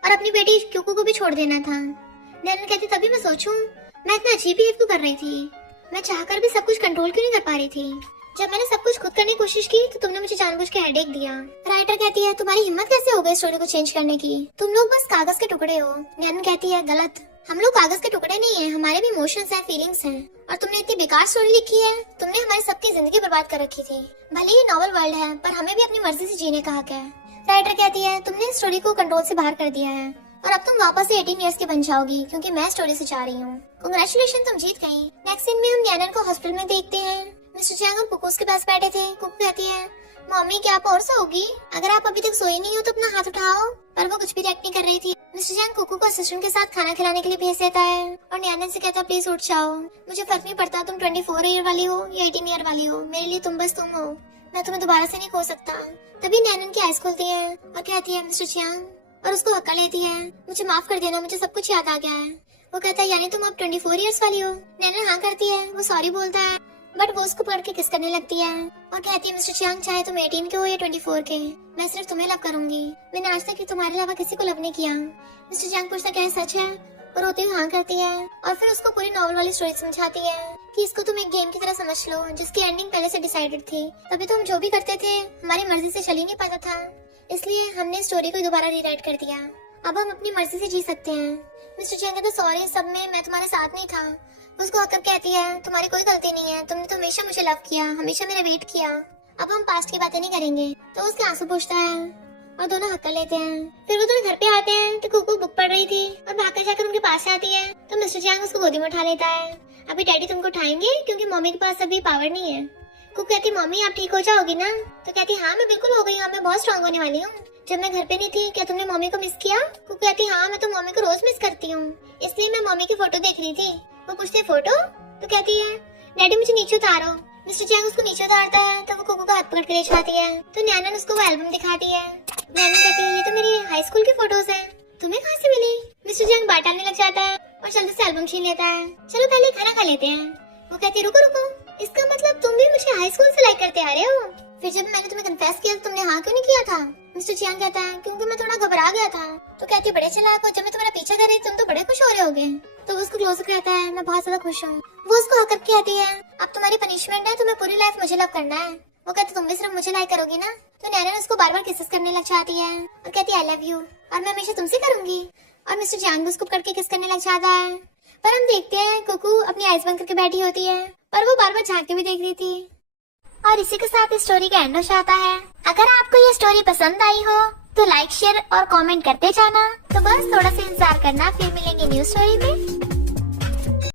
और अपनी बेटी क्यूकू को भी छोड़ देना था। नैन कहती तभी मैं सोचूं मैं इतना अजीब बिहेव क्यों कर रही थी, मैं चाहकर भी सब कुछ कंट्रोल क्यों नहीं कर पा रही थी। जब मैंने सब कुछ खुद करने की कोशिश की तो तुमने मुझे जानबूझ के हेडेक दिया। राइटर कहती है तुम्हारी हिम्मत कैसे हो गई स्टोरी को चेंज करने की, तुम लोग बस कागज के टुकड़े हो। नैन कहती है गलत, हम लोग कागज के टुकड़े नहीं है, हमारे भी इमोशंस हैं, फीलिंग्स हैं, और तुमने इतनी बेकार स्टोरी लिखी है, तुमने हमारी सबकी जिंदगी बर्बाद कर रखी थी। भले ही नॉवल वर्ल्ड है पर हमें भी अपनी मर्जी से जीने का हक है। राइटर कहती है तुमने इस स्टोरी को कंट्रोल से बाहर कर दिया है और अब तुम वापस से 18 इयर्स की बन जाओगी, क्योंकि मैं स्टोरी से जा रही हूँ। कांग्रेचुलेशन, तुम जीत गई। नेक्स्ट सीन में हम नैनन को हॉस्पिटल में देखते हैं। मिस्टर जियांग और कुकू उसके पास बैठे थे। कुकू कहती है मम्मी क्या आप और सोओगी? अगर आप अभी तक सोई नहीं हो तो अपना हाथ उठाओ, पर वो कुछ भी रिएक्ट नहीं कर रही थी। मिस्टर जियांग कुकू को असिस्टेंट के साथ खाना खिलाने के लिए भेज देता है और नैनन से कहता है प्लीज उठ जाओ, मुझे फर्क नहीं पड़ता तुम 24 ईयर वाली हो या 18 ईयर वाली हो, मेरे लिए तुम बस तुम हो, मैं तुम्हें दोबारा से नहीं खो सकता। तभी नैनन की आइज खुलती है और कहती है मिस्टर जियांग, और उसको हक्का लेती है मुझे माफ कर देना, मुझे सब कुछ याद आ गया है। वो कहता है यानी तुम अब 24 इयर्स वाली हो? नैनन हाँ करती है। वो सॉरी बोलता है बट वो उसको पकड़ के किस करने लगती है और कहती है मिस्टर जियांग चाहे तुम 18 के हो या 24 के, मैं सिर्फ तुम्हें लव करूंगी, मैंने आज तक तुम्हारे अलावा किसी को लव नहीं किया। मिस्टर जियांग पूछता क्या सच है? और रोती हुई हाँ करती है और फिर उसको पूरी नॉवल वाली स्टोरी समझाती है कि इसको तुम एक गेम की तरह समझ लो जिसकी एंडिंग पहले से डिसाइडेड थी। तभी तो हम जो भी करते थे हमारी मर्जी से चल ही नहीं पाता था, इसलिए हमने स्टोरी को दोबारा रीराइट कर दिया। अब हम अपनी मर्जी से जी सकते हैं। मिस्टर जियांग कहता सॉरी, सब में मैं तुम्हारे साथ नहीं था। उसको आकर कहती है तुम्हारी कोई गलती नहीं है, तुमने तो हमेशा मुझे लव किया, हमेशा मेरा वेट किया, अब हम पास्ट की बातें नहीं करेंगे। तो उसके आंसू पूछता है और दोनों हक्का लेते हैं। फिर वो दोनों घर पे आते हैं तो कुकू बुक पढ़ रही थी और भागकर जाकर उनके पास आती है तो मिस्टर जियांग उसको गोदी में उठा लेता है। अभी डैडी तुमको उठाएंगे क्योंकि मम्मी के पास अभी पावर नहीं है। कुकू कहती मम्मी आप ठीक हो जाओगी ना? तो कहती हाँ मैं बिल्कुल हो गई हूँ, मैं बहुत स्ट्रॉन्ग होने वाली हूँ। जब मैं घर पे नहीं थी क्या तुमने मम्मी को मिस किया? कुकू कहती हाँ मैं तो मम्मी को रोज मिस करती हूँ, इसलिए मैं मम्मी की फोटो देख रही थी। वो पूछते फोटो? तो कहती है डैडी मुझे नीचे उतारो। मिस्टर जियांग उसको नीचे उतारता है तो वो कुकू का हाथ पकड़ के ले जाती है तो नैनन उसको वो एल्बम दिखाती है। नैनन कहती है ये तो मेरी हाई स्कूल की फोटोज हैं, तुम्हें कहाँ से मिली? मिस्टर जियांग बात डालने लग जाता है और जल्दी से एल्बम छीन लेता है। चलो पहले खाना खा लेते हैं। वो कहती है रुको रुको, इसका मतलब तुम भी मुझे हाई स्कूल से लाइक करते आ रहे हो? फिर जब मैंने तुम्हें कन्फेस किया तो तुमने हाँ क्यों नहीं किया था? मिस्टर जियांग कहता है क्योंकि मैं थोड़ा घबरा गया था। तो कहती है बड़े चालाक हो, जब मैं तुम्हारा पीछा कर रही तुम तो बड़े खुश हो रहे होगे। तो उसको क्लोजअप कहता है मैं बहुत ज्यादा खुश हूँ। वो उसको हक करके कहती है अब तुम्हारी पनिशमेंट है, तुम्हें पूरी लाइफ मुझे लव करना है। वो कहती तुम भी सिर्फ मुझे लाइक करोगी ना? तो नैनन उसको बार बार किसेस करने लग जाती है और कहती है आई लव यू और मैं हमेशा तुमसे करूंगी। और मिस्टर जियांग उसको पकड़ के किस करने लग जाता है। पर हम देखते हैं कुकू अपनी आइज बंद करके बैठी होती है पर वो बार बार झांक के भी देख रही थी। और इसी के साथ इस स्टोरी का एंड हो जाता है। अगर आपको ये स्टोरी पसंद आई हो तो लाइक शेयर और कमेंट करते जाना। तो बस थोड़ा सा इंतजार करना, फिर मिलेंगे न्यू स्टोरी में।